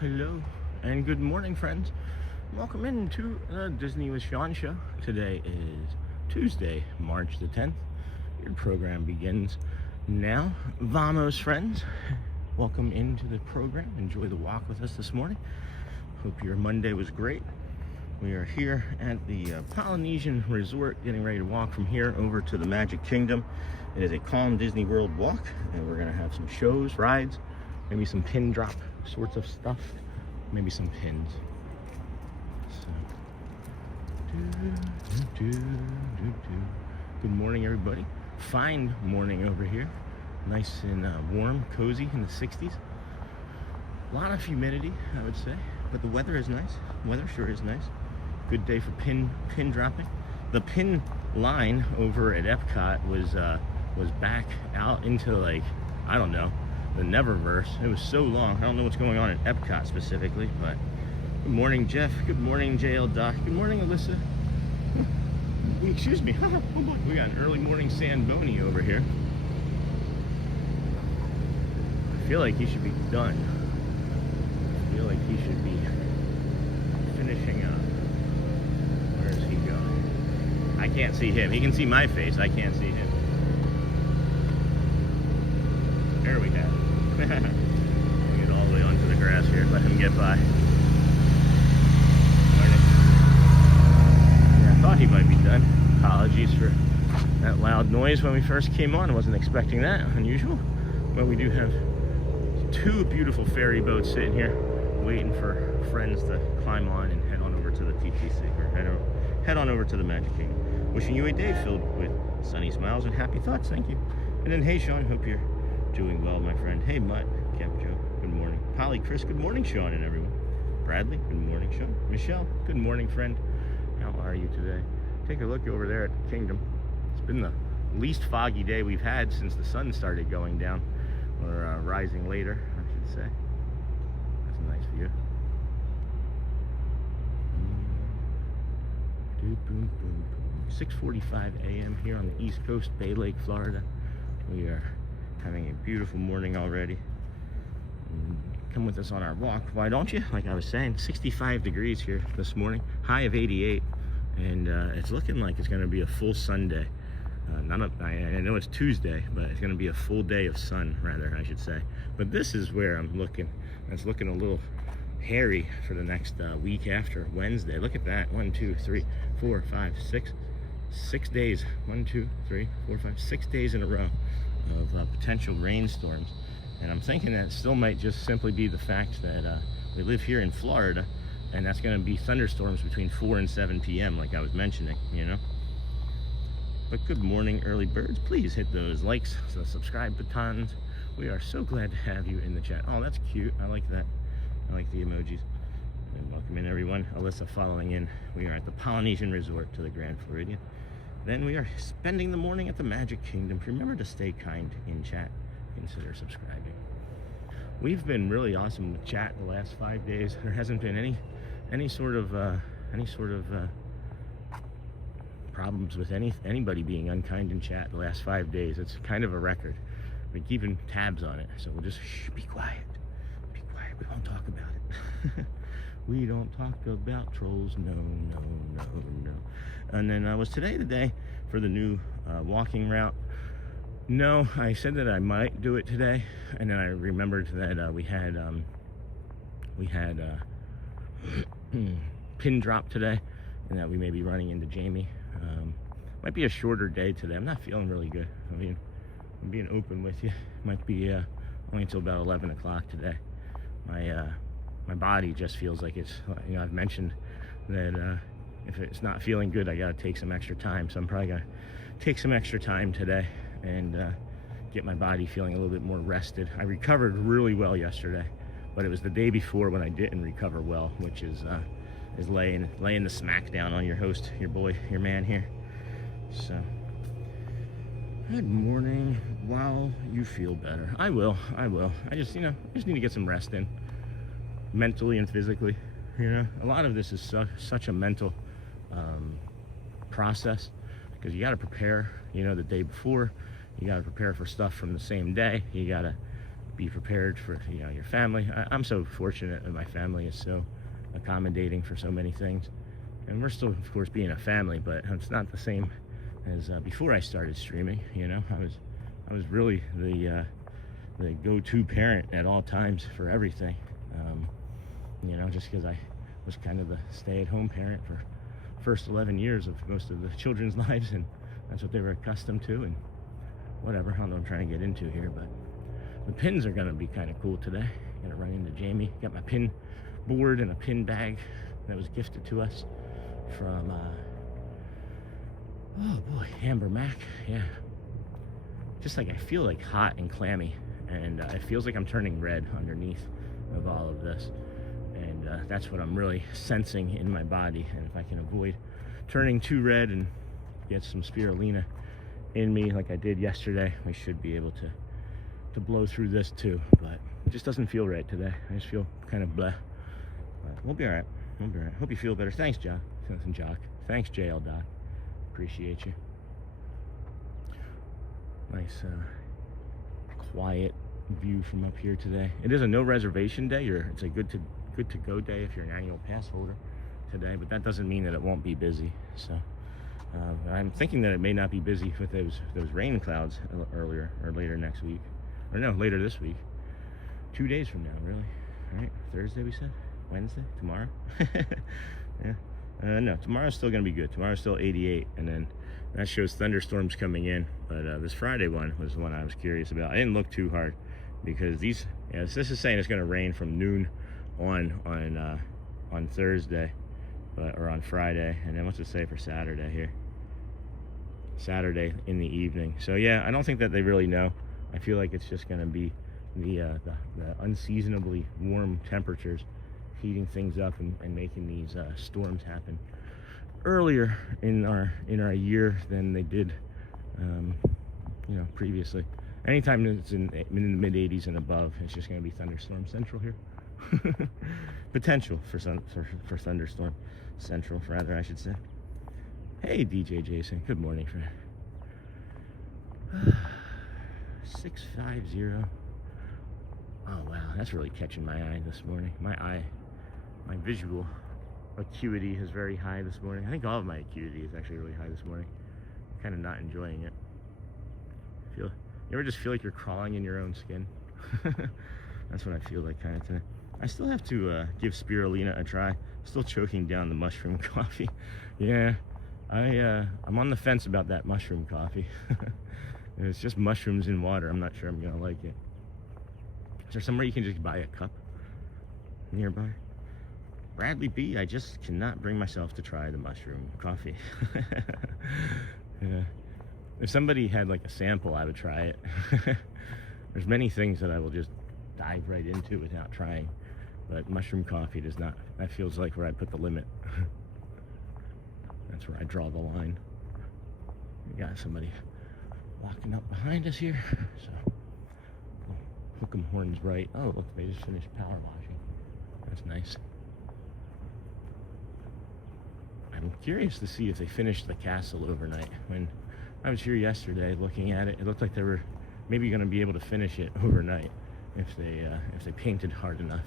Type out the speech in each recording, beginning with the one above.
Hello, and good morning, friends. Welcome into the Disney with Sean show. Today is Tuesday, March the 10th. Your program begins now. Vamos, friends. Welcome into the program. Enjoy the walk with us this morning. Hope your Monday was great. We are here at the Polynesian Resort, getting ready to walk from here over to the Magic Kingdom. It is a calm Disney World walk, and we're going to have some shows, rides, maybe some pin drop sorts of stuff, maybe some pins. So, good morning, everybody. Fine morning over here, nice and warm, cozy in the 60s. A lot of humidity, I would say, but the weather is nice. Weather sure is nice. Good day for pin dropping. The pin line over at Epcot was back out into, like, I don't know, the Neververse. It was so long. I don't know what's going on at Epcot specifically, but good morning, Jeff. Good morning, JL Doc. Good morning, Alyssa. Excuse me. Oh boy, we got an early morning Sandboni over here. I feel like he should be done. I feel like he should be finishing up. Where is he going? I can't see him. He can see my face. I can't see him. There we have it. Get all the way onto the grass here. Let him get by. Yeah, I thought he might be done. Apologies for that loud noise when we first came on. I wasn't expecting that. Unusual. But we do have two beautiful ferry boats sitting here waiting for friends to climb on and head on over to the TTC, or head on over to the Magic Kingdom. Wishing you a day filled with sunny smiles and happy thoughts. Thank you. And then, hey, Sean, hope you're doing well, my friend. Hey, Mutt, Cap Joe, good morning. Polly, Chris, good morning, Sean, and everyone. Bradley, good morning, Sean. Michelle, good morning, friend. How are you today? Take a look over there at the Kingdom. It's been the least foggy day we've had since the sun started going down, or rising later, I should say. That's a nice view. 6:45 a.m. here on the East Coast, Bay Lake, Florida. We are having a beautiful morning already. Come with us on our walk, why don't you? Like I was saying, 65 degrees here this morning, high of 88, and it's looking like it's going to be a full sun day. I know it's Tuesday, but it's going to be a full day of sun, rather, I should say. But this is where I'm looking. It's looking a little hairy for the next week after Wednesday. Look at that. 1, 2, 3, 4, 5, 6. 6 days. 1, 2, 3, 4, 5, 6 days in a row of potential rainstorms. And I'm thinking that it still might just simply be the fact that we live here in Florida, and that's going to be thunderstorms between 4 and 7 p.m. like I was mentioning, you know. But good morning, early birds. Please hit those likes, the subscribe buttons. We are so glad to have you in the chat. Oh, that's cute. I like that. I like the emojis. And welcome in, everyone. Alyssa following in. We are at the Polynesian Resort to the Grand Floridian. Then we are spending the morning at the Magic Kingdom. Remember to stay kind in chat. Consider subscribing. We've been really awesome with chat the last 5 days. There hasn't been any sort of problems with anybody being unkind in chat the last 5 days. It's kind of a record. We're keeping tabs on it, so we'll just be quiet. Be quiet. We won't talk about it. We don't talk about trolls. No. And then was today the day for the new walking route? No, I said that I might do it today, and then I remembered that we had pin drop today, and that we may be running into Jamie. Might be a shorter day today. I'm not feeling really good. I'm being open with you. Might be only until about 11 o'clock today. My body just feels like it's, I've mentioned that if it's not feeling good, I gotta take some extra time. So I'm probably gonna take some extra time today and get my body feeling a little bit more rested. I recovered really well yesterday, but it was the day before when I didn't recover well, which is laying the smack down on your host, your boy, your man here. So, good morning. While you feel better, I will. I just need to get some rest in, mentally and physically. A lot of this is such a mental process, because you got to prepare. The day before, you got to prepare for stuff from the same day. You got to be prepared for your family. I'm so fortunate that my family is so accommodating for so many things, and we're still, of course, being a family, but it's not the same as before I started streaming. I was really the go-to parent at all times for everything. Just because I was kind of the stay-at-home parent for first 11 years of most of the children's lives, and that's what they were accustomed to, and whatever. I don't know what I'm trying to get into here, but the pins are going to be kind of cool today. Gonna run into Jamie. Got my pin board and a pin bag that was gifted to us from oh boy, Amber Mac. Yeah, just like I feel like hot and clammy, and it feels like I'm turning red underneath of all of this, and that's what I'm really sensing in my body. And if I can avoid turning too red and get some spirulina in me like I did yesterday, we should be able to blow through this too. But it just doesn't feel right today. I just feel kind of bleh. But we'll be all right. Hope you feel better. Thanks, Jock. Thanks, JL Doc. Appreciate you. Nice quiet view from up here today. It is a no reservation day, or it's a good to go day if you're an annual pass holder today, but that doesn't mean that it won't be busy. So I'm thinking that it may not be busy with those rain clouds earlier or later next week, or no, later this week. 2 days from now, really. All right, Thursday we said, Wednesday, tomorrow. Yeah. No, tomorrow's still gonna be good. Tomorrow's still 88, and then that shows thunderstorms coming in. But this Friday one was the one I was curious about. I didn't look too hard because this is saying it's gonna rain from noon on Thursday, or on Friday, and then what's it say for Saturday here? Saturday in the evening. So yeah, I don't think that they really know. I feel like it's just gonna be the unseasonably warm temperatures heating things up and making these storms happen earlier in our year than they did previously. Anytime it's in the mid 80s and above, it's just going to be thunderstorm central here. Potential for thunderstorm central, rather, I should say. Hey, DJ Jason, good morning, friend. 650. Oh wow, that's really catching my eye this morning. My visual acuity is very high this morning. I think all of my acuity is actually really high this morning. I'm kind of not enjoying it. You ever just feel like you're crawling in your own skin? That's what I feel like kind of today. I still have to give spirulina a try. Still choking down the mushroom coffee. Yeah, I'm on the fence about that mushroom coffee. It's just mushrooms in water. I'm not sure I'm gonna like it. Is there somewhere you can just buy a cup nearby? Bradley B, I just cannot bring myself to try the mushroom coffee. Yeah. If somebody had like a sample, I would try it. There's many things that I will just dive right into without trying, but mushroom coffee does not. That feels like where I put the limit. That's where I draw the line. We got somebody walking up behind us here, so hook 'em horns right. Oh, look, they just finished power washing. That's nice. I'm curious to see if they finished the castle overnight. When I was here yesterday looking at it, it looked like they were maybe going to be able to finish it overnight if they painted hard enough.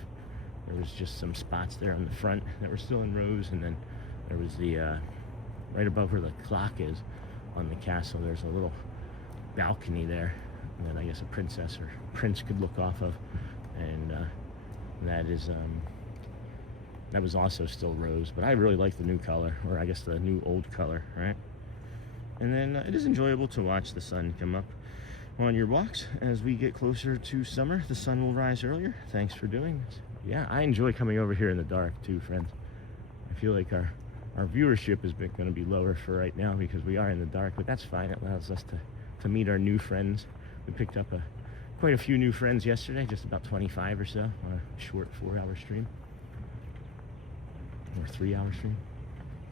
There was just some spots there on the front that were still in rows, and then there was the right above where the clock is on the castle. There's a little balcony there that I guess a princess or prince could look off of, and that was also still rose, but I really like the new color, or I guess the new old color, right? And then it is enjoyable to watch the sun come up on your walks. As we get closer to summer, the sun will rise earlier. Thanks for doing this. Yeah, I enjoy coming over here in the dark too, friends. I feel like our viewership is going to be lower for right now because we are in the dark, but that's fine. It allows us to meet our new friends. We picked up quite a few new friends yesterday, just about 25 or so on a short 4-hour stream. Or 3-hour stream?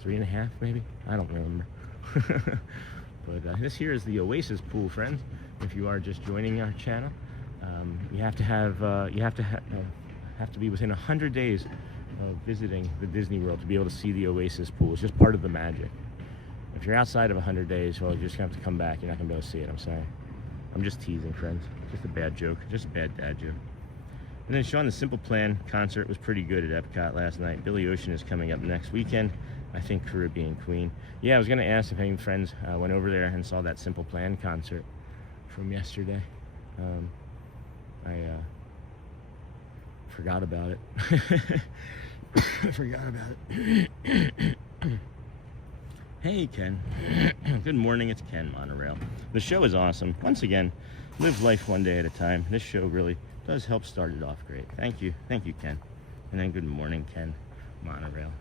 3.5 maybe? I don't remember. But this here is the Oasis pool, friends. If you are just joining our channel, you have to be within 100 days of visiting the Disney World to be able to see the Oasis pool. It's just part of the magic. If you're outside of 100 days, well, you're just gonna have to come back. You're not gonna be able to see it. I'm sorry. I'm just teasing, friends. Just a bad joke. Just a bad dad joke. And then Sean, the Simple Plan concert was pretty good at Epcot last night. Billy Ocean is coming up next weekend. I think Caribbean Queen. Yeah, I was gonna ask if any friends went over there and saw that Simple Plan concert from yesterday. I forgot about it. I forgot about it. Hey, Ken. Good morning, it's Ken Monorail. The show is awesome. Once again, live life one day at a time. This show really does help start it off great. Thank you, Ken. And then good morning, Ken Monorail.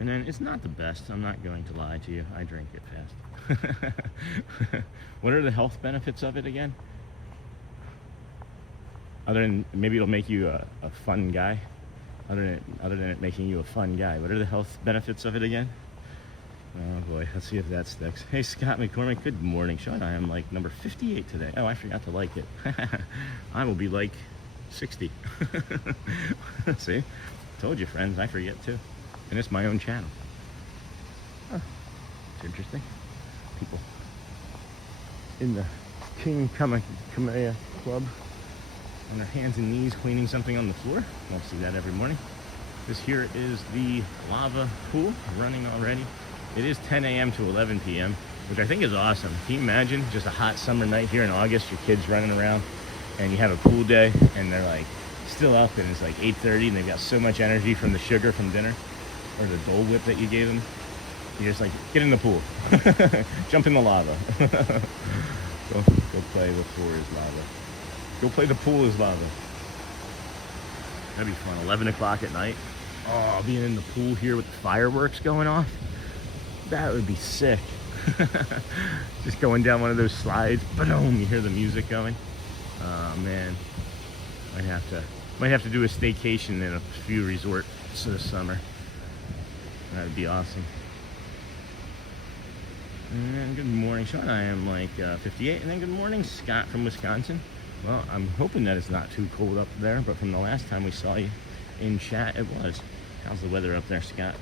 And then it's not the best, I'm not going to lie to you. I drink it fast. What are the health benefits of it again? Other than maybe it'll make you a fun guy. Other than it making you a fun guy. What are the health benefits of it again? Oh boy, let's see if that sticks. Hey Scott McCormick, good morning. Sean, I am like number 58 today. Oh, I forgot to like it. I will be like 60. See? Told you, friends, I forget too. And it's my own channel. Huh. It's interesting. People in the King Kamehameha Club on their hands and knees cleaning something on the floor. Won't see that every morning. This here is the lava pool running already. It is 10 a.m. to 11 p.m., which I think is awesome. Can you imagine just a hot summer night here in August, your kids running around and you have a pool day and they're like still up and it's like 8:30 and they've got so much energy from the sugar from dinner or the Dole Whip that you gave them. You're just like, get in the pool. Jump in the lava. Go play the floor is lava. Go play the pool is lava. That'd be fun. 11 o'clock at night. Oh, being in the pool here with the fireworks going off. That would be sick. Just going down one of those slides. Boom! You hear the music going. Oh man, might have to do a staycation in a few resorts this summer. That'd be awesome. And then good morning, Sean. I am like 58. And then good morning, Scott from Wisconsin. Well, I'm hoping that it's not too cold up there, but from the last time we saw you in chat, it was. How's the weather up there, Scott?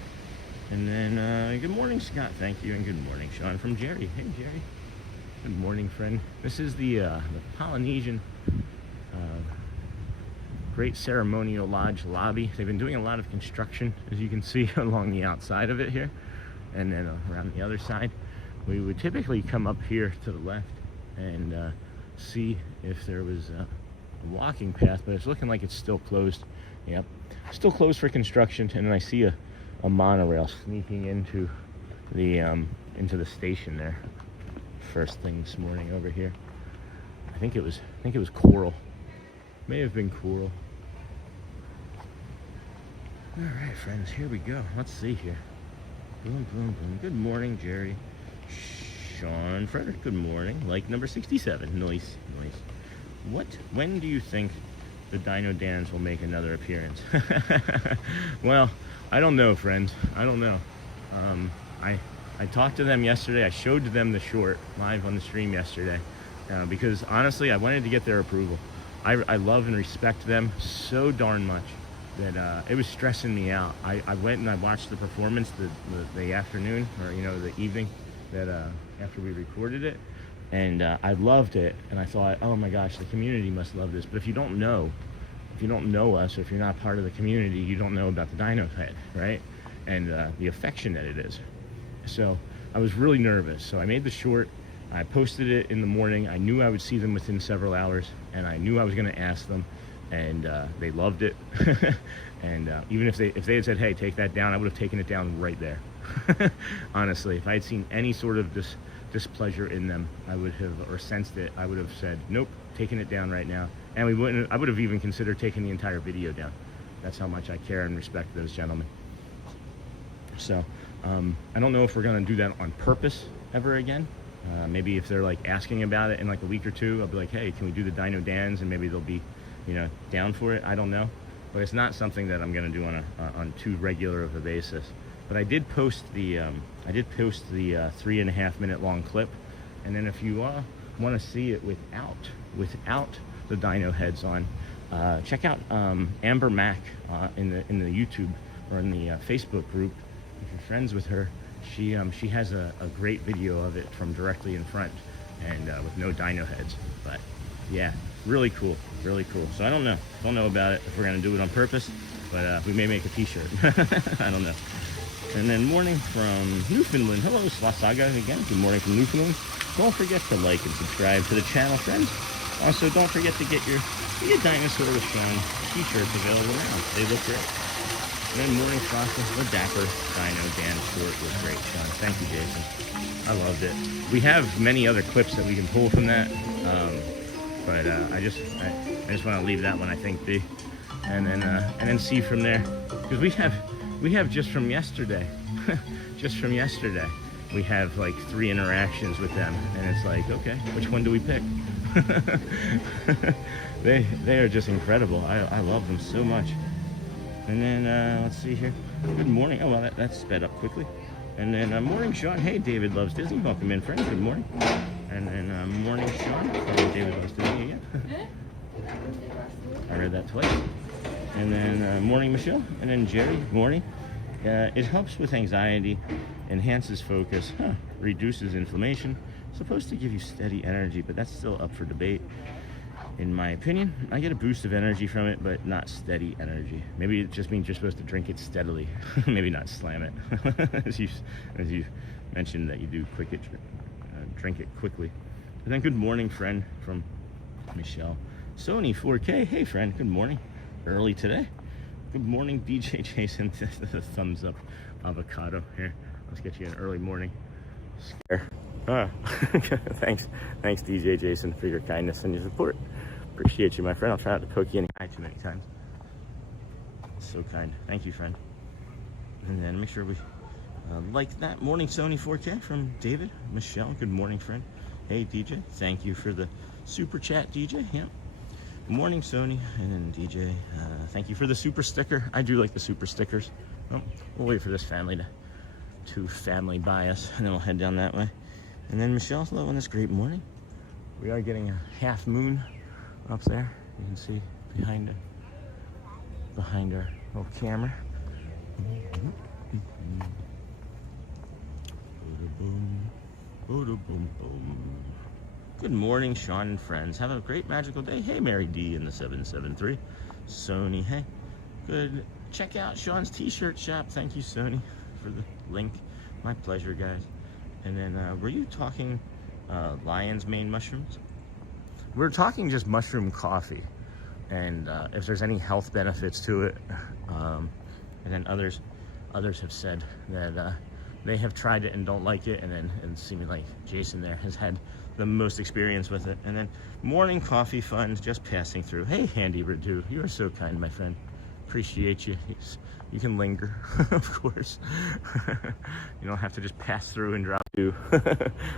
And then, good morning, Scott. Thank you, and good morning, Sean from Jerry. Hey, Jerry. Good morning, friend. This is the Polynesian Great Ceremonial Lodge lobby. They've been doing a lot of construction, as you can see, along the outside of it here, and then around the other side. We would typically come up here to the left and see if there was a walking path, but it's looking like it's still closed. Yep, still closed for construction. And then I see a monorail sneaking into the station there. First thing this morning over here. I think it was coral. May have been coral. All right, friends, here we go. Let's see here. Boom, boom, boom. Good morning, Jerry. Sean Frederick, good morning. Like number 67. Nice. When do you think the Dino Dans will make another appearance? Well, I don't know, friends. I don't know. I talked to them yesterday. I showed them the short live on the stream yesterday because honestly, I wanted to get their approval. I love and respect them so darn much that it was stressing me out. I went and I watched the performance the afternoon, or the evening that after we recorded it, and I loved it. And I thought, oh my gosh, the community must love this. But if you don't know us, or if you're not part of the community, you don't know about the Dino Head, right? And the affection that it is. So I was really nervous. So I made the short, I posted it in the morning. I knew I would see them within several hours, and I knew I was going to ask them, and they loved it. And even if they had said, hey, take that down, I would have taken it down right there. Honestly, if I had seen any sort of displeasure in them, I would have, or sensed it, I would have said, nope, taking it down right now. And I would have even considered taking the entire video down. That's how much I care and respect those gentlemen. So I don't know if we're going to do that on purpose ever again. Maybe if they're like asking about it in like a week or two, I'll be like, hey, can we do the Dino Dans? And maybe they'll be, you know, down for it. I don't know. But it's not something that I'm going to do on too regular of a basis. But I did post the 3.5 minute long clip. And then if you want to see it without the dino heads on, check out Amber Mack in the YouTube or in the Facebook group. If you're friends with her, she has a great video of it from directly in front and with no dino heads. But yeah, really cool. So I don't know about it if we're gonna do it on purpose, but we may make a t-shirt. I don't know. And then morning from Newfoundland. Hello, Swasaga again. Good morning from Newfoundland. Don't forget to like and subscribe to the channel, friends. Also, don't forget to get your Dinosaur with Sean t-shirts available now. They look great. And then morning frosting, the Dapper Dino Dan short was great, Sean. Thank you, Jason. I loved it. We have many other clips that we can pull from that, but I just want to leave that one, I think, be, and then see from there, because we have just from yesterday, we have like 3 interactions with them, and it's like, okay, which one do we pick? They are just incredible. I love them so much. And then let's see here. Good morning. Oh well, that sped up quickly. And then morning, Sean. Hey, David loves Disney. Welcome in, friend. Good morning. And then morning, Sean. David loves Disney again. I read that twice. And then morning, Michelle. And then Jerry. Morning. It helps with anxiety, enhances focus, reduces inflammation. Supposed to give you steady energy, but that's still up for debate. In my opinion, I get a boost of energy from it, but not steady energy. Maybe it just means you're supposed to drink it steadily. Maybe not slam it. as you mentioned that you do drink it quickly. And then good morning, friend, from Michelle. Sony 4K, hey friend, good morning. Early today. Good morning, DJ Jason. The thumbs up avocado here. Let's get you an early morning scare. Thanks DJ Jason for your kindness and your support. Appreciate you, my friend. I'll try not to poke you in the eye too many times. So kind. Thank you, friend. And then make sure we like that. Morning, Sony 4K from David. Michelle, good morning, friend. Hey, DJ. Thank you for the super chat, DJ. Yeah. Good morning, Sony. And then DJ, thank you for the super sticker. I do like the super stickers. Oh, we'll wait for this family to family buy us, and then we'll head down that way. And then Michelle's hello on this great morning. We are getting a half moon up there. You can see behind our little camera. Good morning, Sean and friends. Have a great magical day. Hey, Mary D in the 773. Sony, hey. Good. Check out Sean's t-shirt shop. Thank you, Sony, for the link. My pleasure, guys. And then, were you talking lion's mane mushrooms? We're talking just mushroom coffee, and if there's any health benefits to it. And then others have said that they have tried it and don't like it, and seeming like Jason there has had the most experience with it. And then morning coffee fund, just passing through. Hey, Handy Redu, you are so kind, my friend. Appreciate you. You can linger, of course. You don't have to just pass through and drop you.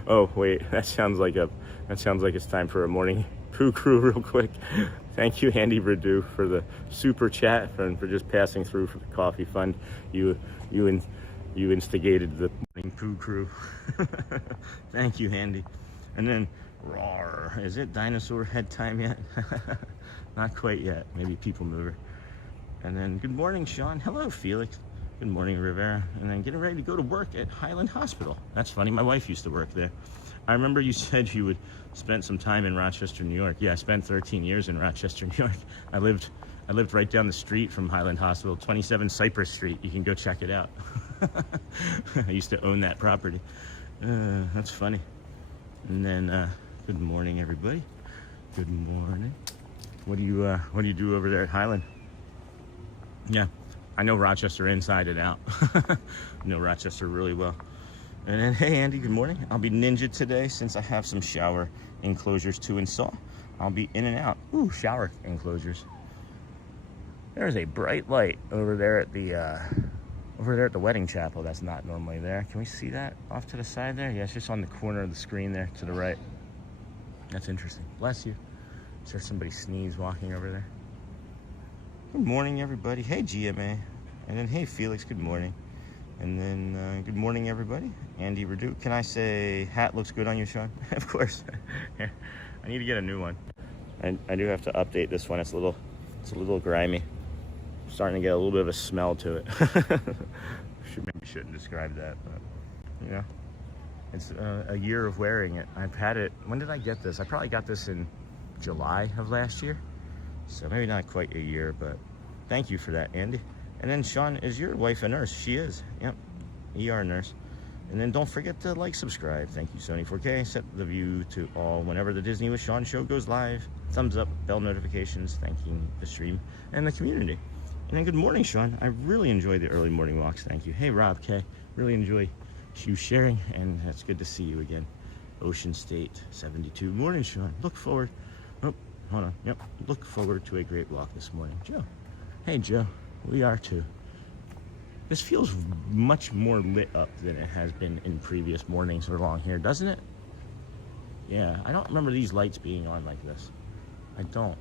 Oh wait, that sounds like it's time for a morning poo crew real quick. Thank you, Handy Redu, for the super chat and for just passing through for the coffee fund. You instigated the morning poo crew. Thank you, Handy. And then roar. Is it dinosaur head time yet? Not quite yet. Maybe PeopleMover. And then, good morning, Sean. Hello, Felix. Good morning, Rivera. And then getting ready to go to work at Highland Hospital. That's funny. My wife used to work there. I remember you said you would spend some time in Rochester, New York. Yeah, I spent 13 years in Rochester, New York. I lived right down the street from Highland Hospital, 27 Cypress Street. You can go check it out. I used to own that property. That's funny. And then, good morning, everybody. Good morning. What do you do over there at Highland? Yeah, I know Rochester inside and out. I know Rochester really well. And then, hey, Andy, good morning. I'll be ninja today since I have some shower enclosures to install. I'll be in and out. Ooh, shower enclosures. There's a bright light over there at the wedding chapel that's not normally there. Can we see that off to the side there? Yeah, it's just on the corner of the screen there to the right. That's interesting. Bless you. Is there somebody sneeze walking over there? Good morning, everybody. Hey, GMA. And then, hey, Felix, good morning. And then, good morning, everybody. Andy Redu. Can I say hat looks good on you, Sean? Of course. I need to get a new one. I do have to update this one. It's a little grimy. Starting to get a little bit of a smell to it. Maybe shouldn't describe that, but you know, it's a year of wearing it. I've had it. When did I get this? I probably got this in July of last year, so maybe not quite a year, but thank you for that, Andy. And then, Sean, is your wife a nurse? She is. Yep, ER nurse. And then don't forget to like, subscribe. Thank you, Sony 4K. Set the view to all whenever the Disney with Sean show goes live. Thumbs up, bell notifications, thanking the stream and the community. And then good morning, Sean. I really enjoy the early morning walks. Thank you. Hey, Rob K. Really enjoy you sharing, and it's good to see you again. Ocean State 72. Morning, Sean. Look forward. Oh, hold on. Yep. Look forward to a great walk this morning. Joe. Hey, Joe. We are too. This feels much more lit up than it has been in previous mornings along here, doesn't it? Yeah, I don't remember these lights being on like this. I don't.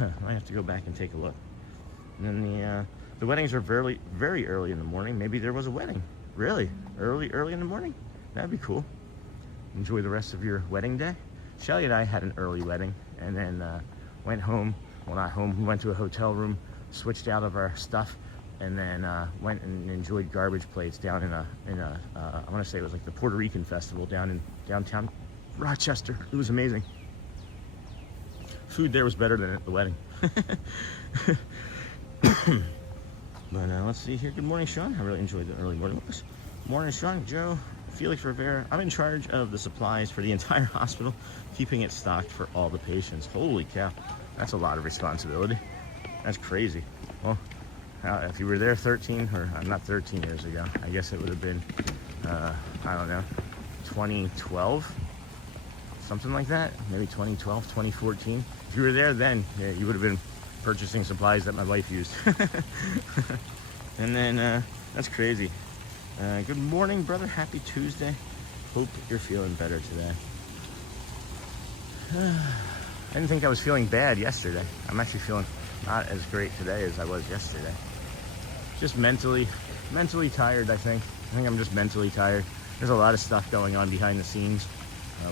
I have to go back and take a look. And then the weddings are very, very early in the morning. Maybe there was a wedding. Really? Early in the morning? That'd be cool. Enjoy the rest of your wedding day. Shelly and I had an early wedding and then went home. Well, not home. We went to a hotel room, switched out of our stuff, and then went and enjoyed garbage plates down in a I want to say it was like the Puerto Rican festival down in downtown Rochester. It was amazing. Food there was better than at the wedding. But let's see here. Good morning, Sean. I really enjoyed the early morning walks. Morning, Sean. Joe, Felix Rivera. I'm in charge of the supplies for the entire hospital, keeping it stocked for all the patients. Holy cow. That's a lot of responsibility. That's crazy. Well, if you were there 13, or not 13 years ago, I guess it would have been, I don't know, 2012? Something like that. Maybe 2012, 2014. If you were there then, yeah, you would have been purchasing supplies that my wife used. And then, that's crazy. Good morning, brother. Happy Tuesday. Hope you're feeling better today. I didn't think I was feeling bad yesterday. I'm actually feeling not as great today as I was yesterday. Just mentally tired, I think. I think I'm just mentally tired. There's a lot of stuff going on behind the scenes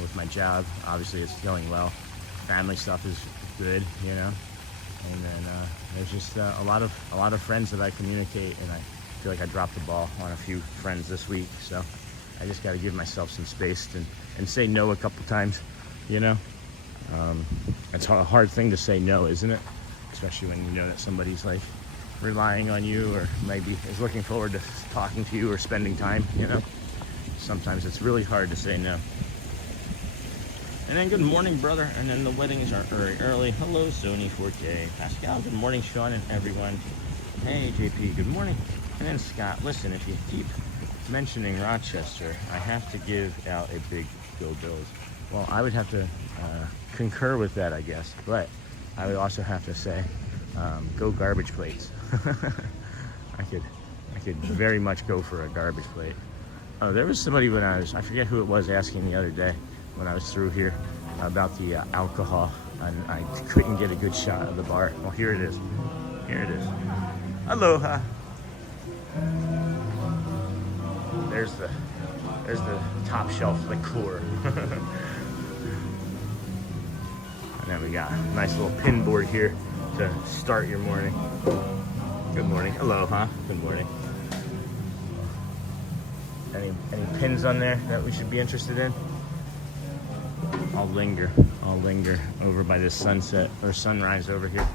with my job. Obviously, it's going well. Family stuff is good, you know. And then there's just a lot of friends that I communicate, and I feel like I dropped the ball on a few friends this week. So I just got to give myself some space and say no a couple times, you know. It's a hard thing to say no, isn't it? Especially when you know that somebody's like relying on you, or maybe is looking forward to talking to you or spending time, you know. Sometimes it's really hard to say no. And then good morning, brother. And then the weddings are very early. Hello, Sony 4K. Pascal, good morning, Sean and everyone. Hey, JP, good morning. And then Scott, listen, if you keep mentioning Rochester, I have to give out a big Go Bills. Well, I would have to concur with that, I guess. But I would also have to say, go garbage plates. I could very much go for a garbage plate. Oh, there was somebody when I forget who it was, asking the other day when I was through here about the alcohol, and I couldn't get a good shot of the bar. Well, here it is. Here it is. Aloha. There's the top shelf liqueur. And then we got a nice little pin board here to start your morning. Good morning. Aloha. Good morning. Any pins on there that we should be interested in? I'll linger over by this sunset or sunrise over here.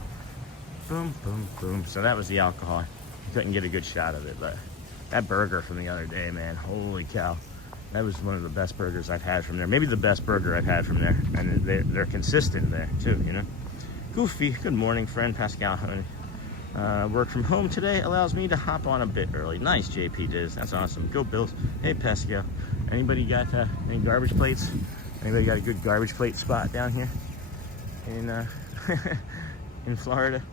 Boom, boom, boom. So that was the alcohol. Couldn't get a good shot of it, but that burger from the other day, man, holy cow. That was one of the best burgers I've had from there. Maybe the best burger I've had from there. And they're consistent there too, you know. Goofy, good morning, friend. Pascal, honey. Work from home today allows me to hop on a bit early. Nice, JP Diz. That's awesome. Go Bills. Hey, Pascal. Anybody got any garbage plates? Anybody got a good garbage plate spot down here in in Florida?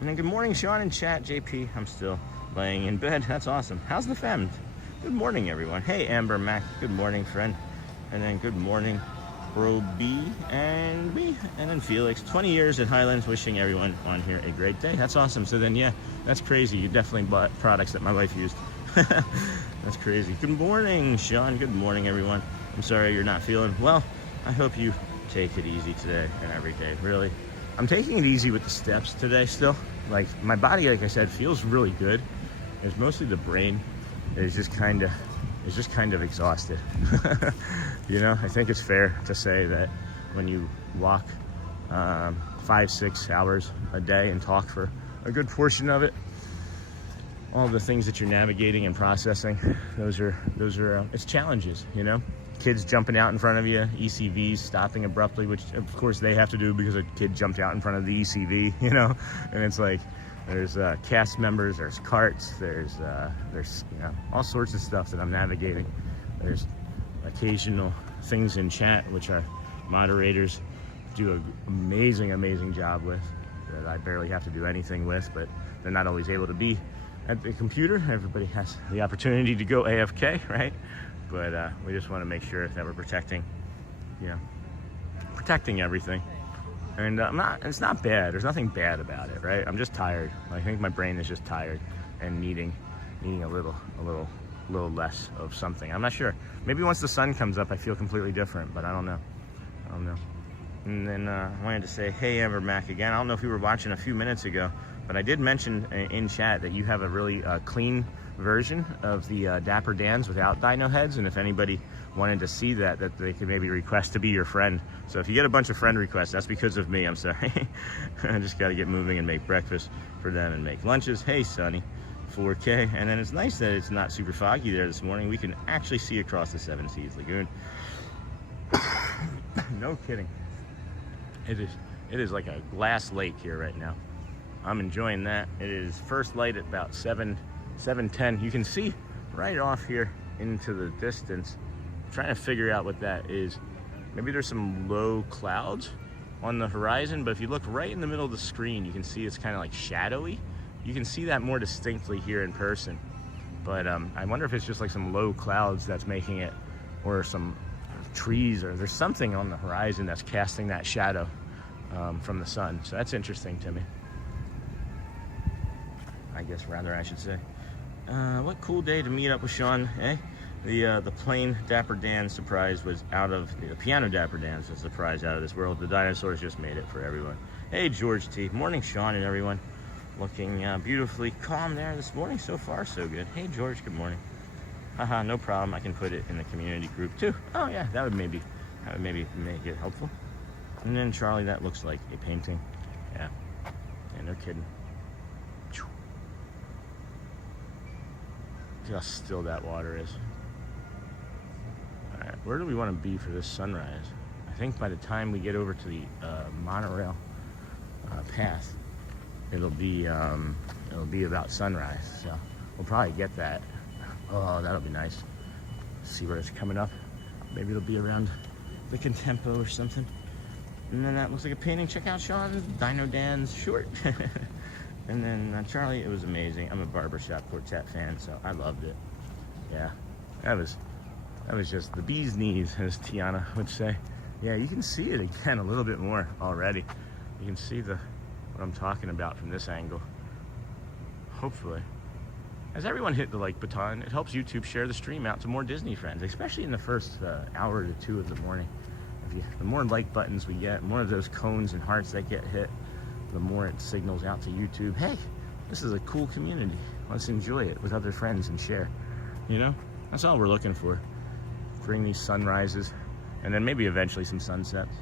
And then good morning, Sean in chat. JP, I'm still laying in bed. That's awesome. How's the fam? Good morning, everyone. Hey, Amber Mac. Good morning, friend. And then good morning, Bro B and me. And then Felix. 20 years at Highlands. Wishing everyone on here a great day. That's awesome. So then, yeah, that's crazy. You definitely bought products that my wife used. That's crazy. Good morning, Sean. Good morning, everyone. I'm sorry you're not feeling well. I hope you take it easy today and every day. Really, I'm taking it easy with the steps today still. Like, my body, like I said, feels really good. It's mostly the brain is just kind of exhausted. You know, I think it's fair to say that when you walk 5-6 hours a day and talk for a good portion of it, all the things that you're navigating and processing, those are it's challenges, you know. Kids jumping out in front of you, ECVs stopping abruptly, which of course they have to do because a kid jumped out in front of the ECV, you know. And it's like, there's cast members, there's carts, there's you know, all sorts of stuff that I'm navigating. There's occasional things in chat which our moderators do an amazing job with, that I barely have to do anything with, but they're not always able to be at the computer. Everybody has the opportunity to go AFK, right? But we just want to make sure that we're protecting, you know, protecting everything. And it's not bad. There's nothing bad about it, right? I'm just tired. I think my brain is just tired and needing a little less of something. I'm not sure. Maybe once the sun comes up, I feel completely different, but I don't know. And then I wanted to say, hey, Amber Mac again. I don't know if you were watching a few minutes ago, but I did mention in chat that you have a really clean version of the Dapper Dans without dino heads, and if anybody wanted to see that they could maybe request to be your friend. So if you get a bunch of friend requests, that's because of me. I'm sorry. I just got to get moving and make breakfast for them and make lunches. Hey, Sonny, 4K. And then it's nice that it's not super foggy there this morning. We can actually see across the Seven Seas Lagoon. No kidding. It is like a glass lake here right now. I'm enjoying that. It is first light at about 7:10. You can see right off here into the distance. I'm trying to figure out what that is. Maybe there's some low clouds on the horizon, but if you look right in the middle of the screen, you can see it's kind of like shadowy. You can see that more distinctly here in person. But I wonder if it's just like some low clouds that's making it, or some trees, or there's something on the horizon that's casting that shadow from the sun. So that's interesting to me. I guess rather I should say. What cool day to meet up with Sean, eh? The plain Dapper Dan surprise was out of, the piano Dapper Dan's a surprise out of this world. The dinosaurs just made it for everyone. Hey, George T. Morning, Sean and everyone. Looking beautifully calm there this morning. So far, so good. Hey, George, good morning. Haha, no problem. I can put it in the community group too. Oh yeah, that would maybe make it helpful. And then Charlie, that looks like a painting. Yeah, no kidding. Just still that water is. All right, where do we want to be for this sunrise? I think by the time we get over to the monorail path, it'll be about sunrise. So we'll probably get that. Oh, that'll be nice. See where it's coming up. Maybe it'll be around the Contempo or something. And then that looks like a painting. Check out Sean's Dino Dan's short. And then Charlie, it was amazing. I'm a barbershop quartet fan, so I loved it. Yeah, that was just the bee's knees, as Tiana would say. Yeah, you can see it again a little bit more already. You can see what I'm talking about from this angle. Hopefully. As everyone hit the like button, it helps YouTube share the stream out to more Disney friends, especially in the first hour to two of the morning. The more like buttons we get, more of those cones and hearts that get hit, the more it signals out to YouTube, hey, this is a cool community. Let's enjoy it with other friends and share. You know, that's all we're looking for. Bring these sunrises, and then maybe eventually some sunsets.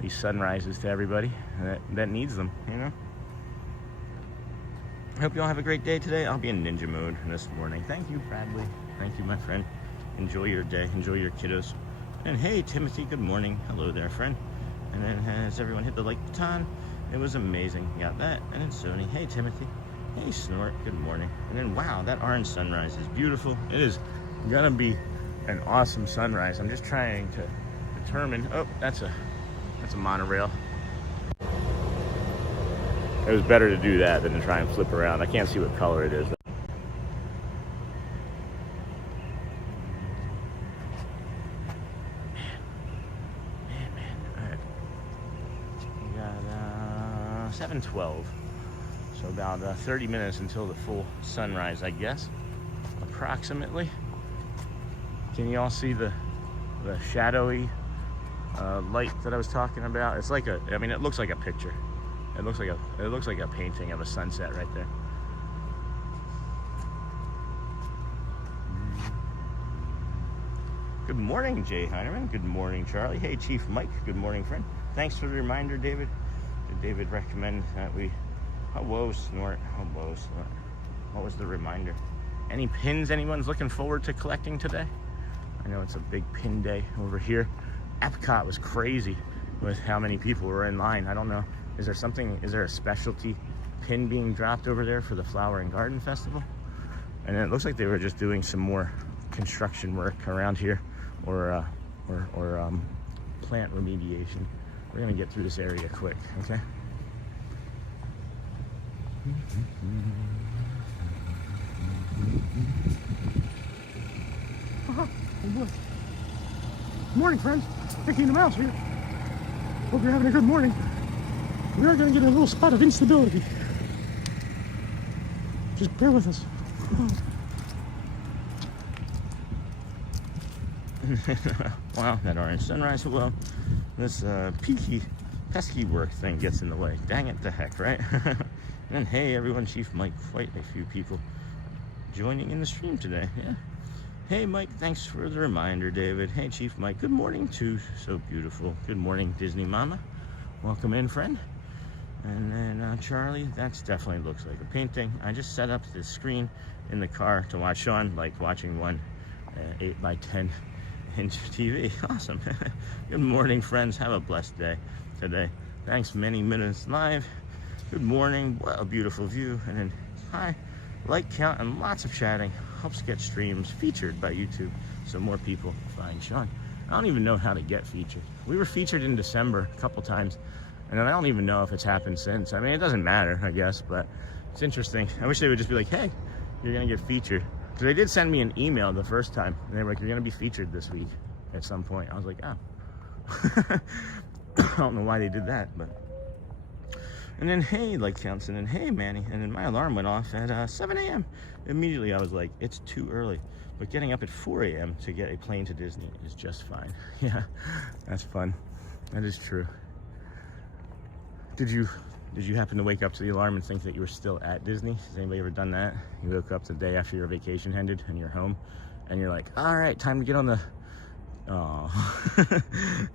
These sunrises to everybody that needs them, you know? I hope you all have a great day today. I'll be in ninja mode this morning. Thank you, Bradley. Thank you, my friend. enjoy your day, enjoy your kiddos. And hey, Timothy, good morning. Hello there, friend. And then has everyone hit the like button? It was amazing. Got that. And then Sony, hey, Timothy. Hey, Snort, good morning. And then, wow, that orange sunrise is beautiful. It is gonna be an awesome sunrise. I'm just trying to determine, oh, that's a monorail. It was better to do that than to try and flip around. I can't see what color it is. Man. All right. We got 7:12. So about 30 minutes until the full sunrise, I guess, approximately. Can you all see the shadowy light that I was talking about? It's like I mean, it looks like a picture. It looks like a painting of a sunset right there. Good morning, Jay Heinerman. Good morning, Charlie. Hey, Chief Mike. Good morning, friend. Thanks for the reminder, David. Did David recommend that we... Hello, Snort. Hello, Snort. What was the reminder? Any pins anyone's looking forward to collecting today? I know it's a big pin day over here. Epcot was crazy with how many people were in line. I don't know. Is there a specialty pin being dropped over there for the Flower and Garden Festival? And it looks like they were just doing some more construction work around here or plant remediation. We're gonna get through this area quick, okay? Oh boy. Morning, friends. Mickey and the Mouse here. Hope you're having a good morning. We are going to get a little spot of instability. Just bear with us. Wow, that orange sunrise. Well, this pesky work thing gets in the way. Dang it, the heck, right? And hey, everyone, Chief Mike, quite a few people joining in the stream today. Yeah. Hey, Mike, thanks for the reminder, David. Hey, Chief Mike, good morning, too. So beautiful. Good morning, Disney Mama. Welcome in, friend. And then Charlie, that's definitely looks like a painting. I just set up this screen in the car to watch Sean, like watching one 8x10 inch TV. Awesome. Good morning, friends. Have a blessed day today. Thanks, many minutes live. Good morning. What a beautiful view. And then hi, like count and lots of chatting helps get streams featured by YouTube so more people find Sean. I don't even know how to get featured. We were featured in December a couple times, and then I don't even know if it's happened since. I mean, it doesn't matter, I guess, but it's interesting. I wish they would just be like, hey, you're gonna get featured. Because they did send me an email the first time, and they were like, you're gonna be featured this week at some point. I was like, oh. I don't know why they did that, but. And then, hey, like counts, and then, hey, Manny. And then my alarm went off at 7 a.m. Immediately, I was like, it's too early. But getting up at 4 a.m. to get a plane to Disney is just fine. Yeah, that's fun. That is true. Did you happen to wake up to the alarm and think that you were still at Disney? Has anybody ever done that? You woke up the day after your vacation ended and you're home, and you're like, all right, time to get on the,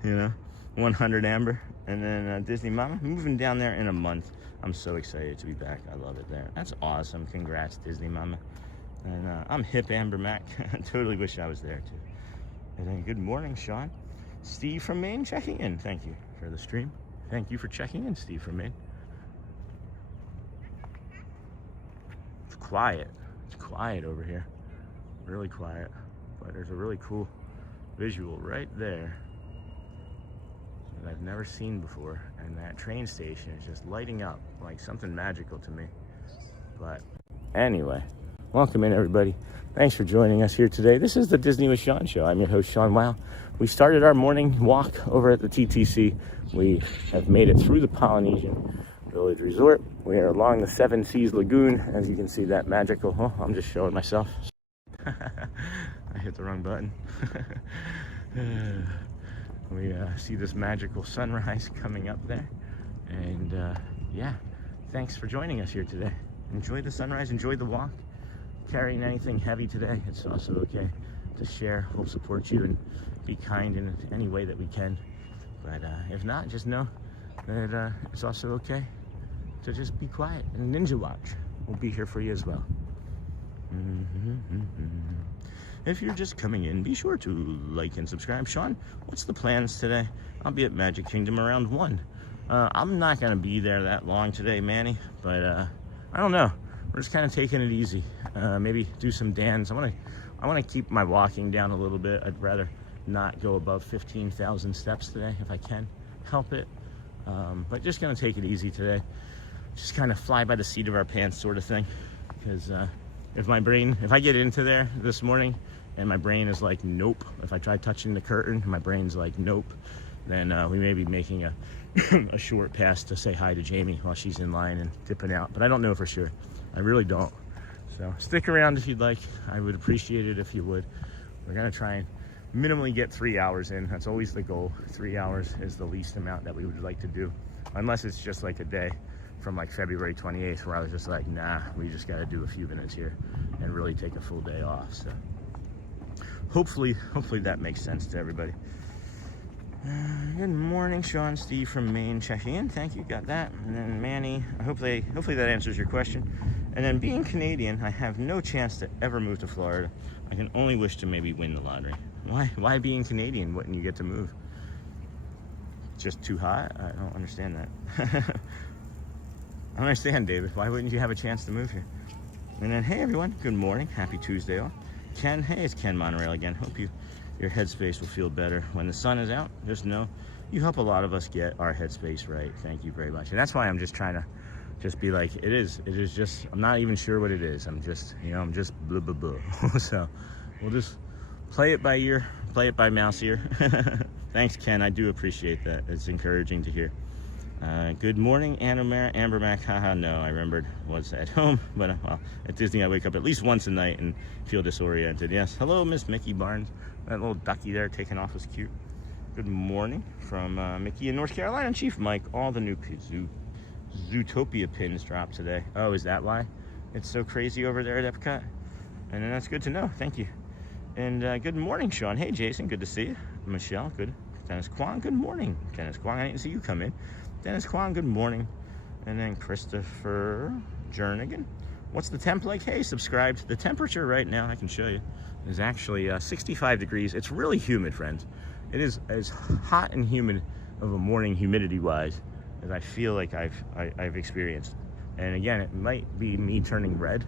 you know, 100 Amber. And then Disney Mama, moving down there in a month. I'm so excited to be back. I love it there. That's awesome. Congrats, Disney Mama. And I'm hip Amber Mac. Totally wish I was there too. And then good morning, Sean. Steve from Maine checking in. Thank you for the stream. Thank you for checking in, Steve from Maine. It's quiet. It's quiet over here. Really quiet. But there's a really cool visual right there that I've never seen before, and that train station is just lighting up like something magical to me. But anyway, welcome in, everybody. Thanks for joining us here today. This is the Disney with Sean show. I'm your host, Sean Wow. We started our morning walk over at the TTC. We have made it through the Polynesian Village Resort. We are along the Seven Seas Lagoon. As you can see, that magical, oh, I'm just showing myself. I hit the wrong button. We see this magical sunrise coming up there. And yeah, thanks for joining us here today. Enjoy the sunrise, enjoy the walk. Carrying anything heavy today, it's also okay to share. We'll support you and be kind in any way that we can. But if not, just know that it's also okay to just be quiet and ninja watch. We'll be here for you as well. If you're just coming in, be sure to like and subscribe. Sean, what's the plans today? I'll be at Magic Kingdom around 1. I'm not going to be there that long today, Manny, but I don't know. We're just kind of taking it easy. Maybe do some dans. I want to keep my walking down a little bit. I'd rather not go above 15,000 steps today if I can help it. But just going to take it easy today. Just kind of fly by the seat of our pants sort of thing. Because if I get into there this morning and my brain is like, nope. If I try touching the curtain and my brain's like, nope, then we may be making a, a short pass to say hi to Jamie while she's in line and dipping out. But I don't know for sure. I really don't. So stick around if you'd like. I would appreciate it if you would. We're going to try and minimally get 3 hours in. That's always the goal. 3 hours is the least amount that we would like to do. Unless it's just like a day from like February 28th where I was just like, nah, we just got to do a few minutes here and really take a full day off. So hopefully that makes sense to everybody. Good morning, Sean. Steve from Maine checking in. Thank you, got that. And then Manny, hopefully that answers your question. And then being Canadian, I have no chance to ever move to Florida. I can only wish to maybe win the lottery. Why being Canadian wouldn't you get to move? Just too hot? I don't understand that. I don't understand, David. Why wouldn't you have a chance to move here? And then, hey everyone, good morning. Happy Tuesday all. Ken, hey, it's Ken Monorail again. Hope your headspace will feel better when the sun is out. Just know you help a lot of us get our headspace right. Thank you very much. And that's why I'm just trying to just be like, it is just, I'm not even sure what it is. I'm just, I'm just blah, blah, blah. So we'll just play it by ear, play it by mouse ear. Thanks, Ken. I do appreciate that. It's encouraging to hear. Good morning, Amber Mac. Haha, no, I remembered was at home, but well, at Disney I wake up at least once a night and feel disoriented. Yes. Hello, Miss Mickey Barnes. That little ducky there taking off was cute. Good morning from Mickey in North Carolina. And Chief Mike, all the new Zootopia pins dropped today. Oh, is that why it's so crazy over there at Epcot? And then that's good to know. Thank you. And good morning, Sean. Hey, Jason. Good to see you. Michelle. Good. Dennis Kwong. Good morning. Dennis Kwong. I didn't see you come in. Dennis Kwong. Good morning. And then Christopher Jernigan. What's the temp like? Hey, subscribe. The temperature right now, I can show you, is actually 65 degrees. It's really humid, friends. It is as hot and humid of a morning humidity-wise as I feel like I've experienced. And again, it might be me turning red.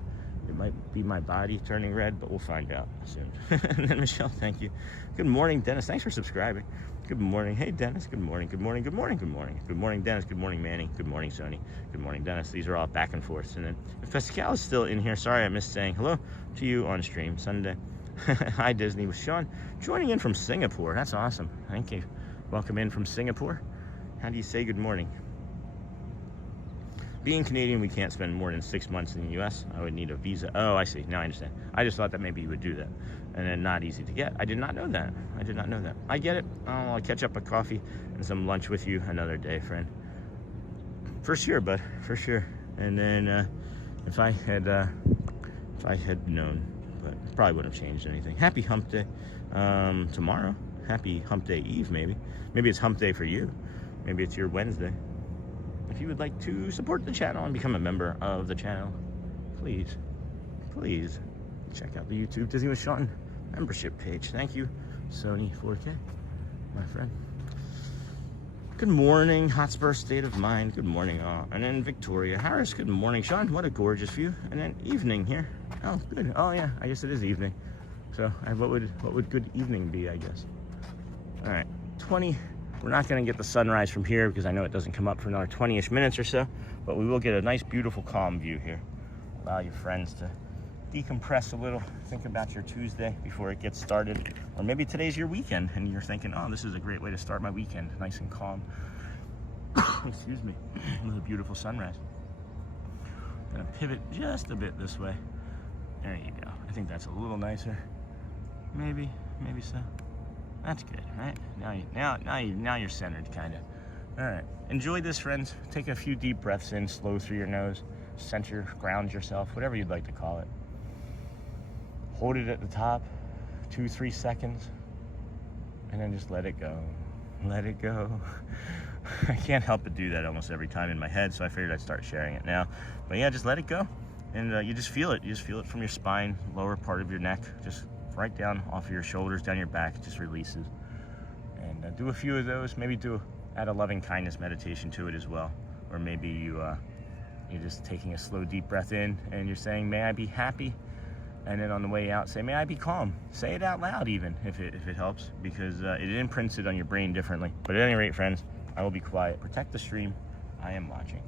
It might be my body turning red, but we'll find out soon. And then Michelle, thank you. Good morning, Dennis. Thanks for subscribing. Good morning. Hey, Dennis. Good morning. Good morning. Good morning. Good morning. Good morning, Dennis. Good morning, Manny. Good morning, Sony. Good morning, Dennis. These are all back and forth. And then if Pascal is still in here, sorry I missed saying hello to you on stream Sunday. Hi, Disney with Sean. Joining in from Singapore. That's awesome. Thank you. Welcome in from Singapore. How do you say good morning? Being Canadian, we can't spend more than 6 months in the U.S. I would need a visa. Oh, I see. Now I understand. I just thought that maybe you would do that. And then not easy to get. I did not know that. I did not know that. I get it. I'll catch up a coffee and some lunch with you another day, friend. For sure, bud. For sure. And then if I had known, but probably wouldn't have changed anything. Happy Hump Day tomorrow. Happy Hump Day Eve, maybe. Maybe it's Hump Day for you. Maybe it's your Wednesday. If you would like to support the channel and become a member of the channel, please check out the YouTube Disney with Sean membership page. Thank you, Sony 4K, my friend. Good morning, Hotspur State of Mind. Good morning, all. And then Victoria Harris. Good morning, Sean. What a gorgeous view. And then evening here. Oh, good. Oh yeah, I guess it is evening. So what would good evening be? I guess. All right, 20. We're not going to get the sunrise from here because I know it doesn't come up for another 20-ish minutes or so, but we will get a nice, beautiful, calm view here. Allow your friends to decompress a little, think about your Tuesday before it gets started. Or maybe today's your weekend and you're thinking, oh, this is a great way to start my weekend, nice and calm. Excuse me, with a beautiful sunrise. Gonna pivot just a bit this way. There you go. I think that's a little nicer. Maybe so. That's good, right? Now you're centered, kind of. All right, enjoy this, friends. Take a few deep breaths in, slow through your nose, center, ground yourself, whatever you'd like to call it. Hold it at the top, 2-3 seconds, and then just let it go. Let it go. I can't help but do that almost every time in my head, so I figured I'd start sharing it now. But yeah, just let it go, and you just feel it. You just feel it from your spine, lower part of your neck, just right down off of your shoulders, down your back. It just releases. And do a few of those. Maybe add a loving kindness meditation to it as well. Or maybe you're just taking a slow, deep breath in and you're saying, may I be happy? And then on the way out, say, may I be calm? Say it out loud even, if it helps, because it imprints it on your brain differently. But at any rate, friends, I will be quiet. Protect the stream. I am watching.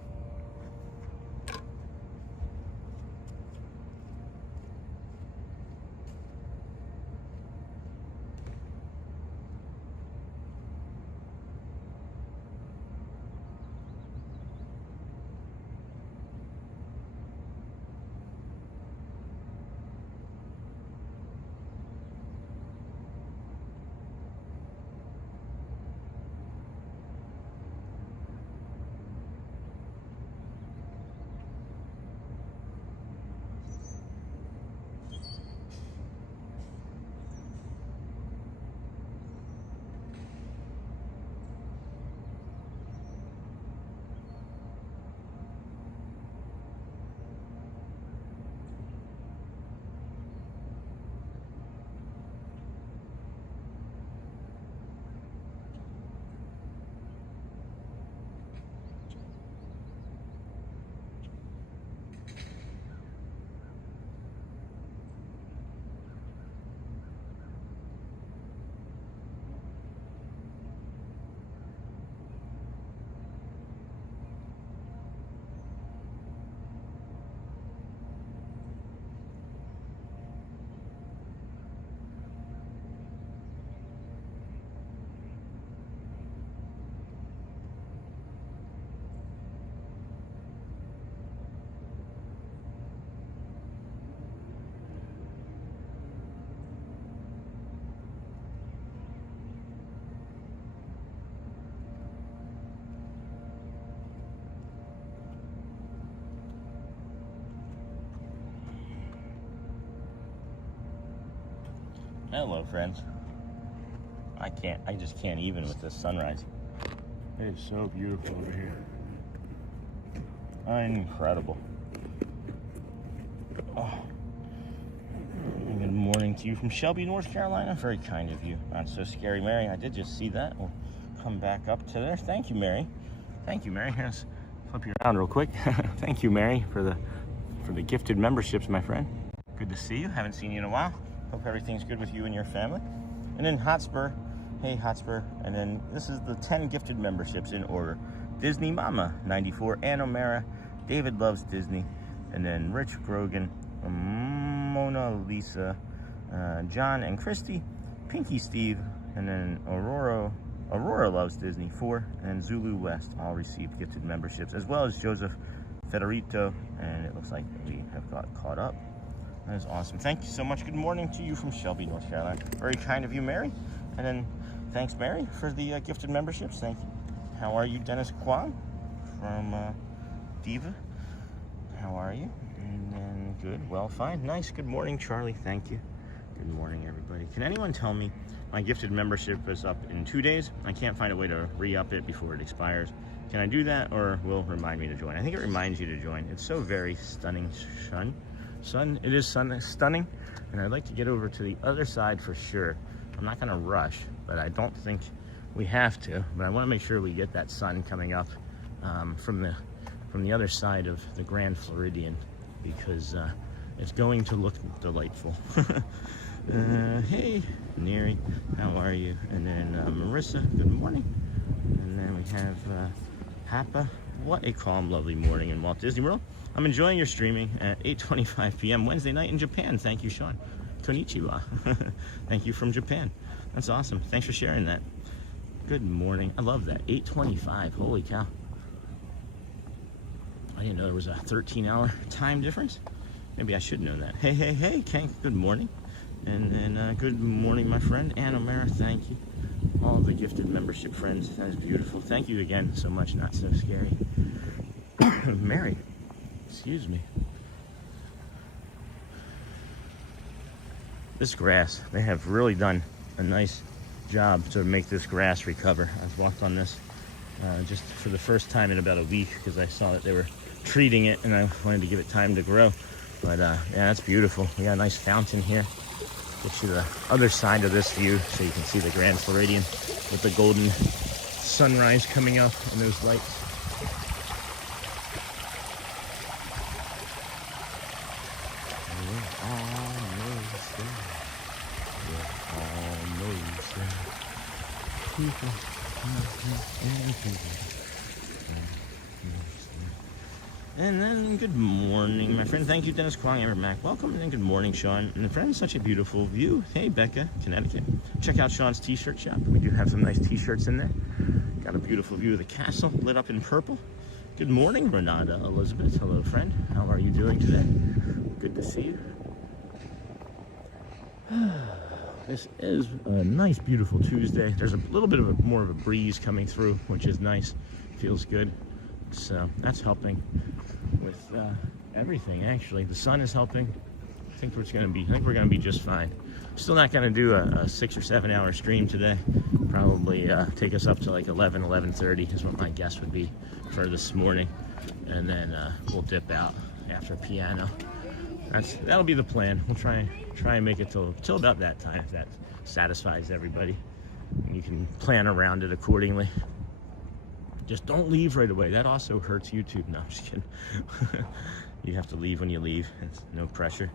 Hello, friends. I just can't even with this sunrise. It is so beautiful over here. Incredible. Oh. Good morning to you from Shelby, North Carolina. Very kind of you. Not so scary, Mary. I did just see that. We'll come back up to there. Thank you, Mary. Thank you, Mary. Let's flip you around real quick. Thank you, Mary, for the gifted memberships, my friend. Good to see you. Haven't seen you in a while. Hope everything's good with you and your family. And then Hotspur, hey Hotspur. And then this is the 10 gifted memberships in order. Disney Mama, 94, Ann O'Mara, David Loves Disney, and then Rich Grogan, Mona Lisa, John and Christy, Pinky Steve, and then Aurora Loves Disney, 4, and Zulu West all received gifted memberships, as well as Joseph Federico, and it looks like we have got caught up. That is awesome. Thank you so much. Good morning to you from Shelby, North Carolina. Very kind of you, Mary. And then thanks, Mary, for the gifted memberships. Thank you. How are you, Dennis Kwan from Diva? How are you? And then good. Well, fine. Nice. Good morning, Charlie. Thank you. Good morning, everybody. Can anyone tell me my gifted membership is up in 2 days? I can't find a way to re-up it before it expires. Can I do that, or will it remind me to join? I think it reminds you to join. It's so very stunning, it is stunning, and I'd like to get over to the other side for sure. I'm not gonna rush, but I don't think we have to, but I wanna make sure we get that sun coming up from the other side of the Grand Floridian, because it's going to look delightful. Hey, Neri, how are you? And then Marissa, good morning. And then we have Papa. What a calm, lovely morning in Walt Disney World. I'm enjoying your streaming at 8:25 p.m. Wednesday night in Japan. Thank you, Sean. Konnichiwa. Thank you from Japan. That's awesome. Thanks for sharing that. Good morning. I love that. 8:25. Holy cow. I didn't know there was a 13-hour time difference. Maybe I should know that. Hey, Kank. Good morning. And then good morning, my friend. Ann O'Mara, thank you. All of the gifted membership friends. That is beautiful. Thank you again so much. Not so scary. Mary. Excuse me. This grass, they have really done a nice job to make this grass recover. I've walked on this just for the first time in about a week because I saw that they were treating it and I wanted to give it time to grow. But yeah, that's beautiful. We got a nice fountain here. Get you the other side of this view so you can see the Grand Floridian with the golden sunrise coming up and those lights. And then good morning, my friend. Thank you, Dennis Kwong, Amber Mac. Welcome, and then good morning, Sean. And friends, such a beautiful view. Hey, Becca, Connecticut. Check out Sean's t-shirt shop. We do have some nice t-shirts in there. Got a beautiful view of the castle lit up in purple. Good morning, Renata Elizabeth. Hello, friend. How are you doing today? Good to see you. This is a nice, beautiful Tuesday. There's a little bit of more of a breeze coming through, which is nice. Feels good. So that's helping with everything. Actually, the sun is helping. I think we're going to be just fine. Still not going to do a 6 or 7 hour stream today. Probably take us up to like 11:30 is what my guess would be for this morning, and then we'll dip out after piano. That'll be the plan. We'll try and make it till about that time, if that satisfies everybody. And you can plan around it accordingly. Just don't leave right away. That also hurts YouTube. No, I'm just kidding. You have to leave when you leave. It's no pressure.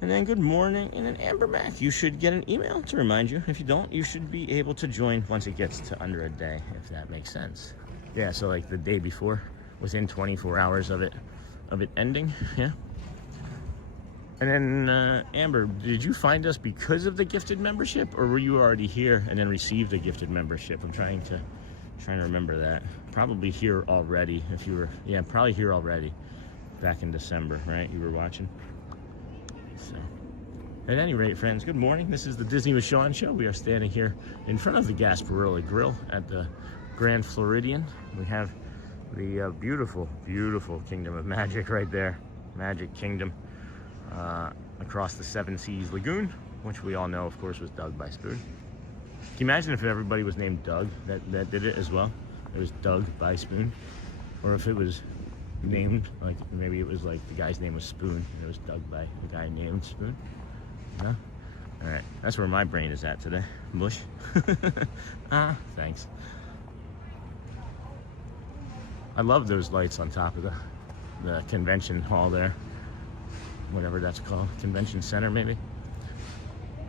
And then good morning. And then Amber Mac, you should get an email to remind you. If you don't, you should be able to join once it gets to under a day, if that makes sense. Yeah, so like the day before, within 24 hours of it ending. Yeah. And then Amber, did you find us because of the gifted membership, or were you already here and then received a gifted membership? I'm trying to remember that. Probably here already. If you were, yeah, probably here already. Back in December, right? You were watching. So, at any rate, friends, good morning. This is the Disney with Sean show. We are standing here in front of the Gasparilla Grill at the Grand Floridian. We have the beautiful, beautiful Kingdom of Magic right there. Magic Kingdom across the Seven Seas Lagoon, which we all know, of course, was dug by Spoon. Can you imagine if everybody was named Doug that did it as well? It was Doug by Spoon. Or if it was named, like maybe it was like the guy's name was Spoon and it was dug by the guy named Spoon. No? Alright, that's where my brain is at today. Mush. Thanks. I love those lights on top of the convention hall there. Whatever that's called. Convention center, maybe?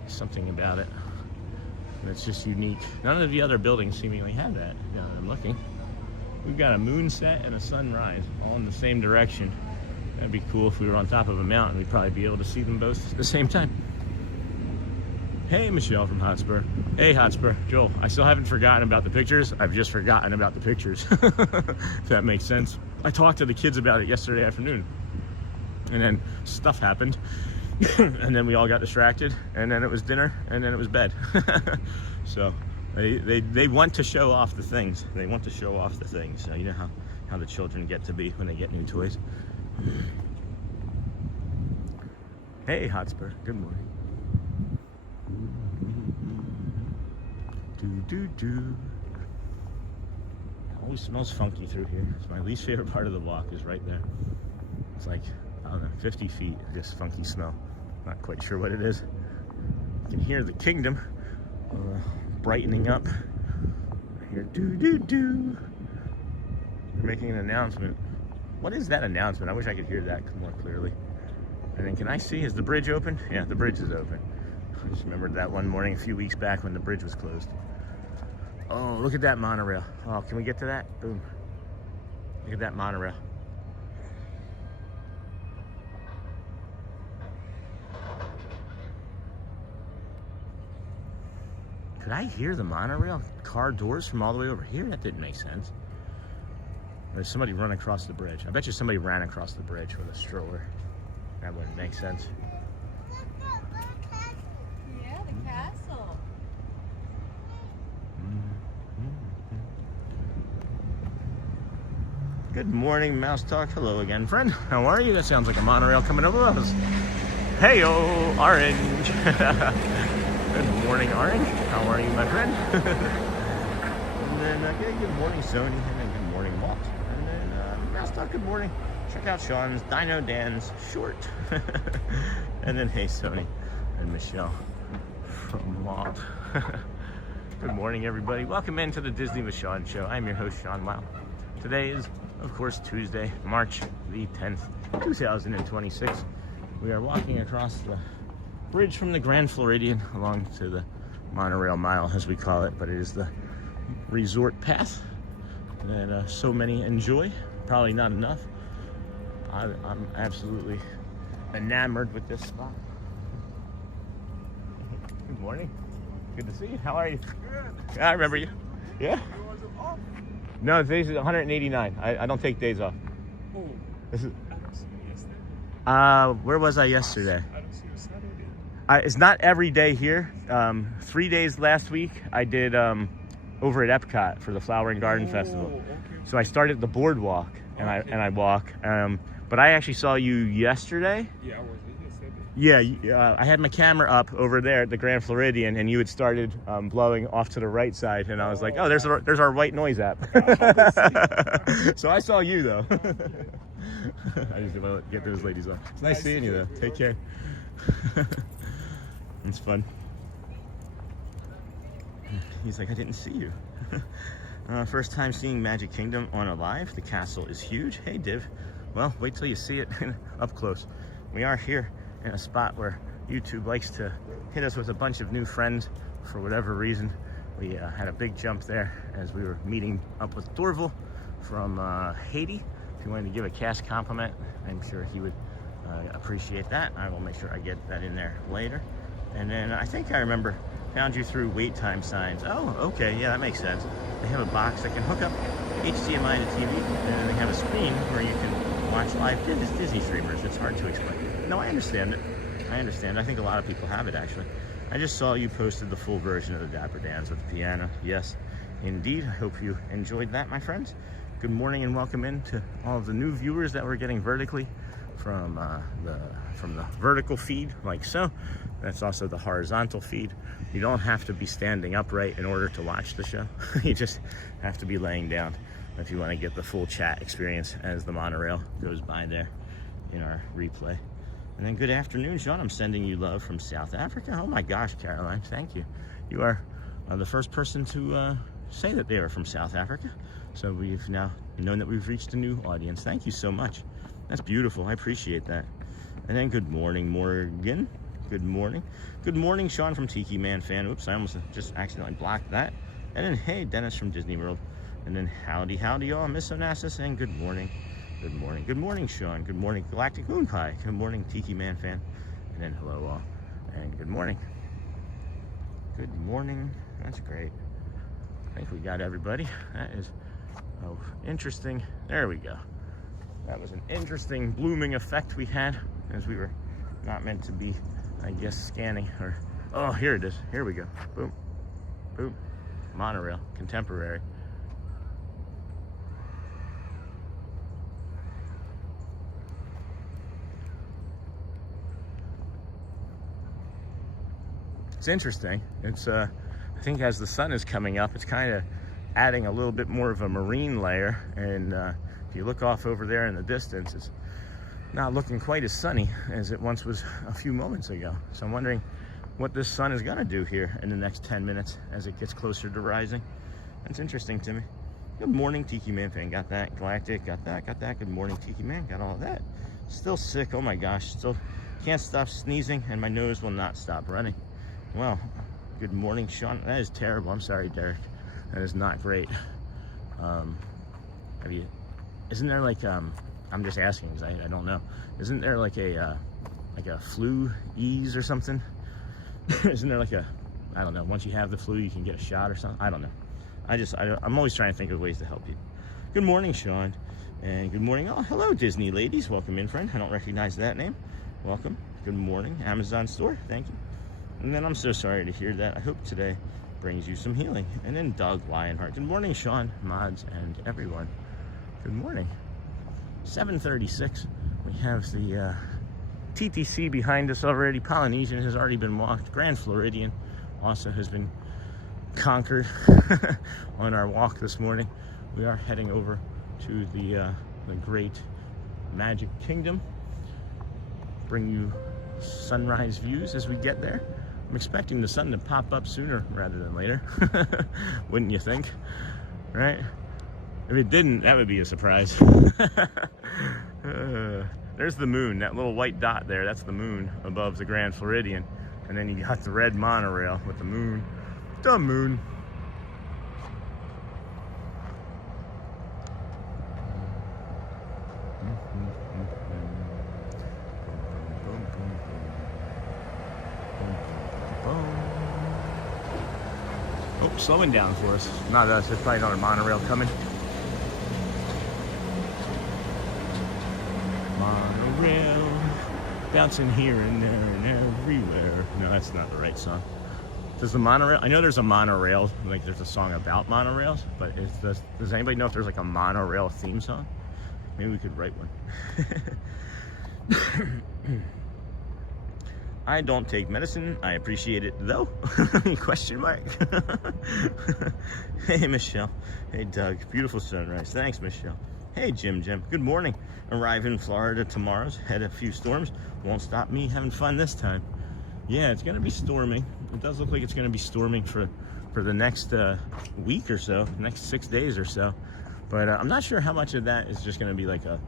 Something about it. It's just unique. None of the other buildings seemingly have that. Yeah, I'm looking. We've got a moon set and a sunrise all in the same direction. That'd be cool if we were on top of a mountain. We'd probably be able to see them both at the same time. Hey, Michelle from Hotspur. Hey, Hotspur. Joel, I still haven't forgotten about the pictures. I've just forgotten about the pictures, if that makes sense. I talked to the kids about it yesterday afternoon, and then stuff happened. And then we all got distracted, and then it was dinner, and then it was bed. So they want to show off the things. They want to show off the things. So you know how the children get to be when they get new toys. Hey, Hotspur. Good morning. Always smells funky through here. It's my least favorite part of the walk is right there. It's like, I don't know, 50 feet of this funky smell. Not quite sure what it is. You can hear the kingdom brightening up. I hear doo-doo-doo. They're making an announcement. What is that announcement? I wish I could hear that more clearly. And then can I see, is the bridge open? Yeah, the bridge is open. I just remembered that one morning a few weeks back when the bridge was closed. Oh, look at that monorail. Oh, can we get to that? Boom. Look at that monorail. Could I hear the monorail car doors from all the way over here? That didn't make sense. There's somebody run across the bridge. I bet you somebody ran across the bridge with a stroller. That wouldn't make sense. Yeah, the castle. Good morning, Mouse Talk. Hello again, friend. How are you? That sounds like a monorail coming over us. Hey-o, Orange. Good morning, Orange. How are you, my friend? And then good morning, Sony. And then good morning, Walt. And then Mouse Talk, good morning. Check out Sean's Dino Dan's short. And then hey, Sony. and Michelle from Walt. Good morning, everybody. Welcome into the Disney with Sean show. I'm your host, Sean Wow. Today is, of course, Tuesday, March the 10th, 2026. We are walking across the bridge from the Grand Floridian along to the Monorail Mile, as we call it, but it is the resort path that so many enjoy. Probably not enough. I'm absolutely enamored with this spot. Good morning. Good to see you. How are you? Good. Yeah, I remember you. Yeah? You was off? No, today's 189. I don't take days off. Oh, This is, I don't see you yesterday. where was I yesterday? I don't see you Saturday. It's not every day here. 3 days last week I did over at Epcot for the Flower and Garden Festival. Okay. So I started the boardwalk and I walk. But I actually saw you yesterday. Yeah, I was yesterday. Yeah, I had my camera up over there at the Grand Floridian, and you had started blowing off to the right side, and I was like, oh, there's our white noise app. So I saw you though. I just want to get those ladies off. It's nice seeing you though. Take care. It's fun. He's like, I didn't see you. First time seeing Magic Kingdom on a live. The castle is huge. Hey, Div. Well, wait till you see it up close. We are here in a spot where YouTube likes to hit us with a bunch of new friends for whatever reason. We had a big jump there as we were meeting up with Dorval from Haiti. If you wanted to give a cast compliment, I'm sure he would appreciate that. I will make sure I get that in there later. And then I think I remember found you through wait time signs. Oh, okay, yeah, that makes sense. They have a box that can hook up HDMI to TV, and then they have a screen where you can watch live Disney streamers. It's hard to explain. No, I understand it. I understand. I think a lot of people have it, actually. I just saw you posted the full version of the Dapper Dans with the piano. Yes, indeed. I hope you enjoyed that, my friends. Good morning and welcome in to all of the new viewers that we're getting vertically from the vertical feed, like so. That's also the horizontal feed. You don't have to be standing upright in order to watch the show. You just have to be laying down if you want to get the full chat experience as the monorail goes by there in our replay. And then good afternoon, Sean. I'm sending you love from South Africa. Oh my gosh, Caroline, thank you. You are the first person to say that they are from South Africa. So we've now known that we've reached a new audience. Thank you so much. That's beautiful. I appreciate that. And then good morning, Morgan. Good morning. Good morning, Sean from Tiki Man Fan. Oops, I almost just accidentally blocked that. And then hey, Dennis from Disney World. And then howdy, y'all. Miss Onassis, and good morning. Good morning. Good morning, Sean. Good morning, Galactic Moon Pie. Good morning, Tiki Man Fan. And then hello all. And good morning. Good morning. That's great. I think we got everybody. That is interesting. There we go. That was an interesting blooming effect we had as we were not meant to be, I guess, scanning. Or oh, here it is. Here we go. Boom. Boom. Monorail. Contemporary. It's interesting. It's I think as the sun is coming up, it's kind of adding a little bit more of a marine layer, and if you look off over there in the distance, it's not looking quite as sunny as it once was a few moments ago. So I'm wondering what this sun is going to do here in the next 10 minutes as it gets closer to rising. That's interesting to me. Good morning, Tiki Man Fan. Got that. Galactic. Got that. Got that. Good morning, Tiki Man. Got all that. Still sick. Oh my gosh. Still can't stop sneezing, and my nose will not stop running. Well, good morning, Sean. That is terrible. I'm sorry, Derek. That is not great. Isn't there like, I'm just asking because I don't know. Isn't there like a flu ease or something? Isn't there like I don't know, once you have the flu, you can get a shot or something? I don't know. I'm always trying to think of ways to help you. Good morning, Sean. And good morning. Oh, hello, Disney ladies. Welcome in, friend. I don't recognize that name. Welcome. Good morning. Amazon store. Thank you. And then I'm so sorry to hear that. I hope today brings you some healing. And then Doug Lionheart. Good morning, Sean, mods, and everyone. Good morning. 7:36. We have the TTC behind us already. Polynesian has already been walked. Grand Floridian also has been conquered on our walk this morning. We are heading over to the great Magic Kingdom. Bring you sunrise views as we get there. I'm expecting the sun to pop up sooner rather than later. Wouldn't you think? Right? If it didn't, that would be a surprise. There's the moon, that little white dot there, that's the moon above the Grand Floridian. And then you got the red monorail with the moon. The moon. Oh, slowing down for us. Not us, there's probably another monorail coming. Monorail, bouncing here and there and everywhere. No, that's not the right song. Does the monorail, I know there's a monorail, like there's a song about monorails, but does anybody know if there's like a monorail theme song? Maybe we could write one. I don't take medicine. I appreciate it though. Question mark. Hey Michelle. Hey Doug. Beautiful sunrise. Thanks Michelle. Hey Jim. Good morning. Arrive in Florida tomorrow. Had a few storms. Won't stop me having fun this time. Yeah, it's gonna be storming. It does look like it's gonna be storming for the next week or so, next 6 days or so. But I'm not sure how much of that is just gonna be like a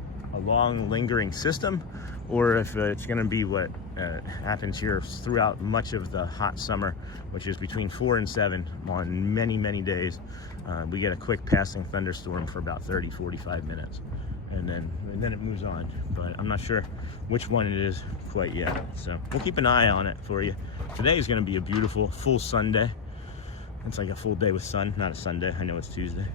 long lingering system, or if it's going to be what happens here throughout much of the hot summer, which is between 4 and 7 on many days. We get a quick passing thunderstorm for about 30-45 minutes, and then it moves on. But I'm not sure which one it is quite yet, so we'll keep an eye on it for you. Today is going to be a beautiful full Sunday. It's like a full day with sun, not a Sunday. I know it's Tuesday.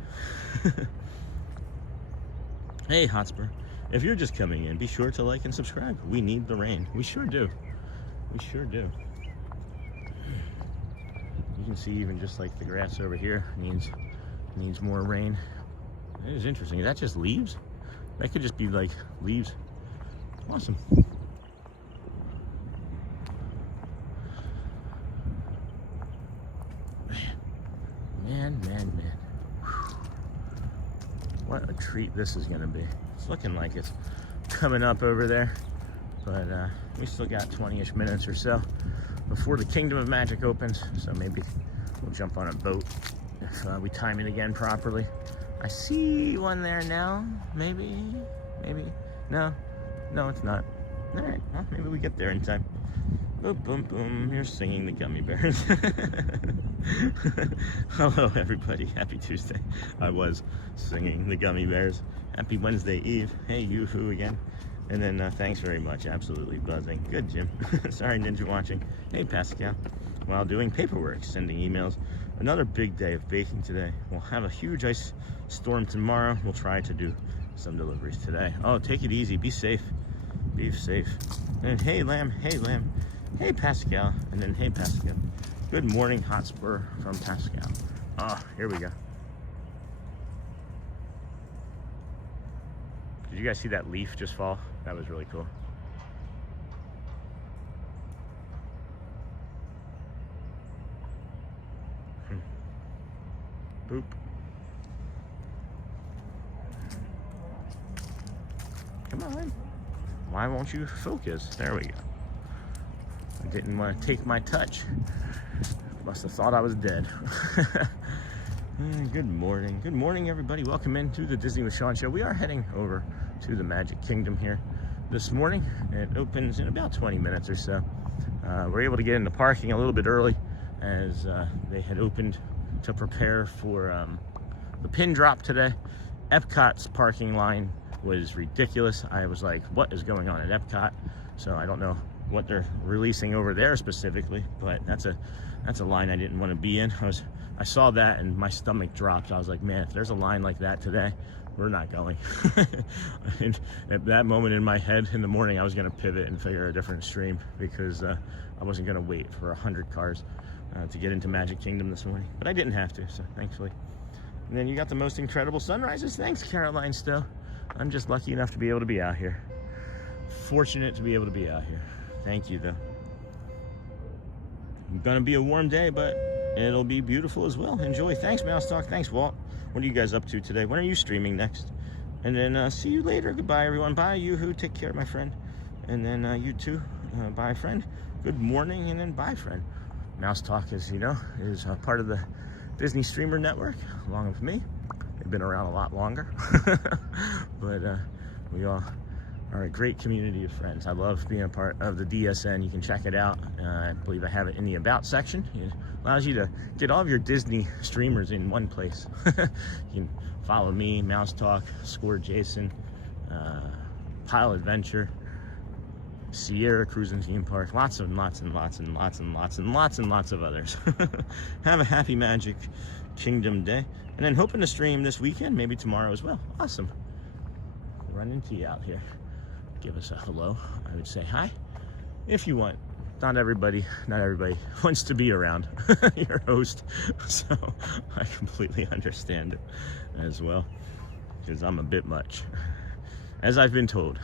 Hey Hotspur. If you're just coming in, be sure to like and subscribe. We need the rain. We sure do. We sure do. You can see even just like the grass over here needs more rain. It is interesting. Is that just leaves? That could just be like leaves. Awesome. Man. Whew. What a treat this is gonna be. It's looking like it's coming up over there, but we still got 20-ish minutes or so before the Kingdom of Magic opens, so maybe we'll jump on a boat if we time it again properly. I see one there now. Maybe. No, it's not. All right, well, maybe we get there in time. Boom, you're singing the gummy bears. Hello everybody, happy Tuesday. I was singing the gummy bears. Happy Wednesday Eve. Hey, yoo-hoo again. And then thanks very much, absolutely buzzing. Good, Jim. Sorry, Ninja watching. Hey, Pascal. While doing paperwork, sending emails. Another big day of baking today. We'll have a huge ice storm tomorrow. We'll try to do some deliveries today. Oh, take it easy, be safe. Be safe. And hey, Lamb. Hey, Pascal. And then hey, Pascal. Good morning, Hotspur from Pascal. Ah, here we go. Did you guys see that leaf just fall? That was really cool. Boop. Come on. Why won't you focus? There we go. I didn't want to take my touch. Must have thought I was dead. Good morning everybody. Welcome into the Disney with Sean show. We are heading over to the Magic Kingdom here this morning. It opens in about 20 minutes or so. We're able to get into parking a little bit early as they had opened to prepare for the pin drop today. Epcot's parking line was ridiculous. I was like, what is going on at Epcot? So I don't know what they're releasing over there specifically, but that's a line I didn't want to be in. I saw that and my stomach dropped. I was like, man, if there's a line like that today, we're not going. And at that moment in my head in the morning, I was going to pivot and figure a different stream because I wasn't going to wait for 100 cars to get into Magic Kingdom this morning, but I didn't have to, so thankfully. And then you got the most incredible sunrises. Thanks, Caroline Stowe. I'm just lucky enough to be able to be out here. Fortunate to be able to be out here. Thank you, though. It's gonna be a warm day, but it'll be beautiful as well. Enjoy. Thanks, Mouse Talk. Thanks, Walt. What are you guys up to today? When are you streaming next? And then see you later. Goodbye, everyone. Bye, Yoo-hoo. Take care, my friend. And then you too. bye friend, good morning, and then bye friend. Mouse Talk, as you know, is part of the Disney Streamer Network, along with me. They've been around a lot longer, but we all are a great community of friends. I love being a part of the DSN. You can check it out. I believe I have it in the About section. It allows you to get all of your Disney streamers in one place. You can follow me, Mouse Talk, Score Jason, Pile Adventure, Sierra Cruising Theme Park, lots and lots and lots and lots and lots and lots and lots of others. Have a happy Magic Kingdom day, and then hoping to stream this weekend, maybe tomorrow as well. Awesome. Run into you out here. Give us a hello. I would say hi if you want. Not everybody wants to be around your host, so I completely understand it as well, because I'm a bit much. As I've been told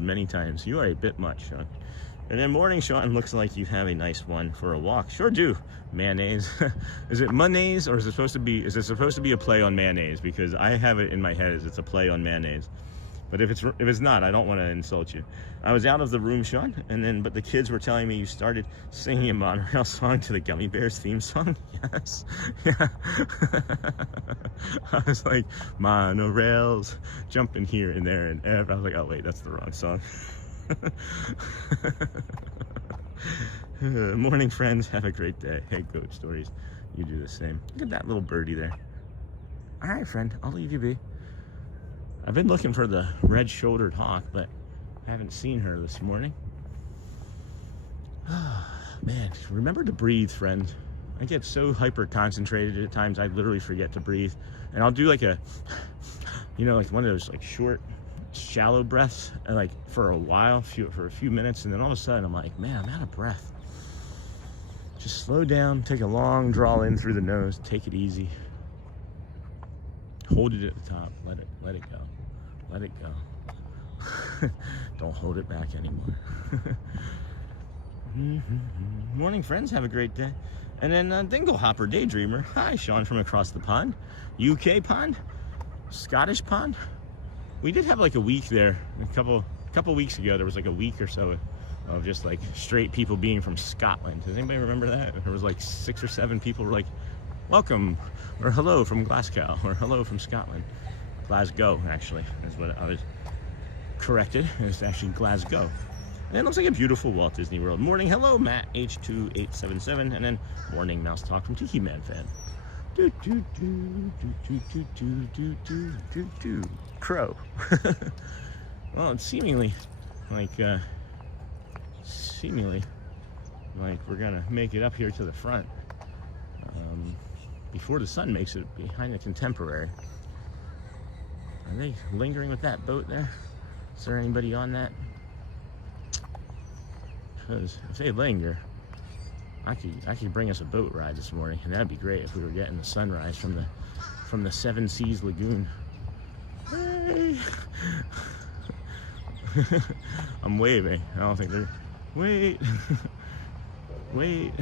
many times, you are a bit much, Sean. And then morning, Sean, looks like you have a nice one for a walk. Sure do. Mayonnaise. Is it mayonnaise, or is it supposed to be a play on mayonnaise? Because I have it in my head as it's a play on mayonnaise. But if it's not, I don't want to insult you. I was out of the room, Sean, but the kids were telling me you started singing a Monorail song to the Gummy Bears theme song. Yes. Yeah. I was like, Monorails, jumping here and there and ever. I was like, oh wait, that's the wrong song. Morning, friends. Have a great day. Hey, Goat Stories. You do the same. Look at that little birdie there. All right, friend. I'll leave you be. I've been looking for the red-shouldered hawk, but I haven't seen her this morning. Man, remember to breathe, friend. I get so hyper-concentrated at times, I literally forget to breathe. And I'll do like like one of those like short, shallow breaths, like for a while, for a few minutes, and then all of a sudden I'm like, man, I'm out of breath. Just slow down, take a long draw in through the nose, take it easy. Hold it at the top, let it go. Let it go. Don't hold it back anymore. Morning, friends. Have a great day. And then Dingle Hopper Daydreamer. Hi, Sean from across the pond. UK pond? Scottish pond? We did have like a week there. A couple weeks ago, there was like a week or so of just like straight people being from Scotland. Does anybody remember that? There was like 6 or 7 people were like, welcome, or hello from Glasgow, or hello from Scotland. Glasgow, actually, is what I was corrected. It's actually Glasgow. And it looks like a beautiful Walt Disney World. Morning, hello, Matt H2877, and then morning, Mouse Talk from Tiki Man Fan. Crow. Well, it's seemingly like we're gonna make it up here to the front before the sun makes it behind the Contemporary. Are they lingering with that boat there? Is there anybody on that? Because if they linger, I could bring us a boat ride this morning, and that'd be great if we were getting the sunrise from the Seven Seas Lagoon. Hey. I'm waving. I don't think they're. Wait. Wait.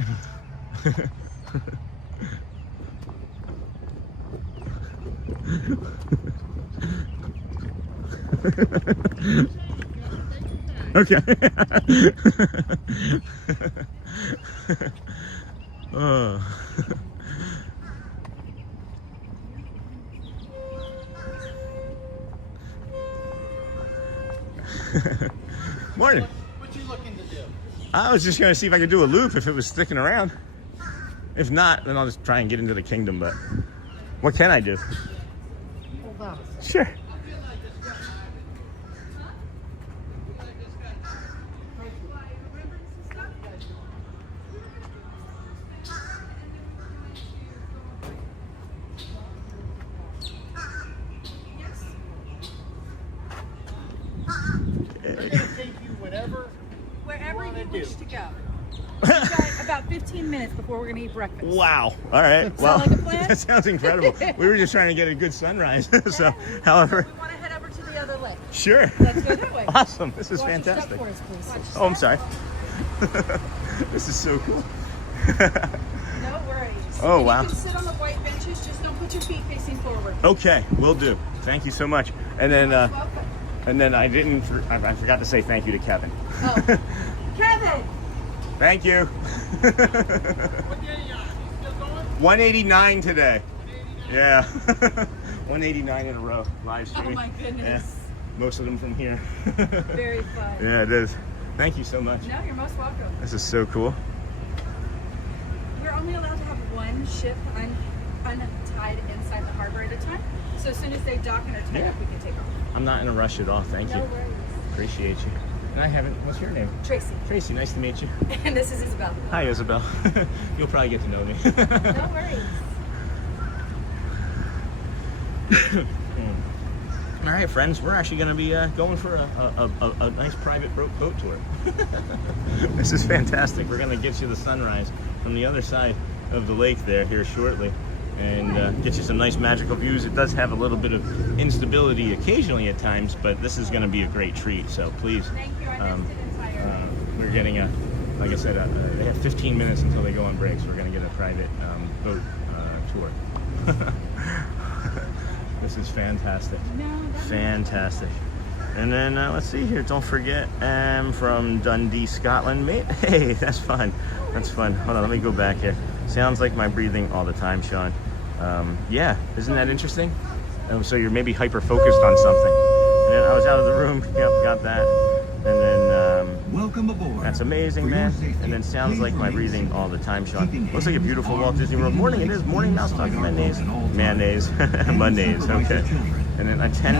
Okay. Morning. What you looking to do? I was just gonna see if I could do a loop if it was sticking around. If not, then I'll just try and get into the kingdom, but what can I do? Hold on. Sure. They're going to take you Wherever you do. wish to go. We've got about 15 minutes before we're going to eat breakfast. Wow. All right. Well, like a plan? that sounds incredible. We were just trying to get a good sunrise. So, however, We want to head over to the other lake. sure. Let's go that way. Awesome. This is Watch your step fantastic. for us, please. Oh, I'm sorry. This is so cool. No worries. Oh, And wow. You can sit on the white benches, just don't put your feet facing forward. Okay, will do. Thank you so much. And then, Welcome. I forgot to say thank you to Kevin. Oh. Kevin! Thank you. 189 today. Yeah. 189 in a row. Live Oh stream. my goodness. Yeah. Most of them from here. Very fun. Yeah, it is. Thank you so much. No, you're most welcome. This is so cool. We're only allowed to have one ship untied inside the harbor at a time. So as soon as they dock and are tied up, we can take off. I'm not in a rush at all. Thank No you. worries. Appreciate you. And I haven't. What's your name? Tracy. Tracy. Nice to meet you. And this is Isabel. Hi, Isabel. You'll probably get to know me. No worries. All right, friends. We're actually going to be going for a nice private boat tour. This is fantastic. We're going to get you the sunrise from the other side of the lake there here shortly, and get you some nice magical views. It does have a little bit of instability occasionally at times, but this is going to be a great treat. So please, Thank you. I missed it entirely. we're getting like I said, they have 15 minutes until they go on break, so we're going to get a private boat tour. This is fantastic. No, that's Fantastic. And then let's see here. Don't forget, from Dundee, Scotland, mate. Hey, that's fun. That's fun. Hold on, let me go back here. Sounds like my breathing all the time, Sean. Yeah, isn't that interesting? So you're maybe hyper focused on something. And then I was out of the room. Yep, got that. And then Welcome aboard. that's amazing, man. And then sounds like my breathing all the time, Sean. Looks like a beautiful Walt Disney World morning. It is morning. Mouse talking mayonnaise. Mondays. Okay. And then I tend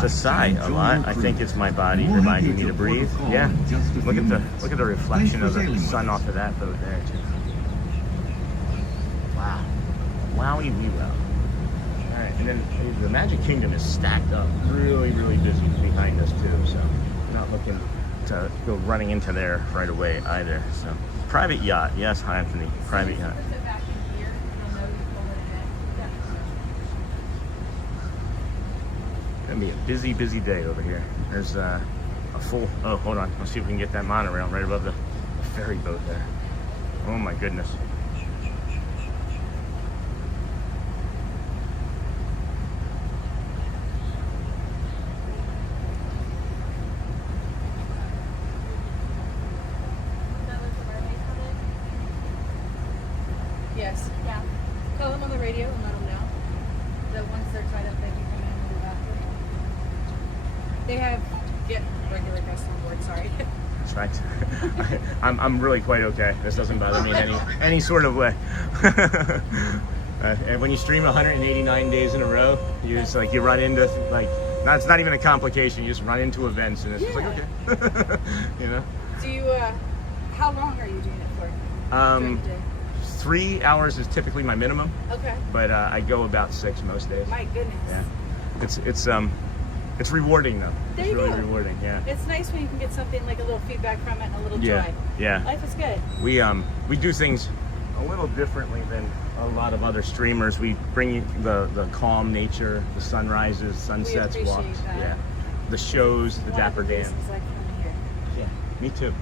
to sigh a lot. I think it's my body reminding me to breathe. Yeah. Look at the reflection of the sun off of that boat there too. Wow. Wowie wee wow. All right. And then the Magic Kingdom is stacked up, really busy behind us too. So not looking to go running into there right away either. So private yacht. Yes, hi Anthony. Private yacht. Puts it back in gear. You'll know you pulled it in. Gonna be a busy day over here. There's a full. Oh, hold on. Let's see if we can get that monorail right above the ferry boat there. Oh my goodness. Yes. Yeah. Call them on the radio and let them know that once they're tied up, they can come in and do that. They have get regular guests on board. Sorry. That's right. I'm really quite okay. This doesn't bother me in any sort of way. And when you stream 189 days in a row, you just like you run into like it's not even a complication. You just run into events, and it's just like okay, you know. Do you? How long are you doing it for? During the day? 3 hours is typically my minimum, Okay. but I go about 6 most days. My goodness. Yeah, it's rewarding though. There It's you really go. rewarding. Yeah. It's nice when you can get something like a little feedback from it and a little Yeah. joy. Yeah. Life is good. We do things a little differently than a lot of other streamers. We bring you the calm nature, the sunrises, sunsets, appreciate walks. that. Yeah. The shows, the One Dapper of the Dans. reasons I come here. Yeah, me too.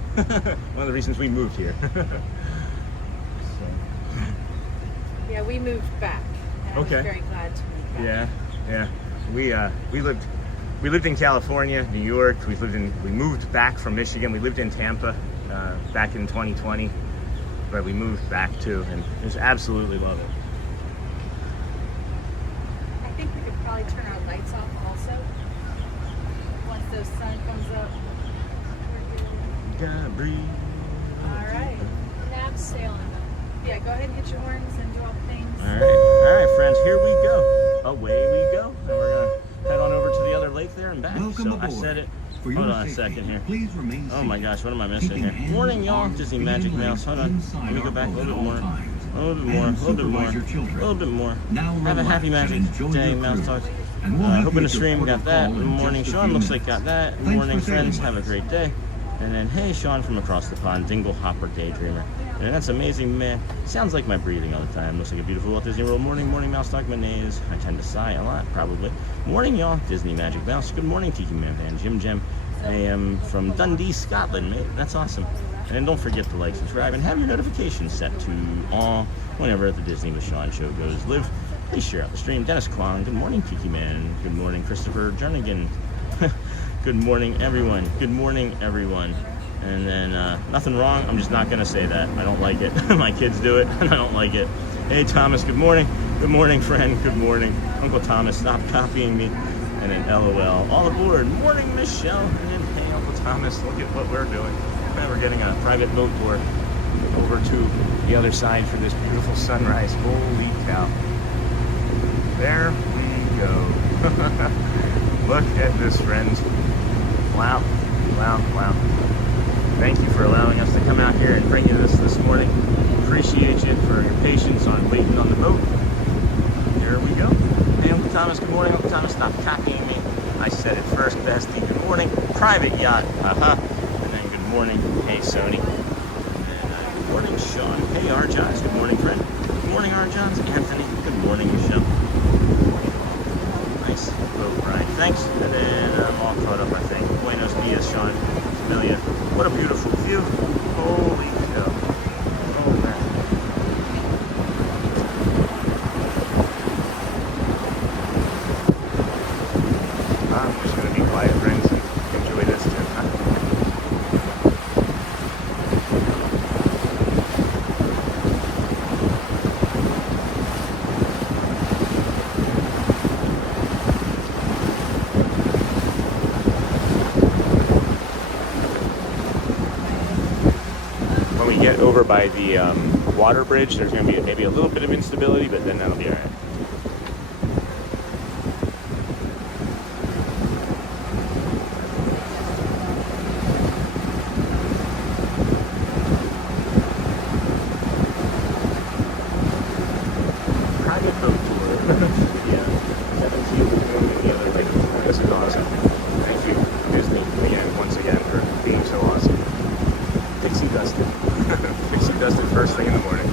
One of the reasons we moved here. Yeah, we moved back. And I Okay. was very glad to move back. Yeah. We lived in California, New York. We moved back from Michigan. We lived in Tampa back in 2020, but we moved back too, and just absolutely love it. I think we could probably turn our lights off also. Once the sun comes up. Gotta breathe. All right. Nav sailing. Yeah, go ahead and hit your horns and do all the things. All right, friends, here we go. Away we go. And we're gonna head on over to the other lake there and back. Welcome So aboard. I said it. For Hold your on a safety, second here. Please remain Oh my seated. gosh, what am I missing Keeping here? hands, Morning, y'all. arms, Disney feet, Magic and Mouse. legs Hold on. inside Let me go our back a boat little at bit more. all times. A little bit more. A And little bit more. supervise your children. A little bit more. Now Have a happy relax and magic enjoy day, your Mouse cruise. Talks. And we'll have Hoping you to at your stream. port Got of that. call Good in morning, just a Sean. few Looks like minutes. got that. Good Thanks morning, for sailing friends. with Have a us. great day. And then, hey, Sean from across the pond, Dingle Hopper Daydreamer. And that's amazing, man. Sounds like my breathing all the time. Looks like a beautiful Walt Disney World morning. Morning, Mouse Talk mayonnaise. I tend to sigh a lot, probably. Morning, y'all. Disney Magic Mouse. Good morning, Tiki Man Fan. Jim Jim. I am from Dundee, Scotland, mate. That's awesome. And then don't forget to like, subscribe, and have your notifications set to all whenever the Disney with Sean show goes live. Please share out the stream. Dennis Kwong. Good morning, Tiki Man. Good morning, Christopher Jernigan. Good morning, everyone. Good morning, everyone. And then nothing wrong. I'm just not gonna say that. I don't like it. My kids do it, and I don't like it. Hey Thomas, good morning. Good morning, friend. Good morning, Uncle Thomas. Stop copying me. And then LOL. All aboard. Morning, Michelle. And then hey, Uncle Thomas. Look at what we're doing. We're getting a private boat tour over to the other side for this beautiful sunrise. Holy cow! There we go. Look at this, friends. Wow, wow, wow. Thank you for allowing us to come out here and bring you this morning. Appreciate you for your patience on waiting on the boat. Here we go. Hey, Uncle Thomas, good morning. Uncle Thomas, stop copying me. I said it first, bestie. Good morning. Private yacht. And then good morning. Hey, Sony. And good morning, Sean. Hey, Arjons. Good morning, friend. Good morning, Arjons. Anthony. Good morning, Michelle. Nice boat ride. Thanks. And then I'm all caught up, I think. Buenos dias, Sean. Amelia. What a beautiful view. Holy cow. Oh, man. I'm just going to be quiet, friends, and enjoy this too. When we get over by the water bridge, there's going to be maybe a little bit of instability, but then that'll be all right. Private boat tour. Yeah. 17th the other day. This is awesome. Thank you, Disney, again, once again, for being so awesome. Pixie dusted. Pixie dusted first thing in the morning.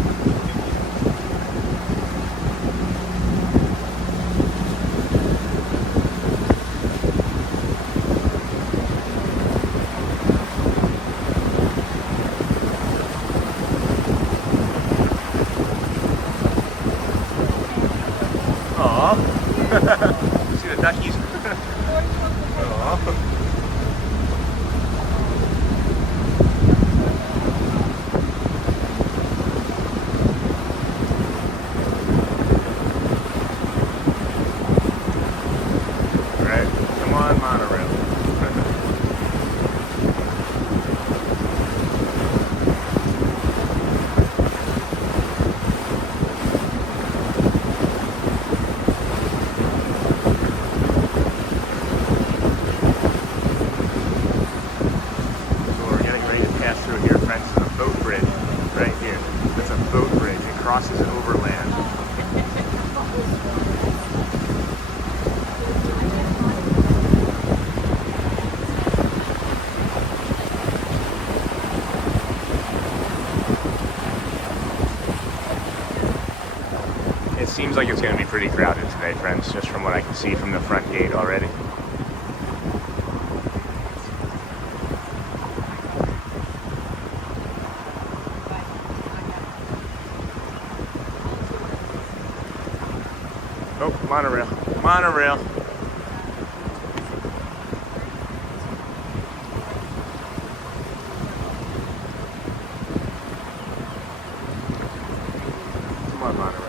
Aw. See the duckies? Aw. Monorail. So we're getting ready to pass through here, friends. It's a boat bridge right here. It's a boat bridge. It crosses over land. Seems like it's going to be pretty crowded today, friends, just from what I can see from the front gate already. Oh, monorail. Monorail. Come on, monorail.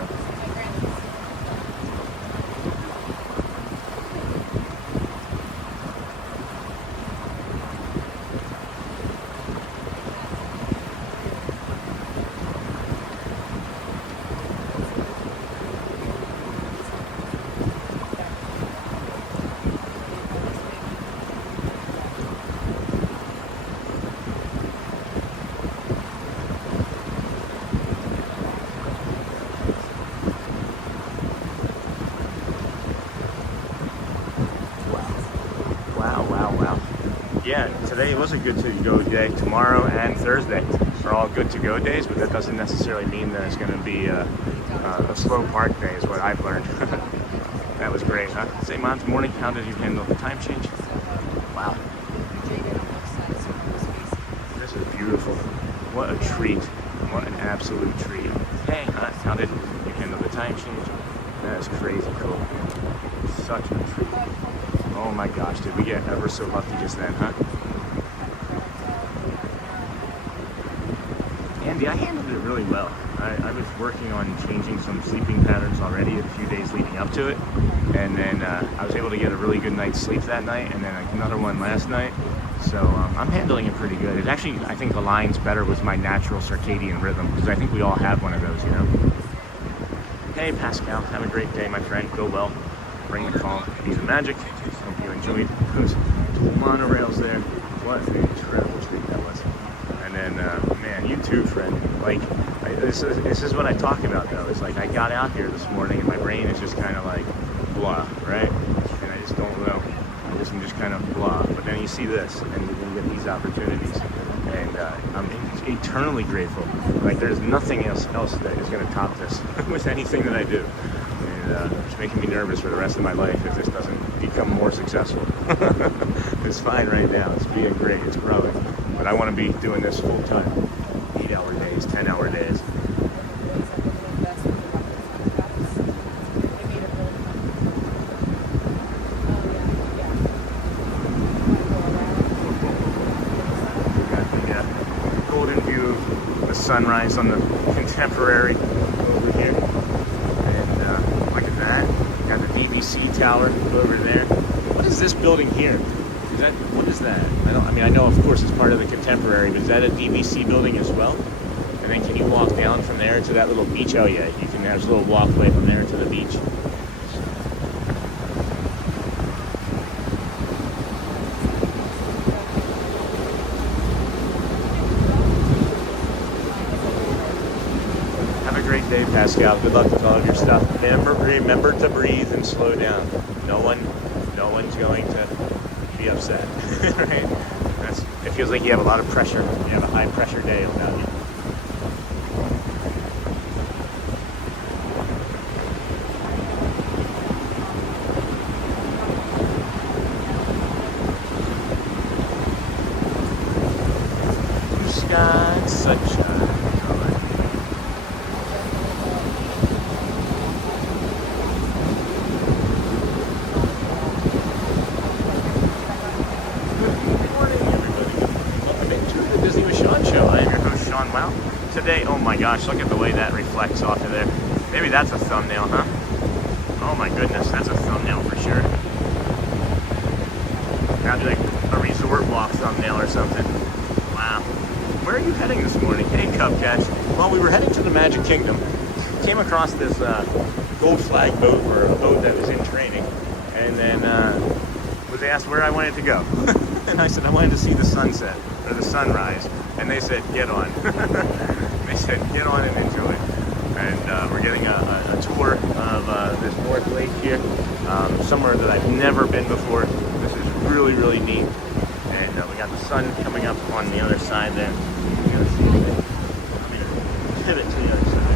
Yeah, today was a good to-go day. Tomorrow and Thursday are all good to-go days, but that doesn't necessarily mean that it's going to be a slow park day, is what I've learned. That was great, huh? Say, Mom's morning, how did you handle the time change? Wow. This is beautiful. What a treat. What an absolute treat. Hey, how did you handle the time change? That is crazy cool. Such a treat. Oh my gosh, did we get ever so lucky just then, huh? Yeah, I handled it really well. I was working on changing some sleeping patterns already a few days leading up to it, and then I was able to get a really good night's sleep that night, and then another one last night. So I'm handling it pretty good. It actually, I think, aligns better with my natural circadian rhythm, because I think we all have one of those, you know? Hey Pascal, have a great day, my friend. Go well. Bring the calm. Be the magic. Hope you enjoyed those monorails there. What an incredible treat that was. And then, man, you too, friend. Like, this is what I talk about, though. It's like I got out here this morning and my brain is just kind of like blah, right? And I just don't know. I'm just kind of blah. But then you see this, and you can get these opportunities, and I'm eternally grateful. Like, there's nothing else that is going to top this with anything that I do. And it's making me nervous for the rest of my life if this doesn't become more successful. It's fine right now. It's being great. It's growing. But I want to be doing this full time. 8-hour days, 10-hour days. Sunrise on the Contemporary over here, and look at that. Got the BBC tower over there. What is this building here? What is that? I know of course it's part of the Contemporary, but is that a BBC building as well? And then can you walk down from there to that little beach? Oh yeah, you can. There's a little walkway from there to the beach. Day, Pascal. Good luck with all of your stuff. Remember to breathe and slow down. No one's going to be upset. Right? It feels like you have a lot of pressure. You have a high pressure day about you. Blue sky, sunshine. Today, oh my gosh, look at the way that reflects off of there. Maybe that's a thumbnail, huh? Oh my goodness, that's a thumbnail for sure. That'd be like a resort walk thumbnail or something. Wow. Where are you heading this morning? Hey, Cupcatch. Well, we were heading to the Magic Kingdom. Came across this gold flag boat, or a boat that was in training. And then was asked where I wanted to go. And I said I wanted to see the sunset, or the sunrise. And they said, get on. They said, get on and enjoy. And we're getting a tour of this North Lake here, somewhere that I've never been before. This is really, really neat. And we got the sun coming up on the other side there. You gotta see it there. I'm gonna pivot to the other side.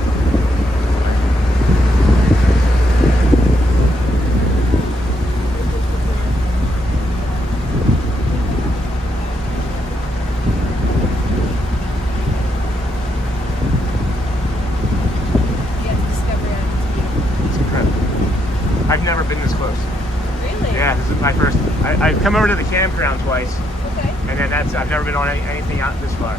I've never been this close. Really? Yeah, this is my first. I've come over to the campground twice. Okay. And then I've never been on anything out this far.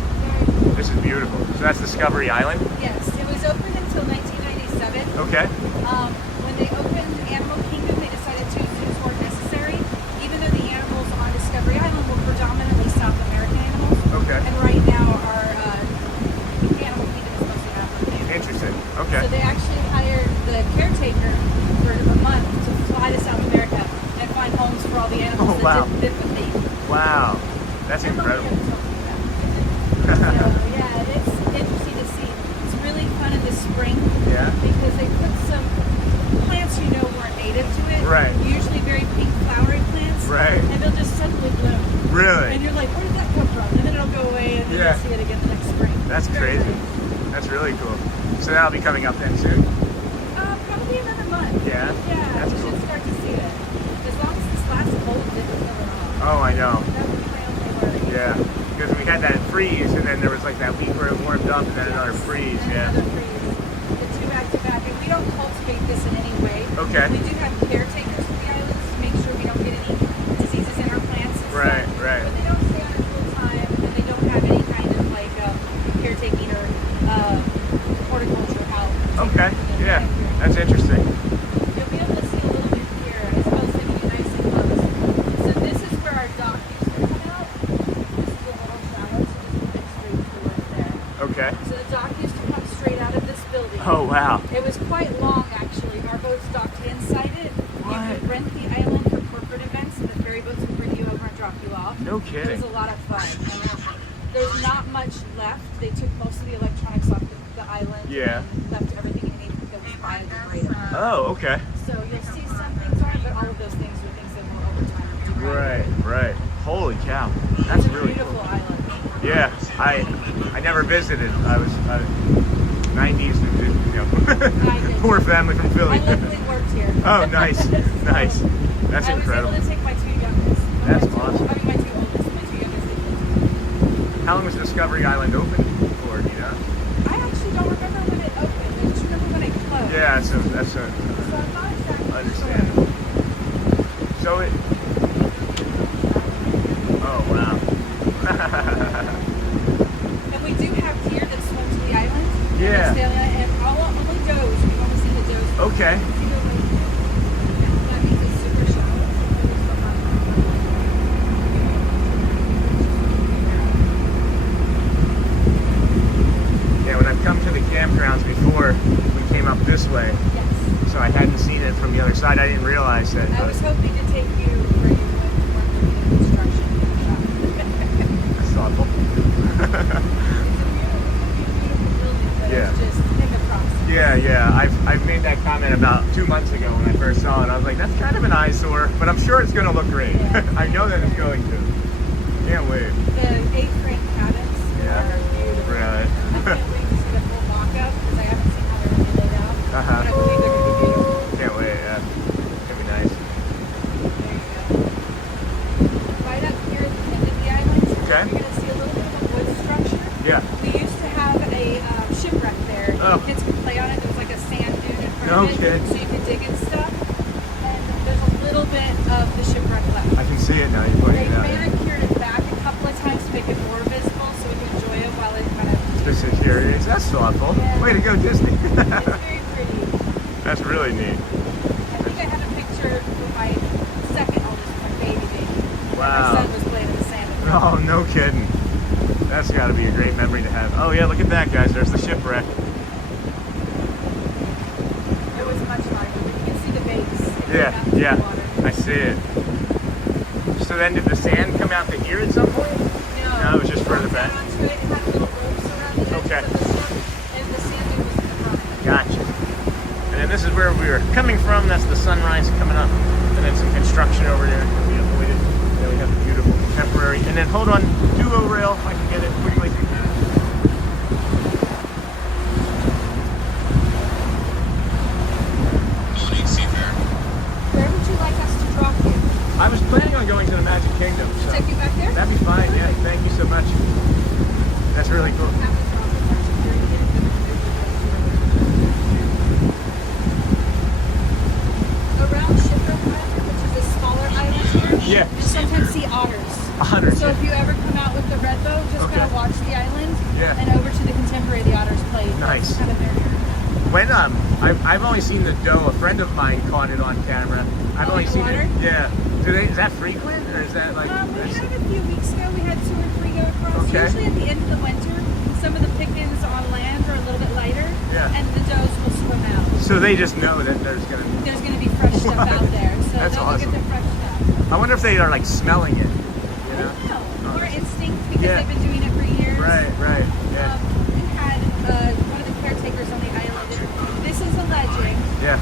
This is beautiful. So that's Discovery Island? Yes, it was open until 1997. Okay. When they opened Animal Kingdom, they decided two zoos weren't necessary, even though the animals on Discovery Island were predominantly South American animals. Okay. And right now our Animal Kingdom is mostly African animals. Interesting. Okay. So they actually hired the caretaker for a month to fly to South America and find homes for all the animals that didn't fit the theme. Wow. That's incredible. So, yeah, it's interesting to see. It's really fun in the spring. Yeah. Because they put some plants weren't native to it. Right. Usually very pink flowery plants. Right. And they'll just suddenly bloom. Really? And you're like, where did that come from? And then it'll go away and then you'll see it again the next spring. That's Very crazy. nice. That's really cool. So that'll be coming up then soon? Probably another month. Yeah? Yeah, That's we cool. should start to see it. As long as this last cold didn't fill it off. Oh, I know. That would be my only worry. Yeah. Because we had that freeze, and then there was like that week where it warmed up, and then another freeze. And Yeah. another freeze. The two back to back. And we don't cultivate this in any way. Okay. We do have caretakers for the islands to make sure we don't get any diseases in our plants and Right, stuff. right. But they don't stay on it full time, and they don't have any kind of like caretaking or Wow. It was quite long, actually. Our boats docked inside it. What? You could rent the island for corporate events, and the ferry boats would bring you over and drop you off. No It kidding. was a lot of fun. There's not much left. They took most of the electronics off the island. Yeah. And left everything in it that was biodegradable. Oh, okay. So you'll see some things on it, but all of those things are things that will over time degrade. Right. Holy cow. That's It's a really beautiful cool. island. Yeah, I never visited. I was 90s, you know, poor family from I Philly. luckily worked here. Oh, nice. That's incredible. I was able to take my two youngest. That's my two, awesome. I mean, my two oldest, my two youngest. They How long was Discovery Island open for? Do you know? I actually don't remember when it opened. I just remember when it closed. Yeah, that's a So I'm not exactly understandable. So it. Oh wow. And we do have deer that swim to the island. Yeah. And only does. We've only seen the does. Okay. See the way that means it's super shallow. Yeah, when I've come to the campgrounds before, we came up this way, Yes. so I hadn't seen it from the other side. I didn't realize that. I was hoping to take you where you went when the construction That's thoughtful. Yeah. It's just in the process. Yeah. I've made that comment about 2 months ago when I first saw it. I was like, that's kind of an eyesore, but I'm sure it's going to look great. Yeah. I know that it's going to. Can't wait. The 8-frame cabins Yeah. are beautiful. Right. I can't wait to see the full mock-up because I haven't seen how they're going to be laid out. Uh-huh. But I believe they're going to be beautiful. Can't wait. Yeah. It'll be nice. There you go. Right up here at the end of the island, Okay. you're going to see a little bit of a wood structure. Yeah. We used to have a shipwreck there. Oh. Kids could play on it. There was like a sand dune in front No of it, kidding. so you could dig and stuff. And there's a little bit of the shipwreck left. I can see it now. You're They pointing it out. manicured it back a couple of times to make it more visible, so we can enjoy it while it kind of. This experience. That's thoughtful. Yeah. Way to go, Disney. It's very pretty. That's really neat. I think I have a picture with my second oldest, my baby. Wow. My son was playing in the sand. Oh, no kidding. That's got to be a great memory to have. Oh, yeah, look at that, guys. There's the shipwreck. It was much larger, but you can see the base. Yeah, Out into yeah. the water. I see it. So then did the sand come out to here at some point? No, it was just further back. It had little ropes around the edge Okay. of the ship, and the sand dune was in the front. Gotcha. And then this is where we were coming from. That's the sunrise coming up. And then some construction over there that we avoided. Then we have the beautiful contemporary. And then hold on, duo rail, if I can get it quickly. Where would you like us to drop you? I was planning on going to the Magic Kingdom. So Take you back there? that'd be fine. Yeah, thank you so much. That's really cool. Around Shipwreck Island, which is a smaller island here, Yeah. you sometimes see otters. Otters. So if you ever come out with the red boat, just Okay. kind of watch the island, Yeah. and over to the contemporary, the otters play. Nice. That's kind of their area. When I've only seen the doe. A friend of mine caught it on camera. I've Oh, only in the seen water? it. Yeah. Is that frequent or is that like? We had it a few weeks ago. We had 2 or 3 go across. Okay. Usually at the end of the winter, some of the pickens on land are a little bit lighter, Yeah. and the does will swim out. So they just know that there's gonna. There's going to be fresh stuff out there, so That's they'll go get awesome. their fresh stuff. I wonder if they are like smelling it. You know? No, or instinct because Yeah. they've been doing it for years. Right. Yeah. We had one of the caretakers on the island. This is a legend, Yeah.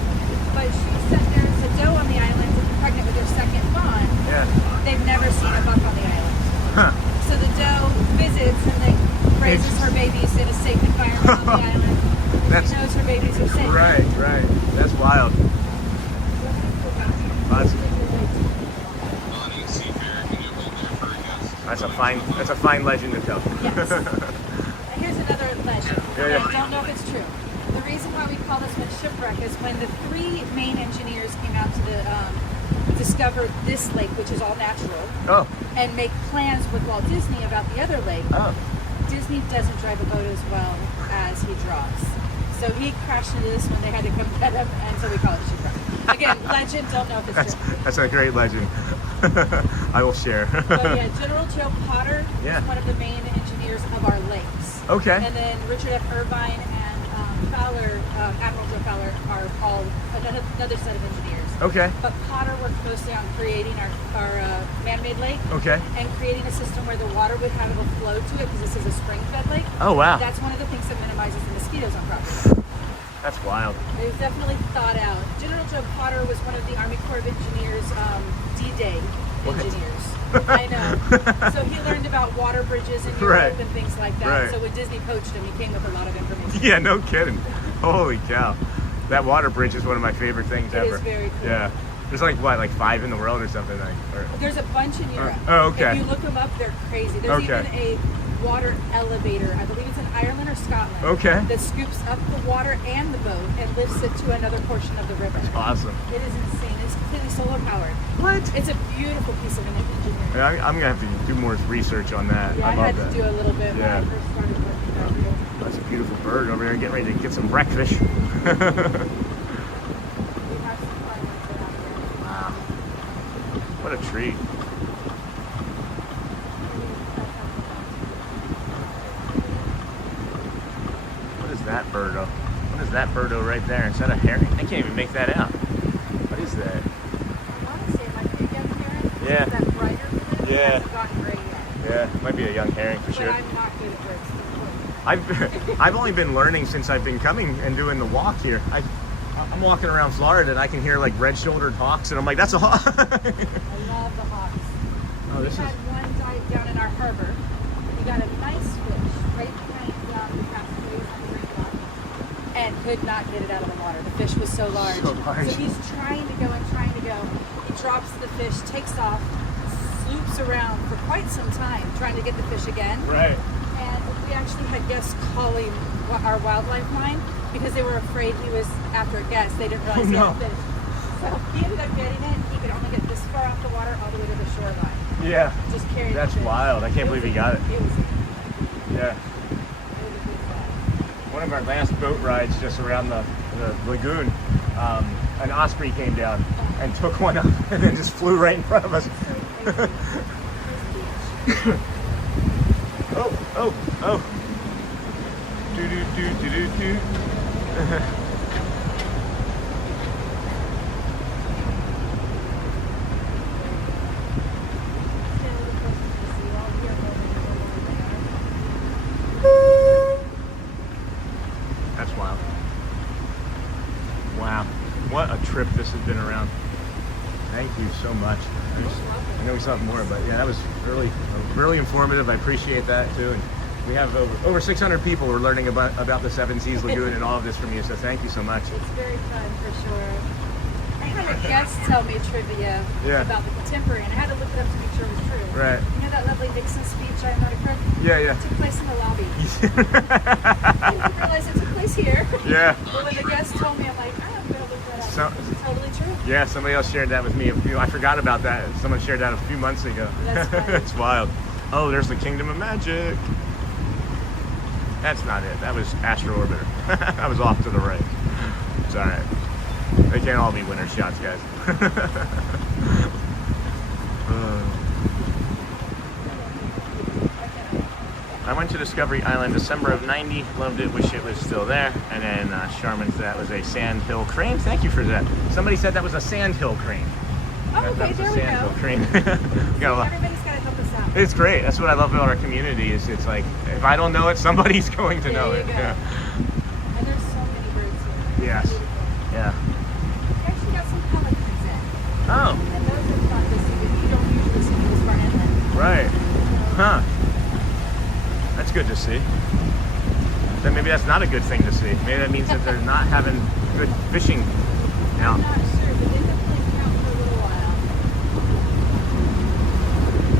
but she said there's a doe on the island and pregnant with her second fawn. Yeah. They've never seen a buck on the island. Huh. So the doe visits and then raises her babies in a safe environment on the island. That's She knows her babies are safe. right. That's wild. That's a fine legend to tell. Yes. Here's another legend. Yeah. I don't know if it's true. The reason why we call this one shipwreck is when the 3 main engineers came out to discover this lake, which is all natural, Oh. and make plans with Walt Disney about the other lake. Oh. Disney doesn't drive a boat as well as he draws. So he crashed into this when they had to come get him, and so we call it shipwreck. Again, legend, don't know if it's true. That's a great legend. I will share. But yeah, General Joe Potter Yeah. is one of the main engineers of our lakes. Okay. And then Richard F. Irvine and Fowler, Admiral Joe Fowler, are all another set of engineers. Okay. But Potter worked mostly on creating our man-made lake. Okay. And creating a system where the water would have a flow to it because this is a spring-fed lake. Oh, wow. That's one of the things that minimizes the mosquitoes on property. That's wild. It was definitely thought out. General Joe Potter was one of the Army Corps of Engineers D-Day engineers. I know. So he learned about water bridges in Europe and things like that. Right. So when Disney poached him, he came with a lot of information. Yeah, no kidding. Holy cow. That water bridge is one of my favorite things ever. It is very cool. Yeah. There's like, what, like 5 in the world or something? There's a bunch in Europe. Oh, okay. If you look them up, they're crazy. There's even a water elevator. I believe it's in Ireland or Scotland. Okay. That scoops up the water and the boat and lifts it to another portion of the river. Awesome. It is insane. It's completely solar powered. What? It's a beautiful piece of engineering. Yeah, I'm going to have to do more research on that. Yeah, I love had that. to do a little bit when I first started working out here. That's a beautiful bird over there getting ready to get some breakfast. We have some fun with it out there. Wow. What a treat. What is that birdo? What is that birdo right there? Is that a herring? I can't even make that out. What is that? I want to say it might be a young herring. Yeah. That brighter blue Yeah. hasn't gotten gray yet. Yeah, might be a young herring for But sure. I'm not good at birds. I've only been learning since I've been coming and doing the walk here. I'm walking around Florida and I can hear like red-shouldered hawks and I'm like, that's a hawk. I love the hawks. Oh, We this had is one dive down in our harbor. We got a nice fish right behind the castaways on the ring dock and could not get it out of the water. The fish was so large. So large. So he's trying to go and trying to go. He drops the fish, takes off, sloops around for quite some time trying to get the fish again. right. And we actually had guests calling our wildlife line because they were afraid he was after a guest. They didn't realize he had a fish. So he ended up getting it. He could only get this far off the water all the way to the shoreline. Yeah. Just carrying That's the fish. wild. I can't believe he got it. It was Yeah. a good spot. One of our last boat rides just around the lagoon, an osprey came down and took one up and then just flew right in front of us. Oh. Do do do do do do. That's wild. Wow. What a trip this has been around. Thank you so much. I know we saw more, but yeah, that was really informative. I appreciate that too. And we have over 600 people who are learning about the Seven Seas Lagoon and all of this from you. So thank you so much. It's very fun for sure. I had a guest tell me trivia about the contemporary, and I had to look it up to make sure it was true. Right. You know that lovely Nixon speech I'm not a crook? Yeah. It took place in the lobby. I didn't realize it took place here. Yeah. But when the guest told me, I'm like, I'm going to look that up. It's totally true. Yeah, somebody else shared that with me. I forgot about that. Someone shared that a few months ago. That's funny. It's wild. Oh, there's the Kingdom of Magic. That's not it. That was Astro Orbiter. I was off to the right. It's all right. They can't all be winner shots, guys. I went to Discovery Island December of '90. Loved it. Wish it was still there. And then Charmin said that was a sandhill crane. Thank you for that. Somebody said that was a sandhill crane. Oh, That okay, was a there we sandhill go. crane. We got a lot. Everybody's got to help us out. It's great. That's what I love about our community. Is it's like if I don't know it, somebody's going to know There it. you go. Yeah. And there's so many birds here. Yes. Beautiful. Yeah. We actually got some pelicans in. Oh. And those are fun to see, but you don't usually see this far inland. Right. Huh. That's good to see. Then maybe that's not a good thing to see. Maybe that means that they're not having good fishing now. I'm not sure, but they definitely count for a little while.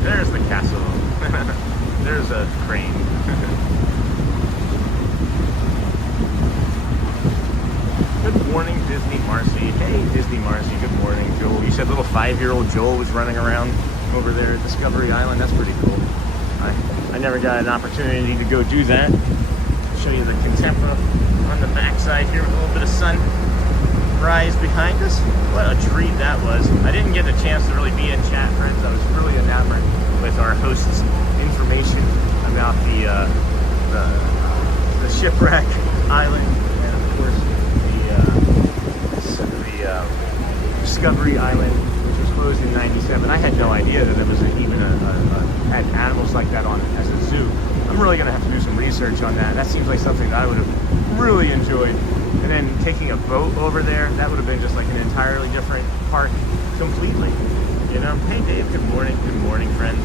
There's the castle. There's a crane. Good morning, Disney Marcy. Hey, Disney Marcy. Good morning, Joel. You said little 5-year-old Joel was running around over there at Discovery Island. That's pretty cool. I never got an opportunity to go do that. Show you the Contempora on the backside here with a little bit of sunrise behind us. What a treat that was. I didn't get a chance to really be in chat, friends. I was really enamored with our host's information about the shipwreck island and Discovery Island, which was closed in '97. I had no idea that there was had animals like that on as a zoo. I'm really gonna have to do some research on that. That seems like something that I would have really enjoyed. And then taking a boat over there, that would have been just like an entirely different park completely. You know? Hey Dave, good morning. Good morning, friends.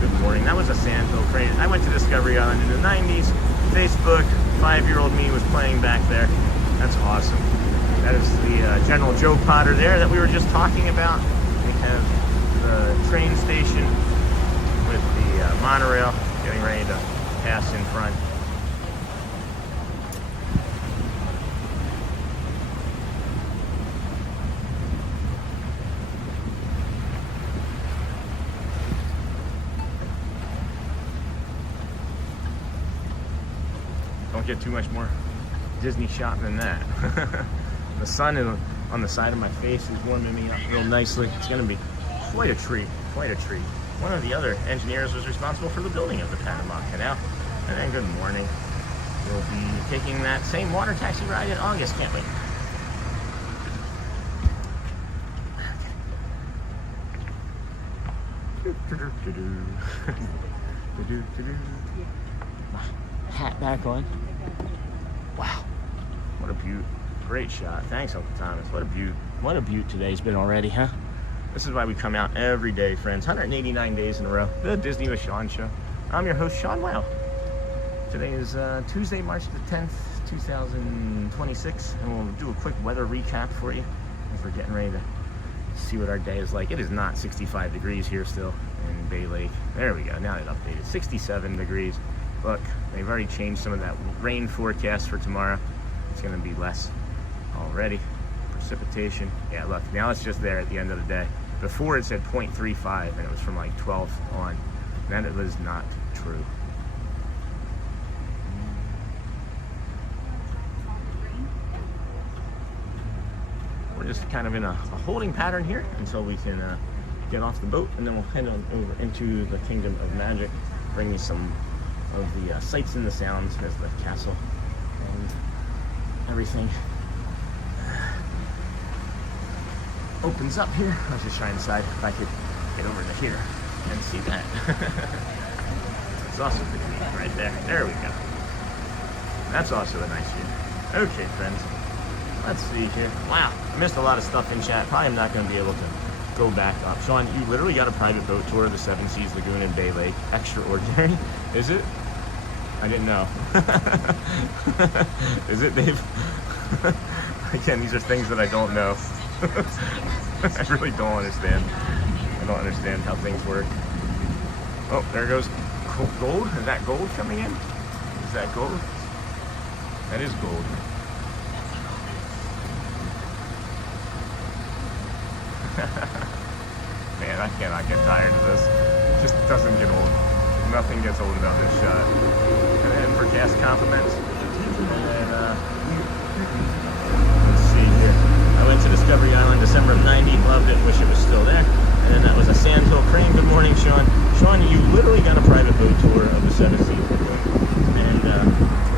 Good morning. That was a sandhill crane. I went to Discovery Island in the 90s. Facebook, 5-year-old me was playing back there. That's awesome. That is the General Joe Potter there that we were just talking about. We have the train station with the monorail getting ready to pass in front. Don't get too much more Disney shot than that. The sun on the side of my face is warming me up real nicely. It's going to be quite a treat, quite a treat. One of the other engineers was responsible for the building of the Panama Canal. And then good morning. We'll be taking that same water taxi ride in August, can't we? Hat back on. Wow, what a beaut. Great shot. Thanks, Uncle Thomas. What a beaut. What a beaut today's been already, huh? This is why we come out every day, friends. 189 days in a row. The Disney with Sean show. I'm your host, Sean Wow. Today is Tuesday, March the 10th, 2026. And we'll do a quick weather recap for you as we're getting ready to see what our day is like. It is not 65 degrees here still in Bay Lake. There we go. Now it updated. 67 degrees. Look, they've already changed some of that rain forecast for tomorrow. It's going to be less already. Precipitation. Yeah, look, now it's just there at the end of the day. Before it said 0.35 and it was from like 12 on. Then it was not true. We're just kind of in a holding pattern here until we can get off the boat, and then we'll head on over into the Kingdom of Magic, bring you some of the sights and the sounds as the castle and everything opens up here. I was just trying to decide if I could get over to here and see that. It's also pretty neat right there. There we go. That's also a nice view. Okay, friends. Let's see here. Wow, I missed a lot of stuff in chat. Probably am not going to be able to go back up. Sean, you literally got a private boat tour of the Seven Seas Lagoon in Bay Lake. Extraordinary. Is it? I didn't know. Is it, Dave? Again, these are things that I don't know. I really don't understand. I don't understand how things work. Oh, there goes gold. Is that gold coming in? Is that gold? That is gold. Man, I cannot get tired of this. It just doesn't get old. Nothing gets old about this shot. And then for cast compliments. And then, let's see here. I went to Discovery Island December of '90. Loved it. Wish it was still there. And then that was a sandhill crane. Good morning, Sean. Sean, you literally got a private boat tour of the Seven Seas Lagoon. And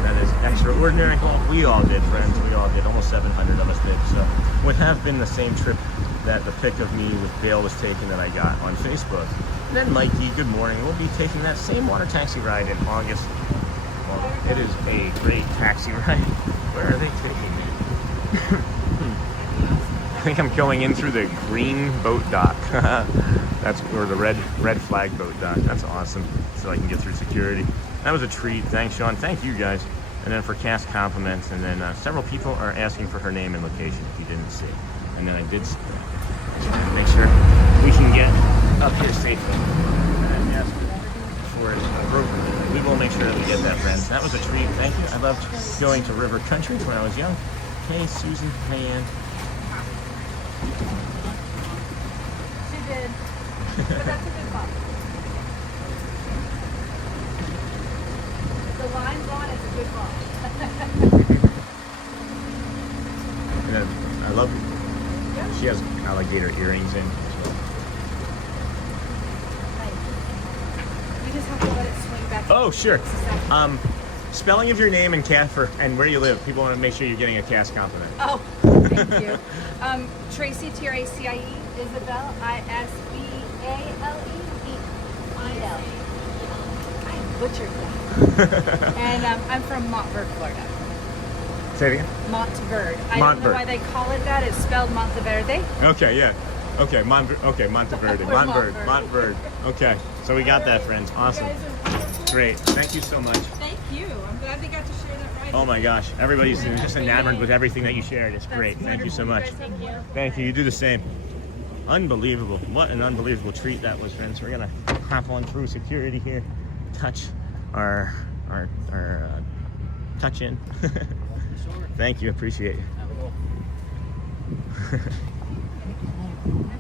that is extraordinary. Well, we all did, friends. We all did. Almost 700 of us did. So would have been the same trip that the pic of me with Bale was taken that I got on Facebook. And then Mikey, good morning. We'll be taking that same water taxi ride in August. Well, it is a great taxi ride. Where are they taking me? I think I'm going in through the green boat dock. Or the red flag boat dock. That's awesome. So I can get through security. That was a treat. Thanks, Sean. Thank you guys. And then for cast compliments, and then several people are asking for her name and location if you didn't see. And then I did make sure we can get up here safely. And ask for it appropriately. We will make sure that we get that, friends. That was a treat. Thank you. I loved going to River Country when I was young. Hey, Susan. Hey, Ann. She did. But that's a good one. The line's on, it's a good one. And then I love it. She has alligator earrings in. You just have to let it swing back. Oh, sure. Spelling of your name and where you live. People want to make sure you're getting a cast compliment. Oh. Thank you. Tracy, Tracie, Isabel, Isbale, I butchered that. And I'm from Montverde, Florida. Say it again. Montverde. I don't Montverde. know why they call it that. It's spelled Monteverde. Okay, yeah. Okay, Monteverde. Montverde. Okay, so we got that, friends. Awesome. You guys are wonderful. Great. Thank you so much. Thank you. I'm glad they got to share that ride. Oh my gosh, everybody's just enamored with everything that you shared. It's great. Thank you so much. Thank you. Thank you. You do the same. Unbelievable. What an unbelievable treat that was, friends. We're gonna hop on through security here, touch our touch in. Thank you. Appreciate it.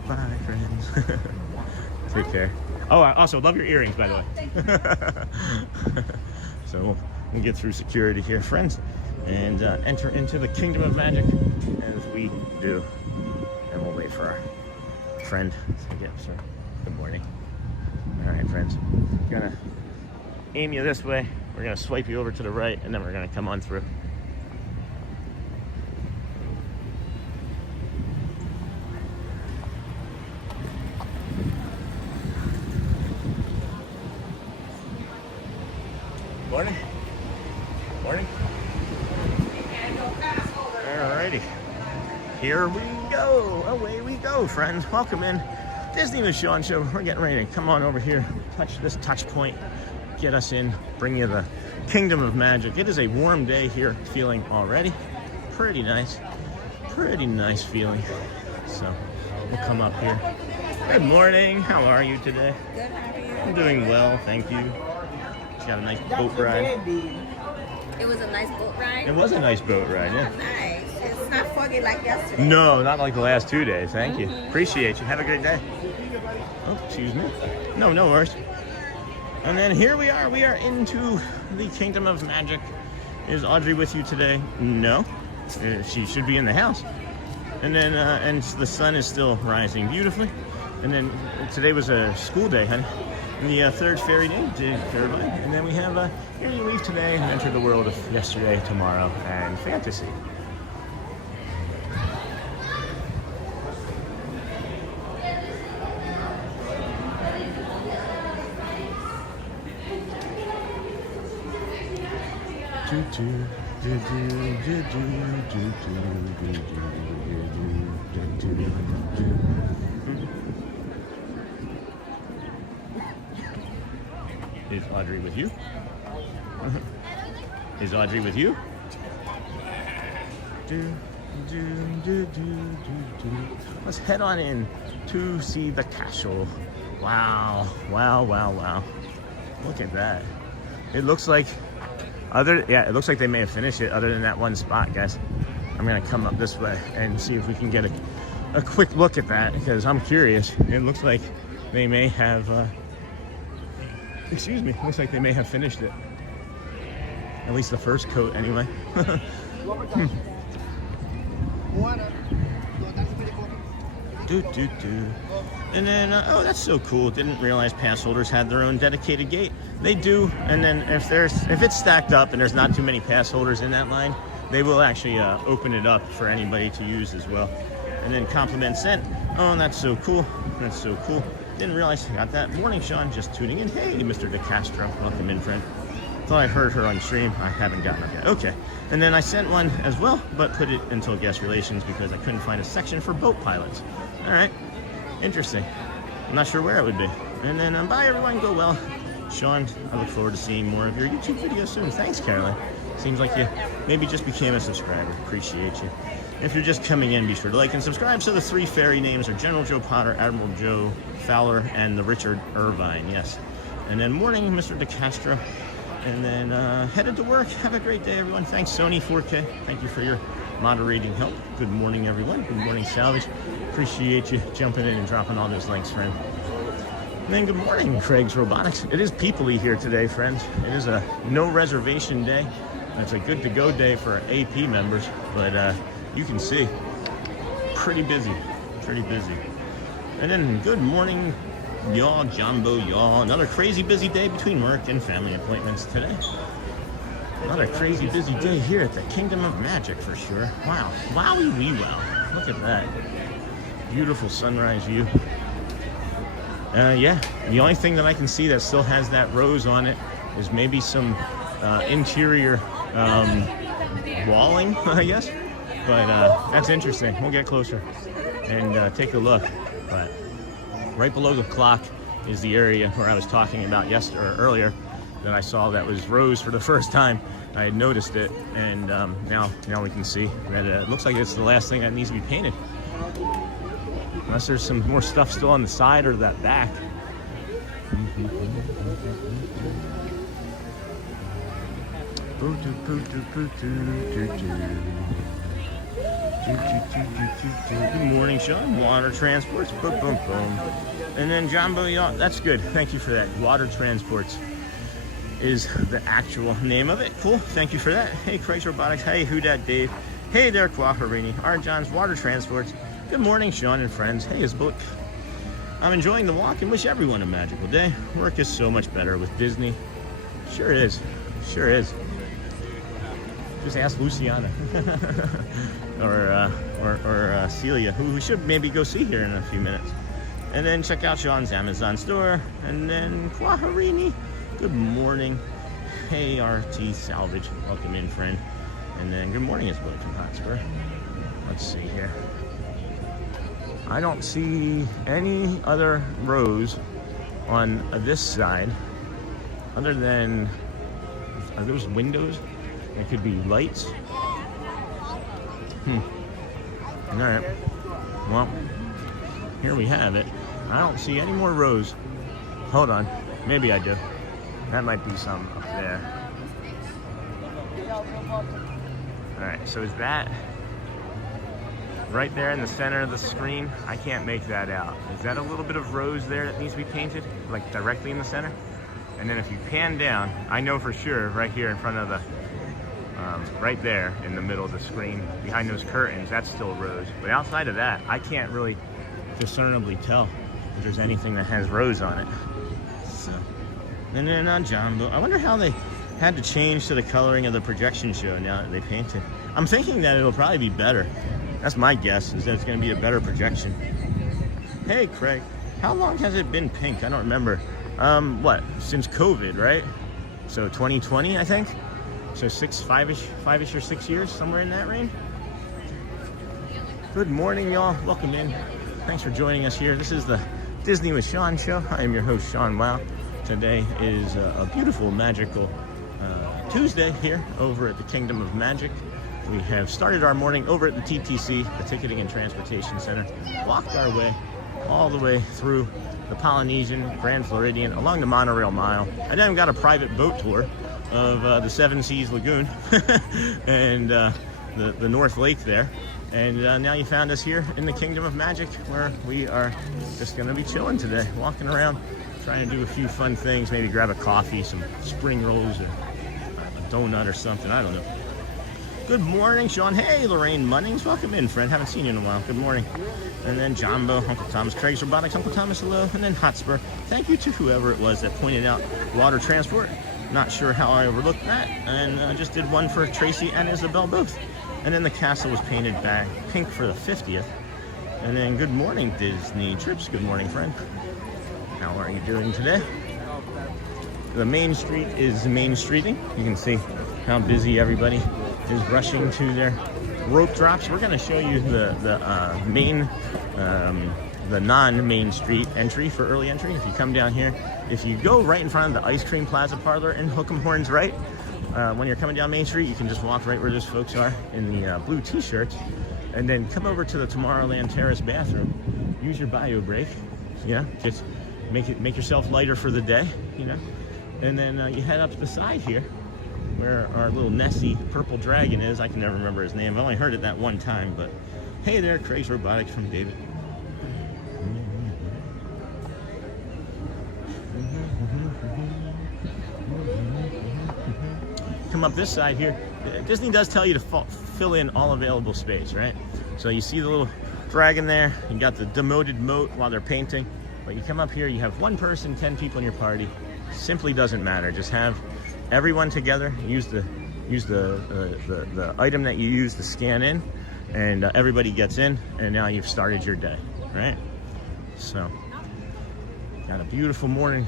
Bye, friends. Take care. Oh, I also love your earrings, by the way. So we'll get through security here, friends, and enter into the kingdom of magic as we do. And we'll wait for our friend to get us. Good morning. All right, friends. We're gonna aim you this way. We're gonna swipe you over to the right, and then we're gonna come on through. Morning. Morning. Alrighty. Here we go. Away we go, friends. Welcome in. Disney with Sean Show. We're getting ready to come on over here, touch this touch point, get us in, bring you the kingdom of magic. It is a warm day here, feeling already. Pretty nice. Pretty nice feeling. So we'll come up here. Good morning. How are you today? Good, how are you? I'm doing well, thank you. Got a nice boat ride. It was a nice boat ride. It was a nice boat ride, yeah. Nice. It's not foggy like yesterday. No, not like the last 2 days. Thank you. Appreciate you. Have a great day. Oh, excuse me. No, no worries. And then here we are. We are into the kingdom of magic. Is Audrey with you today? No. She should be in the house. And then, and the sun is still rising beautifully. And then today was a school day, honey. The third fairy day did very well. And then we have here you leave today and enter the world of yesterday, tomorrow, and fantasy. Is Audrey with you? Is Audrey with you? Let's head on in to see the castle. Wow, wow, wow, wow. Look at that. It looks like it looks like they may have finished it other than that one spot, guys. I'm gonna come up this way and see if we can get a quick look at that because I'm curious. It looks like they may have excuse me, looks like they may have finished it. At least the first coat, anyway. And then, oh, that's so cool. Didn't realize pass holders had their own dedicated gate. They do, and then if it's stacked up and there's not too many pass holders in that line, they will actually open it up for anybody to use as well. And then compliment sent. Oh, that's so cool. That's so cool. Didn't realize I got that. Morning, Sean. Just tuning in. Hey, Mr. DeCastro. Welcome in, friend. Thought I heard her on stream. I haven't gotten it yet. Okay. And then I sent one as well, but put it until guest relations because I couldn't find a section for boat pilots. All right. Interesting. I'm not sure where it would be. And then bye, everyone. Go well. Sean, I look forward to seeing more of your YouTube videos soon. Thanks, Caroline. Seems like you maybe just became a subscriber. Appreciate you. If you're just coming in, be sure to like and subscribe. So the three fairy names are General Joe Potter, Admiral Joe Fowler, and the Richard Irvine. Yes. And then morning, Mr. DeCastro. And then headed to work. Have a great day, everyone. Thanks, Sony 4K. Thank you for your moderating help. Good morning, everyone. Good morning, Salvage. Appreciate you jumping in and dropping all those links, friend. And then good morning, Craig's Robotics. It is people-y here today, friends. It is a no reservation day. It's a good to go day for AP members, but you can see, pretty busy, pretty busy. And then good morning, y'all, Jumbo, y'all. Another crazy busy day between work and family appointments today. Another crazy busy day here at the Kingdom of Magic for sure. Wow. Wowie wee wow. Look at that. Beautiful sunrise view. Yeah, the only thing that I can see that still has that rose on it is maybe some interior walling, I guess. But that's interesting. We'll get closer and take a look. But right below the clock is the area where I was talking about earlier that I saw that was rose for the first time. I had noticed it, and now we can see that it looks like it's the last thing that needs to be painted. Unless there's some more stuff still on the side or that back. Good morning, Sean. Water transports. Boom, boom, boom. And then Jumbo Yacht. That's good. Thank you for that. Water transports is the actual name of it. Cool. Thank you for that. Hey, Christ Robotics. Hey, who dat Dave? Hey there, Quaharini. Art John's Water Transports. Good morning, Sean and friends. Hey, it's Book. I'm enjoying the walk and wish everyone a magical day. Work is so much better with Disney. Sure is. Sure is. Just ask Luciana or Celia, who we should maybe go see here in a few minutes. And then check out Sean's Amazon store. And then Quaharini. Good morning. Hey, RT Salvage. Welcome in, friend. And then good morning, it's Willie from Hotspur. Let's see here. I don't see any other rows on this side other than, are those windows? It could be lights. All right. Well, here we have it. I don't see any more rows. Hold on. Maybe I do. That might be some up there. All right. So is that right there in the center of the screen? I can't make that out. Is that a little bit of rose there that needs to be painted, like directly in the center? And then if you pan down, I know for sure right here in front of the, right there in the middle of the screen, behind those curtains, that's still rose. But outside of that, I can't really discernibly tell if there's anything that has rose on it. So, and then on Jumbo, I wonder how they had to change to the coloring of the projection show now that they painted. I'm thinking that it'll probably be better. That's my guess, is that it's going to be a better projection. Hey, Craig. How long has it been pink? I don't remember. What? Since COVID, right? So 2020, I think? So five-ish or 6 years, somewhere in that range. Good morning, y'all. Welcome in. Thanks for joining us here. This is the Disney with Sean show. I am your host, Sean Wow. Today is a beautiful, magical Tuesday here over at the Kingdom of Magic. We have started our morning over at the TTC, the Ticketing and Transportation Center, walked our way all the way through the Polynesian, Grand Floridian, along the Monorail Mile. I then got a private boat tour of the Seven Seas Lagoon and the North Lake there. And now you found us here in the Kingdom of Magic, where we are just going to be chilling today, walking around, trying to do a few fun things, maybe grab a coffee, some spring rolls, or a donut or something, I don't know. Good morning, Sean. Hey, Lorraine Munnings. Welcome in, friend. Haven't seen you in a while. Good morning. And then Jumbo, Uncle Thomas, Craig's Robotics, Uncle Thomas, hello. And then Hotspur. Thank you to whoever it was that pointed out water transport. Not sure how I overlooked that. And I just did one for Tracy and Isabel both. And then the castle was painted back pink for the 50th. And then good morning, Disney Trips. Good morning, friend. How are you doing today? The main street is Main Streeting. You can see how busy everybody is rushing to their rope drops. We're going to show you the non-Main Street entry for early entry. If you come down here, if you go right in front of the Ice Cream Plaza Parlor in Hook'em Horns right, when you're coming down Main Street, you can just walk right where those folks are in the blue t-shirts, and then come over to the Tomorrowland Terrace bathroom. Use your bio break, just make yourself lighter for the day, and then you head up to the side here, where our little Nessie purple dragon is. I can never remember his name. I've only heard it that one time, but hey there, Craig's Robotics from David. Come up this side here. Disney does tell you to fill in all available space, right? So you see the little dragon there. You got the demoted moat while they're painting. But you come up here, you have one person, 10 people in your party. Simply doesn't matter. Just have everyone together. Use the use the item that you use to scan in, and everybody gets in, and now you've started your day, right? So, got a beautiful morning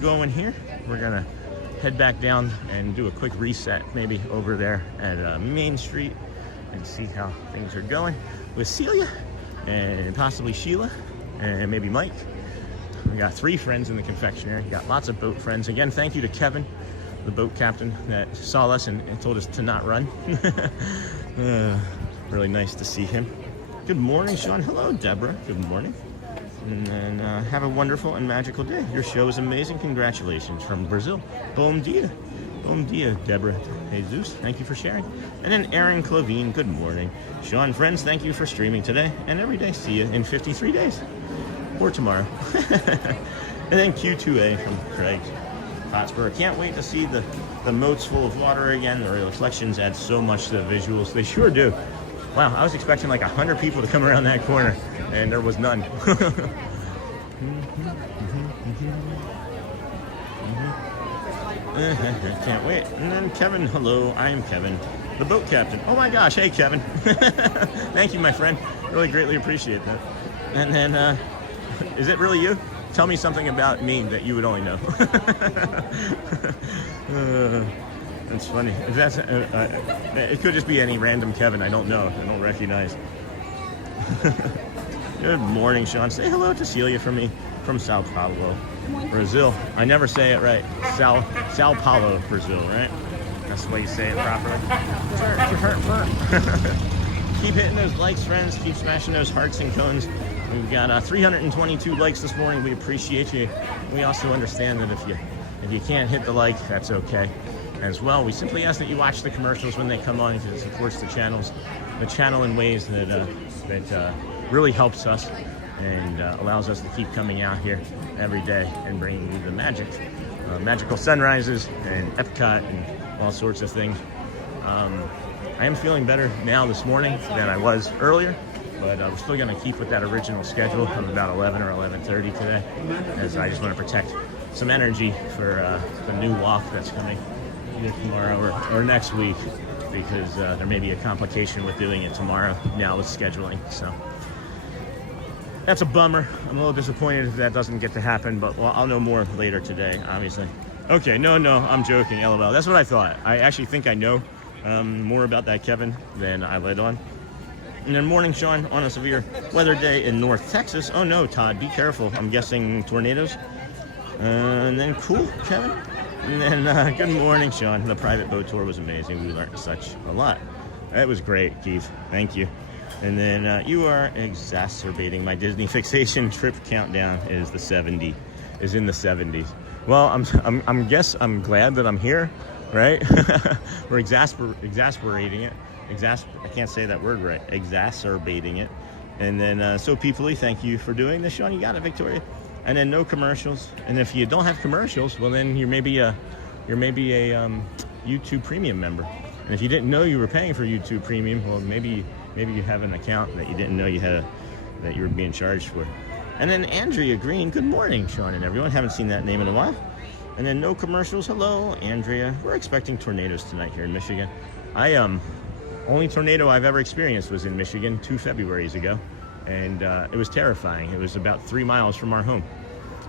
going here. We're gonna head back down and do a quick reset, maybe over there at Main Street, and see how things are going with Celia and possibly Sheila and maybe Mike. We got 3 friends in the confectionery. Got lots of boat friends. Again, thank you to Kevin, the boat captain, that saw us and told us to not run. Really nice to see him. Good morning, Sean. Hello, Deborah. Good morning. And then have a wonderful and magical day. Your show is amazing. Congratulations from Brazil. Bom dia. Bom dia, Deborah Jesus. Thank you for sharing. And then Aaron Clovine. Good morning. Sean, friends, thank you for streaming today and every day. See you in 53 days. Or tomorrow. And then Q2A from Craig Hotspur. Can't wait to see the moats full of water again. The reflections add so much to the visuals. They sure do. Wow, I was expecting like 100 people to come around that corner, and there was none. Can't wait. And then Kevin, hello, I am Kevin, the boat captain. Oh my gosh, hey Kevin. Thank you, my friend. Really greatly appreciate that. And then, is it really you? Tell me something about me that you would only know. That's funny. If that's, it could just be any random Kevin I don't know, I don't recognize. Good morning, Sean. Say hello to Celia from me from Sao Paulo, Brazil. I never say it right. Sao Paulo, Brazil, right? That's the way you say it properly. Keep hitting those likes, friends. Keep smashing those hearts and cones. We've got 322 likes this morning. We appreciate you. We also understand that if you can't hit the like, that's okay as well. We simply ask that you watch the commercials when they come on, because it supports the channel in ways that really helps us and allows us to keep coming out here every day and bringing you the magical sunrises and Epcot and all sorts of things. I am feeling better now this morning than I was earlier, but we're still going to keep with that original schedule of about 11 or 11:30 today, as I just want to protect some energy for the new walk that's coming either tomorrow or next week, because there may be a complication with doing it tomorrow now with scheduling. So that's a bummer. I'm a little disappointed if that doesn't get to happen, but well, I'll know more later today, obviously. Okay, no, I'm joking, LOL. That's what I thought. I actually think I know more about that Kevin than I let on. And then morning, Sean, on a severe weather day in North Texas. Oh no, Todd, be careful. I'm guessing tornadoes. And then cool, Kevin. And then good morning, Sean. The private boat tour was amazing. We learned such a lot. It was great, Keith. Thank you. And then you are exacerbating my Disney fixation. Trip countdown is in the 70s. Well, I'm glad that I'm here, right? We're exasperating it. I can't say that word right. Exacerbating it. And then so Peoplely, thank you for doing this, Sean. You got it, Victoria. And then no commercials. And if you don't have commercials, well then you're maybe a YouTube Premium member. And if you didn't know you were paying for YouTube Premium, well maybe you have an account that you didn't know you had that you were being charged for. And then Andrea Green, good morning, Sean and everyone. Haven't seen that name in a while. And then no commercials. Hello, Andrea. We're expecting tornadoes tonight here in Michigan. Only tornado I've ever experienced was in Michigan 2 Februaries ago. And it was terrifying. It was about 3 miles from our home.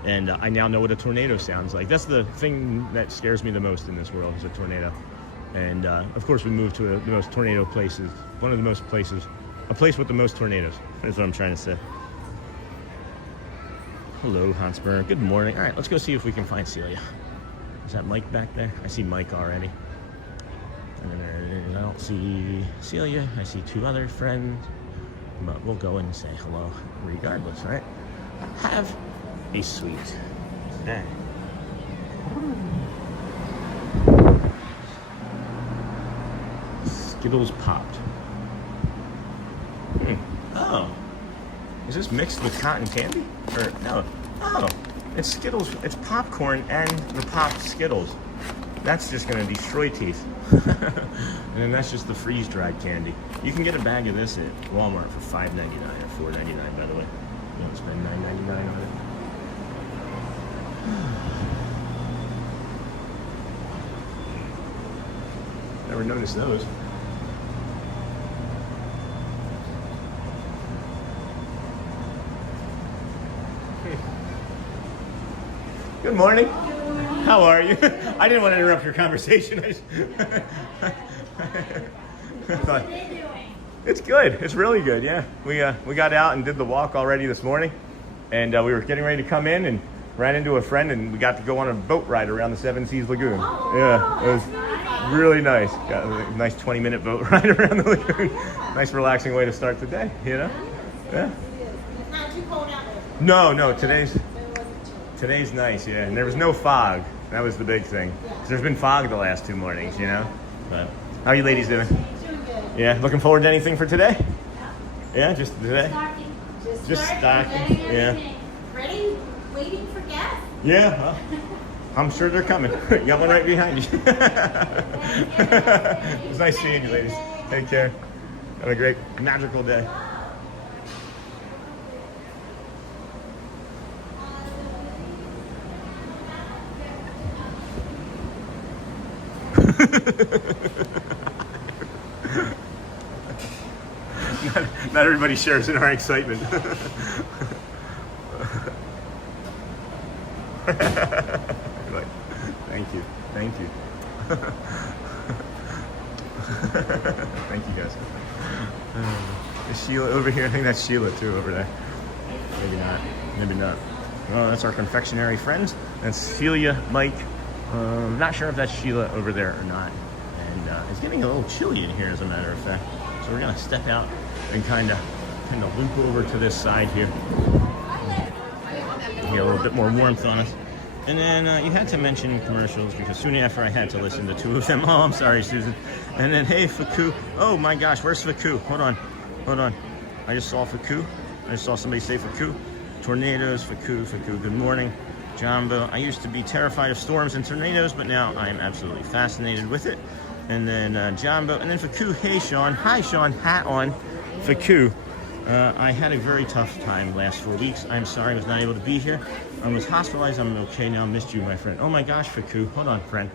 And I now know what a tornado sounds like. That's the thing that scares me the most in this world, is a tornado. And of course we moved to the most tornado places, a place with the most tornadoes. That's what I'm trying to say. Hello, Hansberg. Good morning. All right, let's go see if we can find Celia. Is that Mike back there? I see Mike already. And then I don't see Celia. I see 2 other friends. But we'll go and say hello regardless, right? Have a sweet day. Skittles popped. Oh. Is this mixed with cotton candy? Or no? Oh. It's Skittles. It's popcorn and the popped Skittles. That's just gonna destroy teeth. And then that's just the freeze-dried candy. You can get a bag of this at Walmart for $5.99 or $4.99, by the way. You don't spend $9.99 on it. never noticed those. Good morning. How are you? I didn't want to interrupt your conversation. I thought, it's good. It's really good. Yeah, we got out and did the walk already this morning, and we were getting ready to come in and ran into a friend, and we got to go on a boat ride around the Seven Seas Lagoon. Yeah, it was really nice. Got a nice 20-minute boat ride around the lagoon. Nice, relaxing way to start the day. You know? Yeah. It's not too cold out there. No. Today's nice. Yeah, and there was no fog. That was the big thing. 'Cause there's been fog the last 2 mornings. You know. But how are you ladies doing? Doing good. Yeah. Looking forward to anything for today? Yeah, just today. Just stocking. Yeah. Ready? Waiting for guests. Yeah, well, I'm sure they're coming. You got one right behind you. It's nice seeing you, ladies. Take care. Have a great, magical day. Not everybody shares in our excitement. Like, thank you. Thank you guys. Is Sheila over here? I think that's Sheila too over there. Maybe not. Oh, that's our confectionery friends. That's Celia, Mike. Not sure if that's Sheila over there or not. And it's getting a little chilly in here, as a matter of fact. So we're gonna step out and kind of loop over to this side here. Get a little bit more warmth on us. And then you had to mention commercials, because soon after I had to listen to 2 of them. Oh, I'm sorry, Susan. And then, hey, Faku. Oh my gosh, where's Faku? Hold on. I just saw Faku. I just saw somebody say Faku. Tornadoes, Faku. Good morning. Jumbo. I used to be terrified of storms and tornadoes, but now I am absolutely fascinated with it. And then Jumbo. And then Faku. Hey, Sean. Hi, Sean. Hat on. Faku. I had a very tough time last 4 weeks. I'm sorry I was not able to be here. I was hospitalized. I'm okay now. Missed you, my friend. Oh my gosh, Faku. Hold on, friend.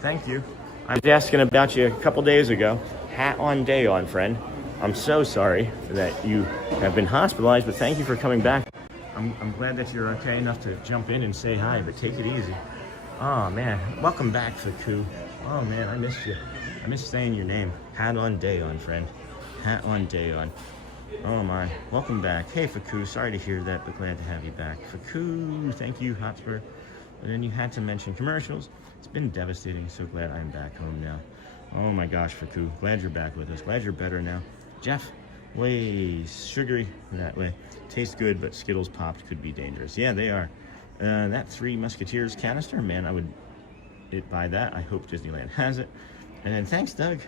Thank you. I was asking about you a couple days ago. Hat on, day on, friend. I'm so sorry that you have been hospitalized, but thank you for coming back. I'm glad that you're okay enough to jump in and say hi, but take it easy. Oh man, welcome back, Faku. Oh man, I missed you. I missed saying your name. Hat on, day on, friend. Hat on, day on. Oh my, welcome back. Hey Faku, sorry to hear that, but glad to have you back. Faku, thank you, Hotspur. And then you had to mention commercials. It's been devastating, so glad I'm back home now. Oh my gosh, Faku, glad you're back with us. Glad you're better now. Jeff, way sugary that way. Tastes good, but Skittles popped could be dangerous. Yeah, they are. That Three Musketeers canister, man, I would buy that. I hope Disneyland has it. And then thanks, Doug.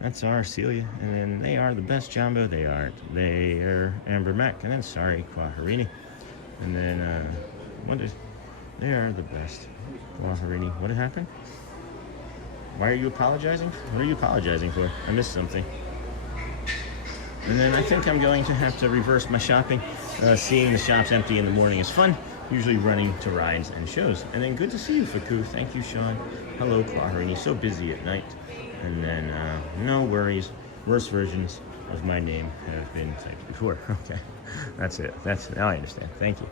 That's our Celia. And then they are the best Jumbo. They aren't. They are Amber Mac. And then sorry, Quaharini. And then they are the best. Quaharini. What happened? Why are you apologizing? What are you apologizing for? I missed something. And then I think I'm going to have to reverse my shopping. Seeing the shops empty in the morning is fun. Usually running to rides and shows. And then good to see you, Faku. Thank you, Sean. Hello, Quaharini. So busy at night. And then, no worries. Worse versions of my name have been typed before. Okay, that's it. Now I understand. Thank you.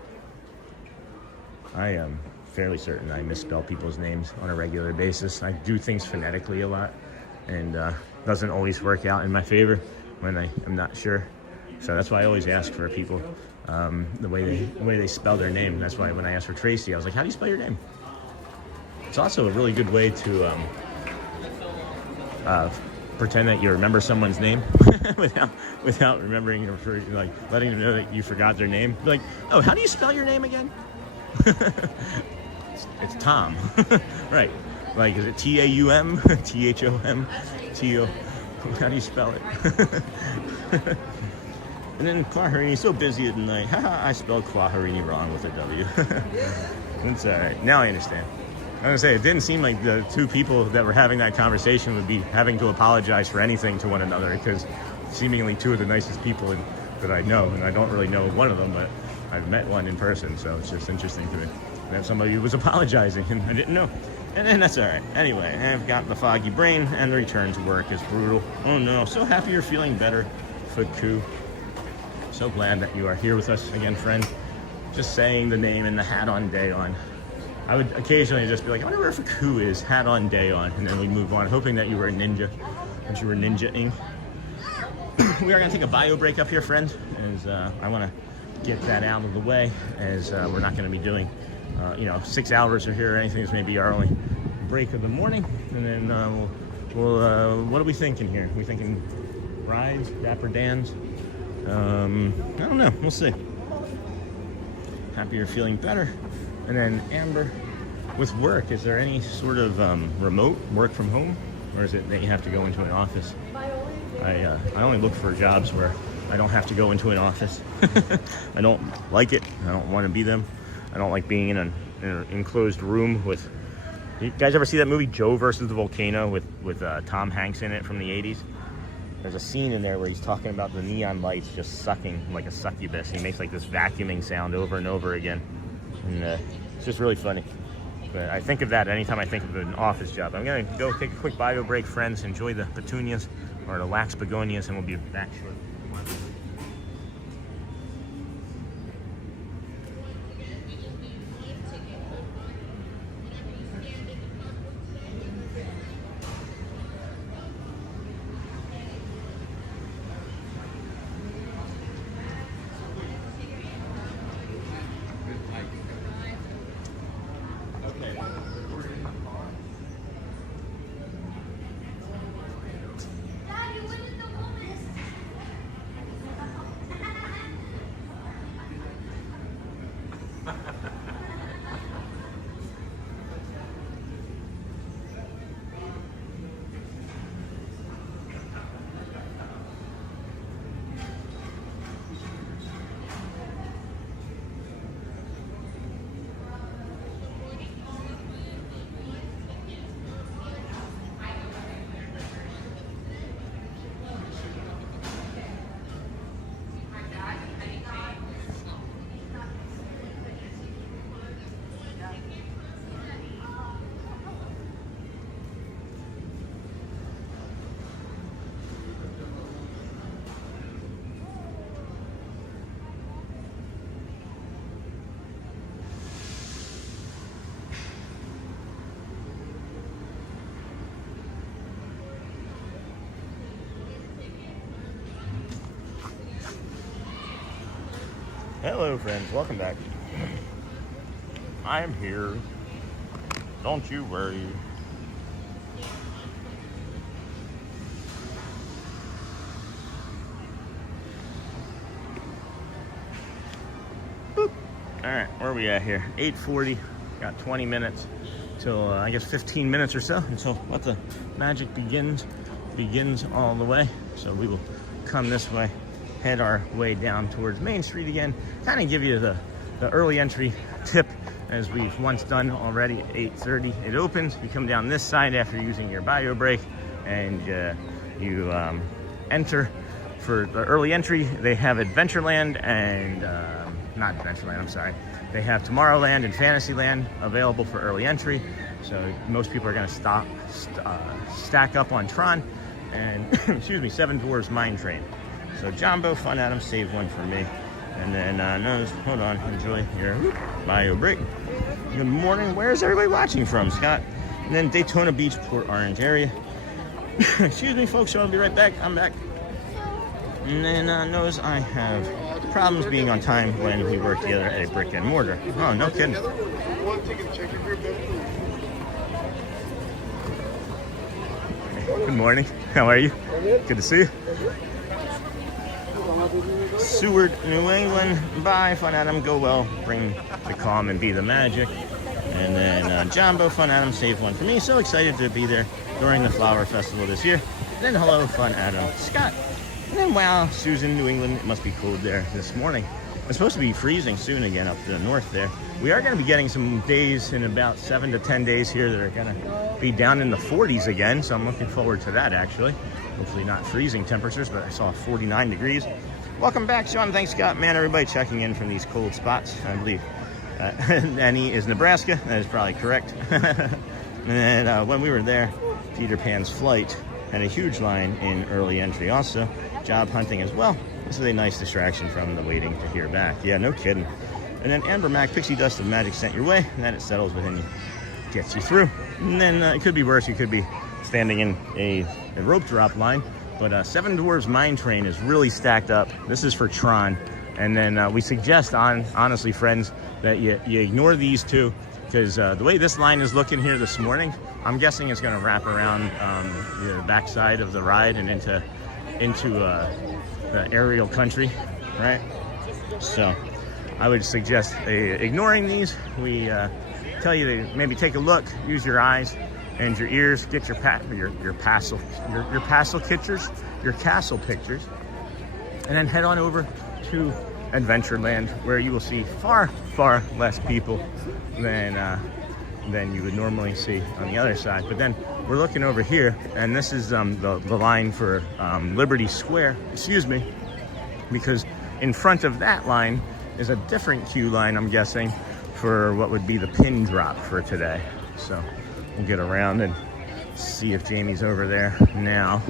I am fairly certain I misspell people's names on a regular basis. I do things phonetically a lot, and doesn't always work out in my favor when I am not sure. So that's why I always ask for people the way they spell their name. That's why when I asked for Tracy, I was like, "How do you spell your name?" It's also a really good way to pretend that you remember someone's name without remembering, or like letting them know that you forgot their name. Be like, oh, how do you spell your name again? It's Tom. Right. Like, is it T-A-U-M? T-H-O-M? T-O? How do you spell it? And then Quaharini, so busy at night. Haha, I spelled Quaharini wrong with a W. It's all right. Now I understand. I was gonna say, it didn't seem like the two people that were having that conversation would be having to apologize for anything to one another, because seemingly two of the nicest people that I know, and I don't really know one of them, but I've met one in person, so it's just interesting to me that somebody was apologizing, and I didn't know. And then that's all right. Anyway, I've got the foggy brain, and the return to work is brutal. Oh no, so happy you're feeling better, Fuku. So glad that you are here with us again, friend. Just saying the name and the hat on, day on. I would occasionally just be like, I wonder where Fuku is, hat on, day on, and then we move on, hoping that you were a ninja, that you were ninja-ing. We are gonna take a bio break up here, friend, as I wanna get that out of the way, as we're not gonna be doing 6 hours or here or anything. This may be our only break of the morning, and then we'll what are we thinking here? Are we thinking rides, Dapper Dans? I don't know, we'll see. Happy you're feeling better. And then Amber, with work, is there any sort of remote work from home, or is it that you have to go into an office? I only look for jobs where I don't have to go into an office. I don't like it. I don't want to be them. I don't like being in an enclosed room with... You guys ever see that movie Joe versus the Volcano with Tom Hanks in it from the 80s? There's a scene in there where he's talking about the neon lights just sucking like a succubus. He makes like this vacuuming sound over and over again. And it's just really funny. But I think of that anytime I think of an office job. I'm going to go take a quick bio break, friends. Enjoy the petunias or the wax begonias, and we'll be back shortly. Hello, friends. Welcome back. I am here. Don't you worry. Boop. All right, where are we at here? 8:40. Got 20 minutes till I guess 15 minutes or so until what the magic begins all the way. So we will come this way, head our way down towards Main Street again, kind of give you the early entry tip, as we've once done already at 8:30. It opens, you come down this side after using your bio break, and you enter for the early entry. They have Adventureland and, not Adventureland, I'm sorry. They have Tomorrowland and Fantasyland available for early entry. So most people are gonna stack up on Tron and, excuse me, Seven Dwarfs Mine Train. So Jumbo, Fun Adams, save one for me. And then, hold on, enjoy your bio break. Good morning. Where's everybody watching from, Scott? And then Daytona Beach, Port Orange area. Excuse me, folks, so I'll be right back. I'm back. And then, knows I have problems being on time when we work together at a brick and mortar. Oh, no kidding. Good morning. How are you? Good to see you. Seward, New England. Bye, Fun Adam. Go well. Bring the calm and be the magic. And then Jumbo, Fun Adam, saved one for me. So excited to be there during the Flower Festival this year. Then hello, Fun Adam, Scott. And then wow, Susan, New England. It must be cold there this morning. It's supposed to be freezing soon again up to the north there. We are going to be getting some days in about 7 to 10 days here that are going to be down in the 40s again. So I'm looking forward to that, actually. Hopefully not freezing temperatures, but I saw 49 degrees. Welcome back, Sean. Thanks, Scott. Man, everybody checking in from these cold spots, I believe. Annie is Nebraska. That is probably correct. And when we were there, Peter Pan's Flight had a huge line in early entry also. Job hunting as well. This is a nice distraction from the waiting to hear back. Yeah, no kidding. And then Amber Mac, Pixie Dust of Magic sent your way, and then it settles within you, gets you through. And then it could be worse. You could be standing in a rope drop line. But Seven Dwarfs Mine Train is really stacked up. This is for Tron. And then we suggest, honestly, friends, that you ignore these two, because the way this line is looking here this morning, I'm guessing it's going to wrap around the backside of the ride and into the aerial country, right? So I would suggest ignoring these. We tell you to maybe take a look, use your eyes and your ears, get your castle pictures, and then head on over to Adventureland, where you will see far less people than you would normally see on the other side. But then we're looking over here, and this is the line for Liberty Square, because in front of that line is a different queue line, I'm guessing, for what would be the pin drop for today. So we'll get around and see if Jamie's over there now.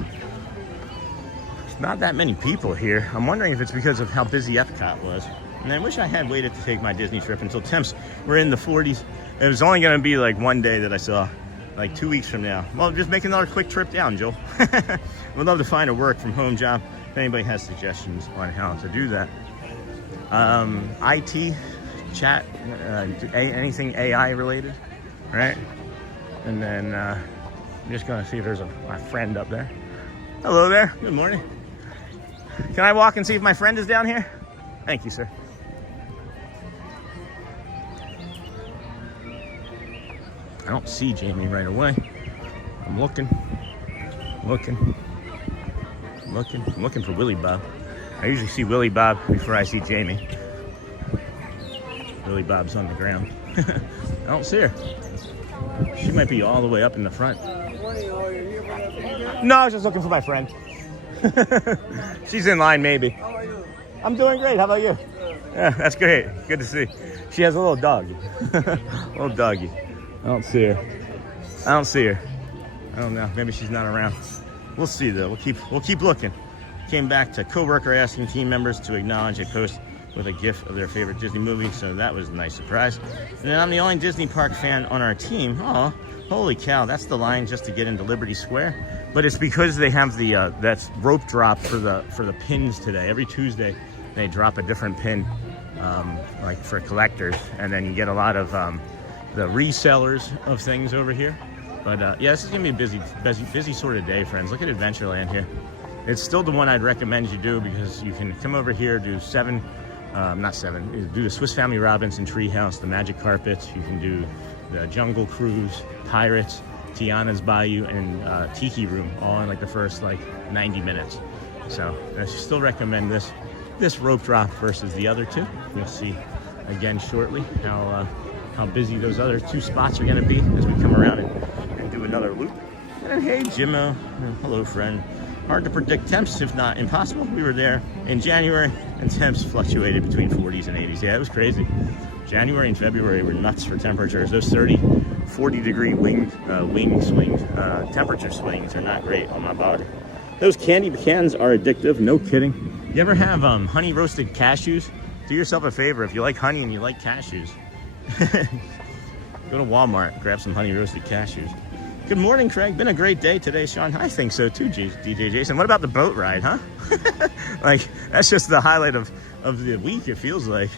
There's not that many people here. I'm wondering if it's because of how busy Epcot was. And I wish I had waited to take my Disney trip until temps were in the 40s. It was only going to be like one day that I saw, like 2 weeks from now. Well, just make another quick trip down, Joel. We'd love to find a work from home job if anybody has suggestions on how to do that. IT, chat, anything AI related, right? And then I'm just going to see if there's my friend up there. Hello there. Good morning. Can I walk and see if my friend is down here? Thank you, sir. I don't see Jamie right away. I'm looking for Willie Bob. I usually see Willie Bob before I see Jamie. Willie Bob's on the ground. I don't see her. She might be all the way up in the front. No, I was just looking for my friend. She's in line, maybe. How are you? I'm doing great. How about you? Yeah, that's great. Good to see. She has a little doggy. Little doggy. I don't see her. I don't know. Maybe she's not around. We'll see though. We'll keep looking. Came back to coworker asking team members to acknowledge a post with a gif of their favorite Disney movie, so that was a nice surprise. And then I'm the only Disney park fan on our team. Oh, holy cow! That's the line just to get into Liberty Square. But it's because they have the that's rope drop for the pins today. Every Tuesday they drop a different pin, like for collectors, and then you get a lot of the resellers of things over here. But yeah, this is gonna be a busy sort of day, friends. Look at Adventureland here. It's still the one I'd recommend you do, because you can come over here, do do the Swiss Family Robinson Treehouse, the Magic Carpets. You can do the Jungle Cruise, Pirates, Tiana's Bayou, and Tiki Room, all in like the first 90 minutes. So I still recommend this rope drop versus the other two. You'll see again shortly how busy those other two spots are going to be as we come around and do another loop. And hey, Jimmo. Hello, friend. Hard to predict temps, if not impossible. We were there in January, and temps fluctuated between 40s and 80s. Yeah, it was crazy. January and February were nuts for temperatures. Those 30, 40-degree temperature swings are not great on my body. Those candy cans are addictive, no kidding. You ever have honey roasted cashews? Do yourself a favor, if you like honey and you like cashews, go to Walmart, grab some honey roasted cashews. Good morning, Craig. Been a great day today, Sean. I think so too, DJ Jason. What about the boat ride, huh? That's just the highlight of the week, it feels like.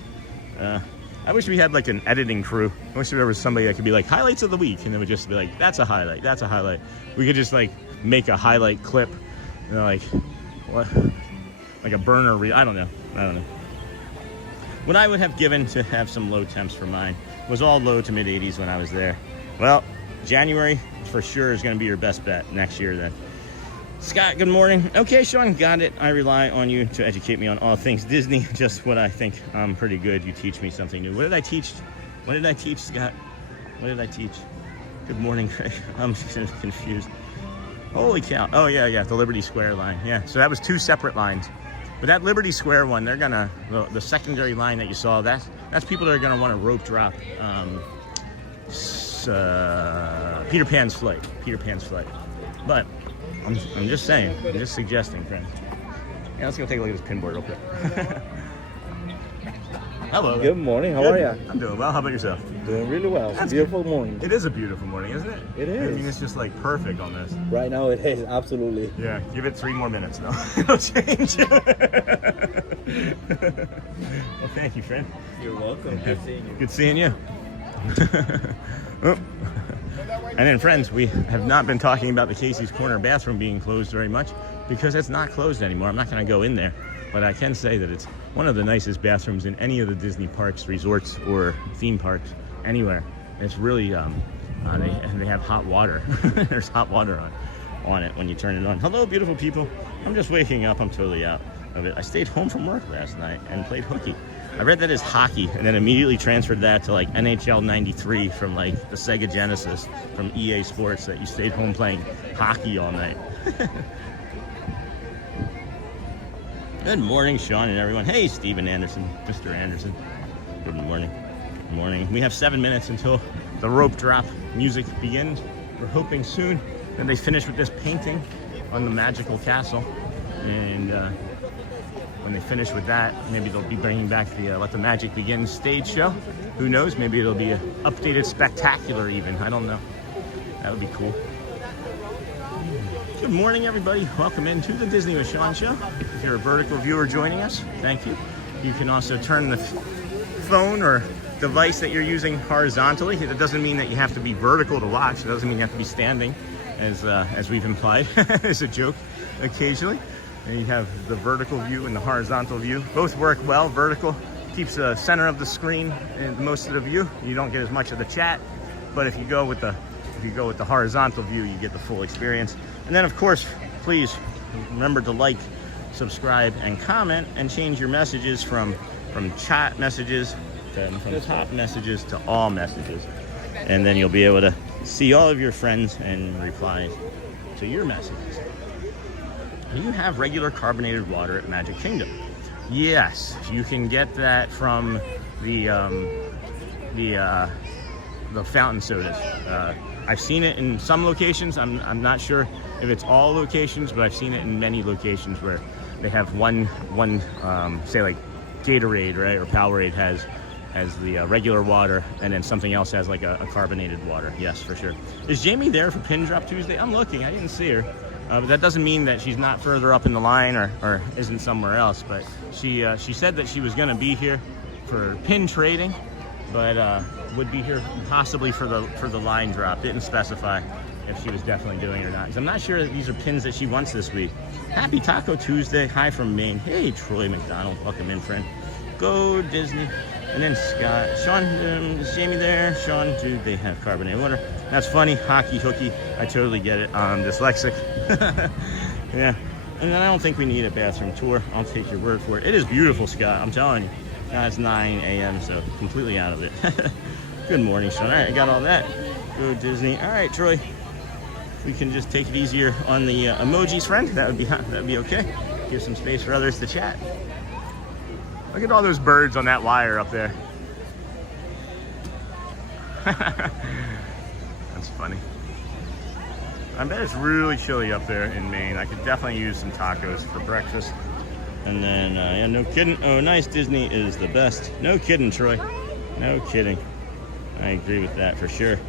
I wish we had like an editing crew. I wish there was somebody that could be like, highlights of the week, and it would just be like, that's a highlight, that's a highlight. We could just like make a highlight clip, like what, like a burner reel. I don't know. What I would have given to have some low temps for mine was all low to mid 80s when I was there. Well, January for sure is going to be your best bet next year then. Scott, good morning. Okay, Sean, got it. I rely on you to educate me on all things Disney, just what I think I'm pretty good. You teach me something new. What did I teach, Scott? What did I teach? Good morning, Craig. I'm confused. Holy cow. Oh, yeah, the Liberty Square line. Yeah, so that was two separate lines. But that Liberty Square one, they're gonna, the secondary line that you saw, that's people that are gonna want to rope drop Peter Pan's flight. Peter Pan's flight. But I'm just saying. I'm just suggesting, friends. Yeah, let's go take a look at this pinboard real quick. Hello. Good morning. How Good. are you? I'm doing well. How about yourself? Doing really well. It's a That's beautiful morning. It is a beautiful morning, isn't it? It I is. mean, it's just like perfect on this. Right now it is, absolutely. Yeah, give it 3 more minutes though. It'll change. Well, thank you, friend. You're welcome. Good seeing you. Good seeing you. Oh. And then, friends, we have not been talking about the Casey's Corner bathroom being closed very much because it's not closed anymore. I'm not going to go in there, but I can say that it's one of the nicest bathrooms in any of the Disney parks, resorts, or theme parks, anywhere. It's really, they have hot water. There's hot water on it when you turn it on. Hello, beautiful people. I'm just waking up. I'm totally out of it. I stayed home from work last night and played hooky. I read that as hockey and then immediately transferred that to like NHL 93 from like the Sega Genesis from EA Sports, that you stayed home playing hockey all night. Good morning, Sean and everyone. Hey, Steven Anderson, Mr. Anderson. Good morning. Good morning. We have 7 minutes until the rope drop music begins. We're hoping soon that they finish with this painting on the magical castle. And when they finish with that, maybe they'll be bringing back the Let the Magic Begin stage show. Who knows? Maybe it'll be an updated spectacular even. I don't know. That would be cool. Good morning, everybody. Welcome into the Disney with Sean show. If you're a vertical viewer joining us, thank you. You can also turn the phone or device that you're using horizontally. It doesn't mean that you have to be vertical to watch. It doesn't mean you have to be standing, as we've implied as a joke occasionally. And you have the vertical view and the horizontal view. Both work well. Vertical keeps the center of the screen and most of the view. You don't get as much of the chat, but if you go with the horizontal view, you get the full experience. And then, of course, please remember to like, subscribe, and comment, and change your messages from chat messages from top messages to all messages. And then you'll be able to see all of your friends and reply to your messages. Do you have regular carbonated water at Magic Kingdom? Yes, you can get that from the fountain sodas. I've seen it in some locations. I'm not sure if it's all locations, but I've seen it in many locations where they have one say like Gatorade, right, or Powerade has the regular water, and then something else has like a carbonated water. Yes, for sure. Is Jamie there for Pin Drop Tuesday? I'm looking. I didn't see her. But that doesn't mean that she's not further up in the line or isn't somewhere else. But she said that she was going to be here for pin trading, but would be here possibly for the line drop. Didn't specify if she was definitely doing it or not. 'Cause I'm not sure that these are pins that she wants this week. Happy Taco Tuesday. Hi from Maine. Hey, Troy McDonald. Welcome in, friend. Go Disney. And then Scott. Sean, is Jamie there? Sean, do they have carbonated water? That's funny. Hockey, hooky. I totally get it. I'm dyslexic. Yeah. And then I don't think we need a bathroom tour. I'll take your word for it. It is beautiful, Scott. I'm telling you. Now it's 9 a.m., so completely out of it. Good morning, Sean. All right, I got all that. Go Disney. All right, Troy. We can just take it easier on the emojis, friend. That'd be okay. Give some space for others to chat. Look at all those birds on that wire up there. That's funny. I bet it's really chilly up there in Maine. I could definitely use some tacos for breakfast. And then, yeah, no kidding. Oh, nice. Disney is the best. No kidding, Troy. No kidding. I agree with that for sure.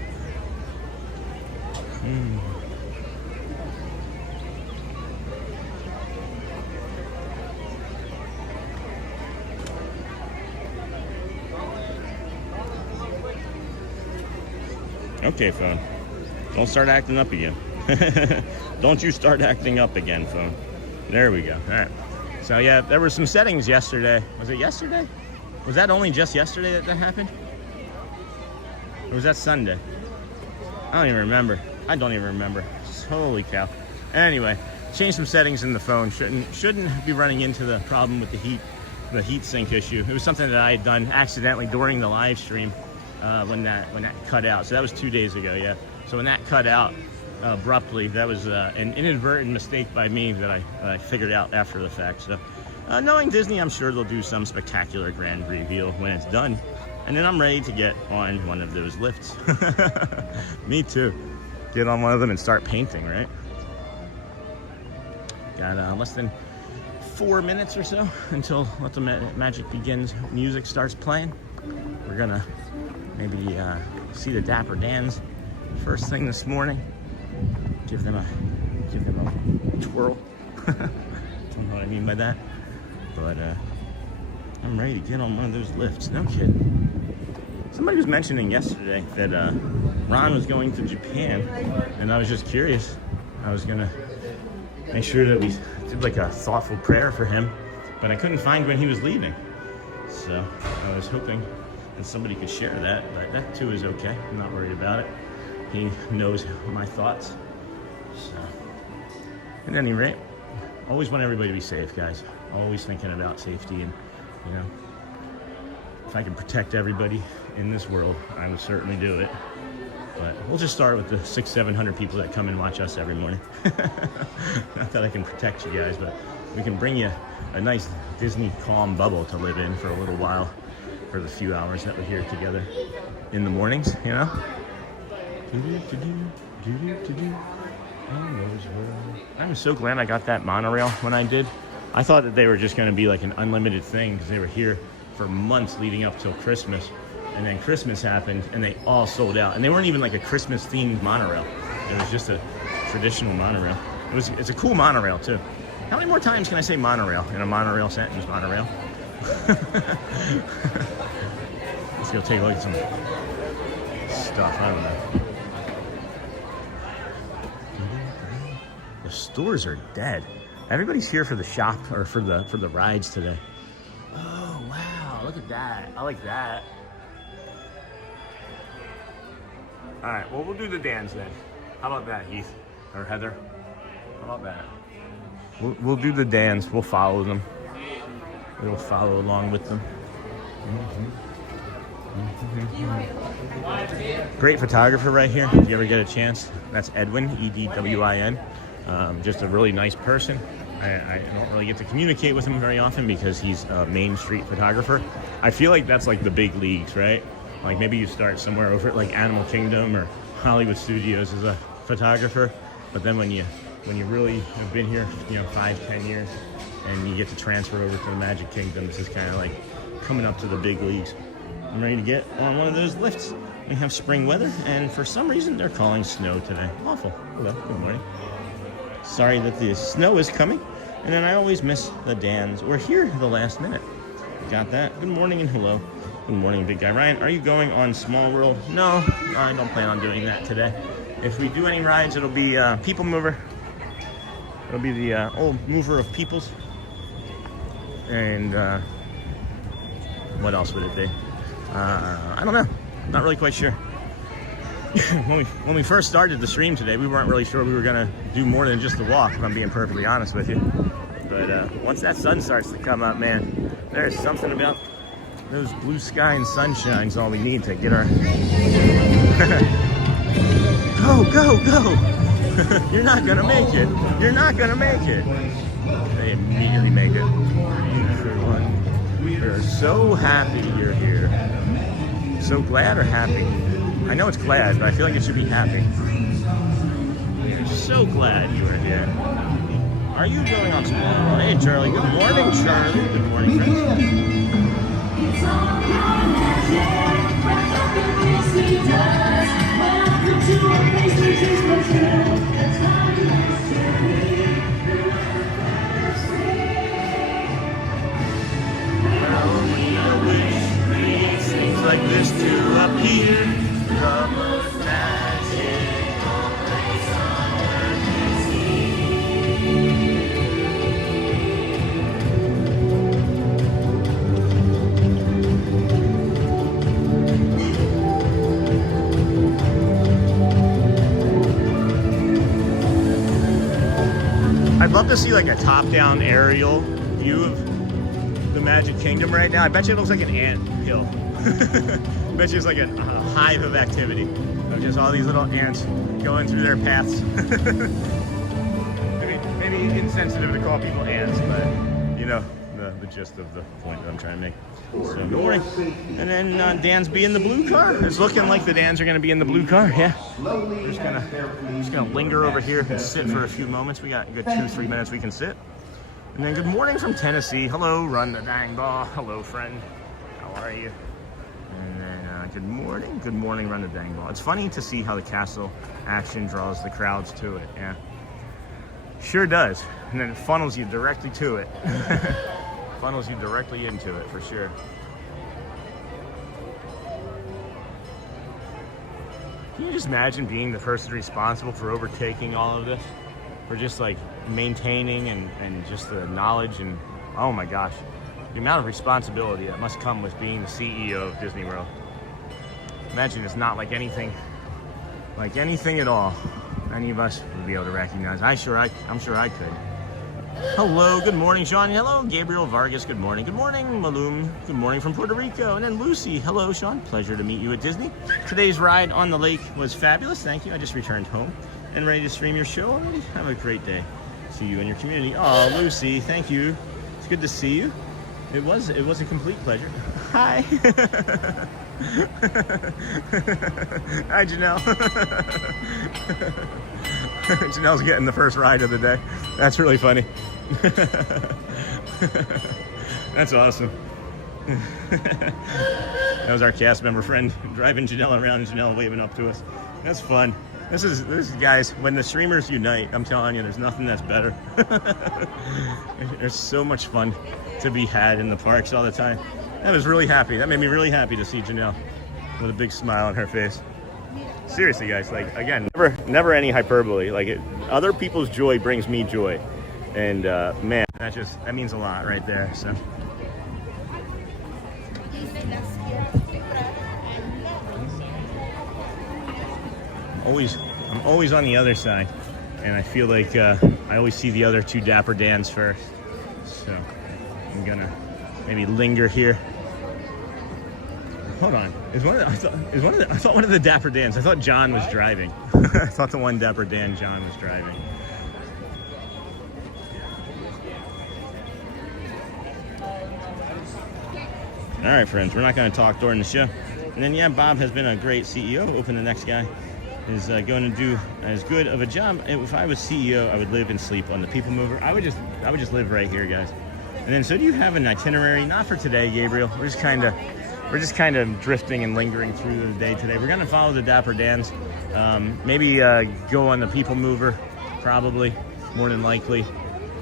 Okay, phone. Don't start acting up again. Don't you start acting up again, phone. There we go. All right. So, yeah, there were some settings yesterday. Was it yesterday? Was that only just yesterday that happened? Or was that Sunday? I don't even remember. Holy cow. Anyway, changed some settings in the phone. Shouldn't be running into the problem with the heat sink issue. It was something that I had done accidentally during the live stream. When that cut out. So that was 2 days ago, yeah. So when that cut out abruptly, that was an inadvertent mistake by me that I figured out after the fact. So knowing Disney, I'm sure they'll do some spectacular grand reveal when it's done. And then I'm ready to get on one of those lifts. Me too. get on one of them and start painting, right? Got less than 4 minutes or so until Let the Magic Begins music starts playing. We're gonna maybe see the Dapper Dans first thing this morning. Give them a twirl. Don't know what I mean by that. But I'm ready to get on one of those lifts. No kidding. Somebody was mentioning yesterday that Ron was going to Japan, and I was just curious. I was gonna make sure that we did like a thoughtful prayer for him, but I couldn't find when he was leaving. So I was hoping that somebody could share that, but that too is okay. I'm not worried about it. He knows my thoughts. So, at any rate, always want everybody to be safe, guys. Always thinking about safety, and you know, if I can protect everybody in this world, I would certainly do it. But we'll just start with the 600-700 people that come and watch us every morning. Not that I can protect you guys, but we can bring you a nice Disney calm bubble to live in for a little while, for the few hours that we're here together in the mornings, you know? I'm so glad I got that monorail when I did. I thought that they were just going to be like an unlimited thing because they were here for months leading up till Christmas. And then Christmas happened and they all sold out. And they weren't even like a Christmas themed monorail. It was just a traditional monorail. It's a cool monorail too. How many more times can I say monorail in a monorail sentence? Monorail. Let's go take a look at some stuff. I don't know. The stores are dead. Everybody's here for the shop or for the rides today. Oh wow, look at that. I like that. All right, well, we'll do the Dans then. How about that, Heath? Or Heather? How about that? We'll do the Dans. We'll follow them. We'll follow along with them. Great photographer right here, if you ever get a chance. That's Edwin, E-D-W-I-N. Just a really nice person. I don't really get to communicate with him very often because he's a Main Street photographer. I feel like that's like the big leagues, right? Like maybe you start somewhere over at like Animal Kingdom or Hollywood Studios as a photographer, but then when you really have been here, you know, 5-10 years, and you get to transfer over to the Magic Kingdom, this is kind of like coming up to the big leagues. I'm ready to get on one of those lifts. We have spring weather, and for some reason they're calling snow today. Awful. Hello, good morning. Sorry that the snow is coming, and then I always miss the Dans. We're here the last minute. Got that? Good morning and hello. Good morning, big guy. Ryan, are you going on Small World? No, I don't plan on doing that today. If we do any rides, it'll be PeopleMover. It'll be the old mover of peoples. And what else would it be? I don't know. I'm not really quite sure. When we first started the stream today, we weren't really sure we were going to do more than just the walk, if I'm being perfectly honest with you. But once that sun starts to come up, man, there's something about those blue sky and sunshine's all we need to get our... Go! You're not going to make it. You're not going to make it. They immediately make it. We're so happy you're here. So glad or happy? I know it's glad, but I feel like it should be happy. We're so glad you are here. Are you going on Small World? Hey, Charlie. Good morning, Charlie. Good morning, friends. Things like this to appear. The most magical place on earth is I'd love to see like a top-down aerial view of the Magic Kingdom right now. I bet you it looks like an ant hill. I bet you it's like a hive of activity of just all these little ants going through their paths. Maybe insensitive to call people ants, but you know, the the gist of the point that I'm trying to make. So good morning. And then Dan's be in the blue car. It's looking like the Dans are going to be in the blue car. Yeah. We're just gonna linger over here and sit for a few moments. We got a good 2-3 minutes we can sit. And then good morning from Tennessee. Hello, run the dang ball. Hello, friend. How are you? And then good morning, run the dang ball. It's funny to see how the castle action draws the crowds to it. Yeah. Sure does. And then it funnels you directly to it. Funnels you directly into it, for sure. Can you just imagine being the person responsible for overtaking all of this? For just like maintaining and just the knowledge and, oh my gosh, the amount of responsibility that must come with being the CEO of Disney World. Imagine it's not like anything at all any of us would be able to recognize. I'm sure I could. Hello, good morning, Sean. Hello, Gabriel Vargas. Good morning. Good morning, Malum. Good morning from Puerto Rico. And then Lucy. Hello, Sean. Pleasure to meet you at Disney. Today's ride on the lake was fabulous. Thank you. I just returned home and ready to stream your show already. Have a great day. See you in your community. Oh, Lucy, thank you. It's good to see you. It was a complete pleasure. Hi. Hi, Janelle. Janelle's getting the first ride of the day. That's really funny. That's awesome. That was our cast member friend driving Janelle around and Janelle waving up to us. That's fun. This is guys, when the streamers unite, I'm telling you, there's nothing that's better. There's so much fun to be had in the parks all the time. That was really happy. That made me really happy to see Janelle with a big smile on her face. Seriously, guys, like, again, never any hyperbole. Like, other people's joy brings me joy. And man, that means a lot right there. So I'm always on the other side, and I feel like I always see the other two Dapper Dans first. So I'm gonna maybe linger here. Hold on. I thought one of the Dapper Dans. I thought John was driving. I thought the one Dapper Dan John was driving. All right, friends. We're not going to talk during the show. And then yeah, Bob has been a great CEO. Hoping the next guy is going to do as good of a job. If I was CEO, I would live and sleep on the PeopleMover. I would just live right here, guys. And then, so do you have an itinerary? Not for today, Gabriel. We're just kind of drifting and lingering through the day today. We're going to follow the Dapper Dans. Maybe go on the PeopleMover, probably, more than likely.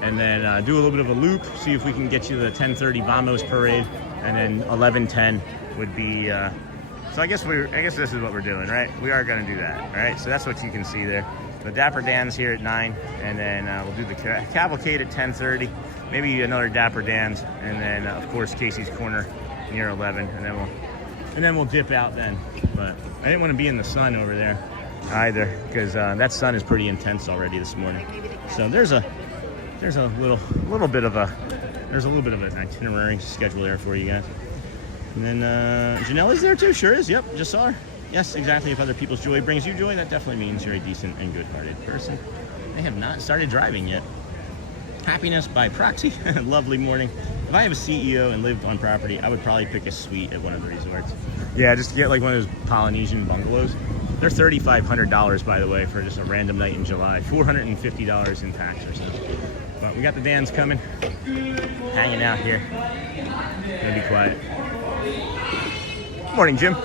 And then do a little bit of a loop, see if we can get you the 10:30 Vamos parade. And then 11:10 would be... So I guess this is what we're doing, right? We are going to do that, all right? So that's what you can see there. The Dapper Dans here at 9, and then we'll do the Cavalcade at 10:30. Maybe another Dapper Dans, and then of course Casey's Corner near 11, and then we'll dip out then. But I didn't want to be in the sun over there either, because that sun is pretty intense already this morning. So there's a little bit of an itinerary schedule there for you guys. And then Janelle is there too. Sure is. Yep, just saw her. Yes, exactly. If other people's joy brings you joy, that definitely means you're a decent and good-hearted person. They have not started driving yet. Happiness by proxy. Lovely morning. If I have a CEO and lived on property, I would probably pick a suite at one of the resorts. Yeah, just get like one of those Polynesian bungalows. They're $3,500, by the way, for just a random night in July. $450 in tax or so. But we got the Dans coming, hanging out here. Gonna be quiet. Morning, Jim.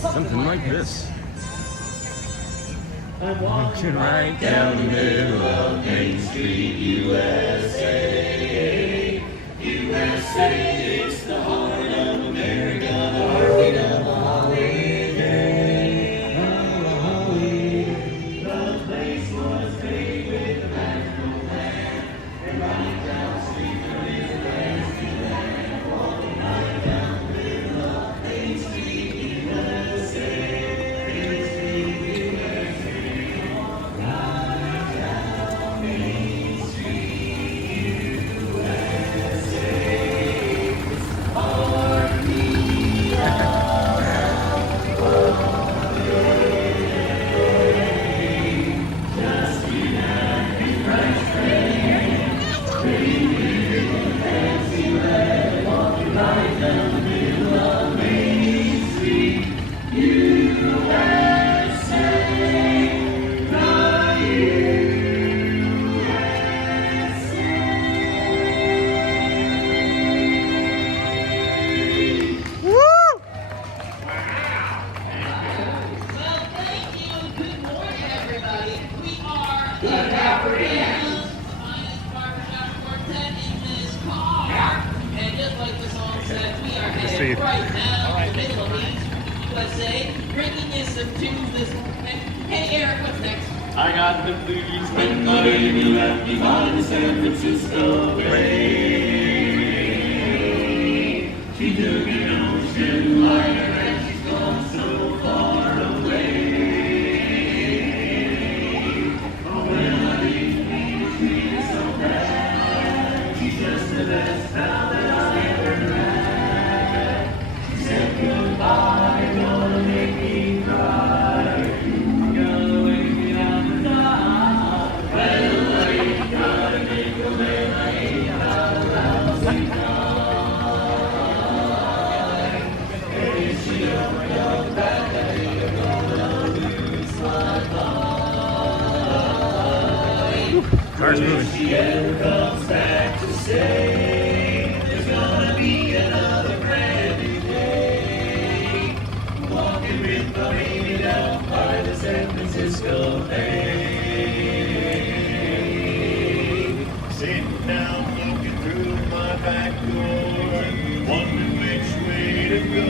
Something like this. I'm walking right down the middle of Main Street, USA. USA, it's the heart of America, the heartbeat of a holiday. The place was made with magical land, and running down the street there is a dance to land. See. Hey Eric, what's next? I got the blues when my baby left me by the San Francisco Bay. She took an ocean liner and she's gone so far away. Oh, when I didn't mean to treat her so bad, she's just the best pal that I ever had. She said goodbye, gonna make me cry. Car's moving. She ever comes back to say there's gonna be another brand new day. Walking with my baby down by the San Francisco Bay. Sitting down looking through my back door, wondering which way to go.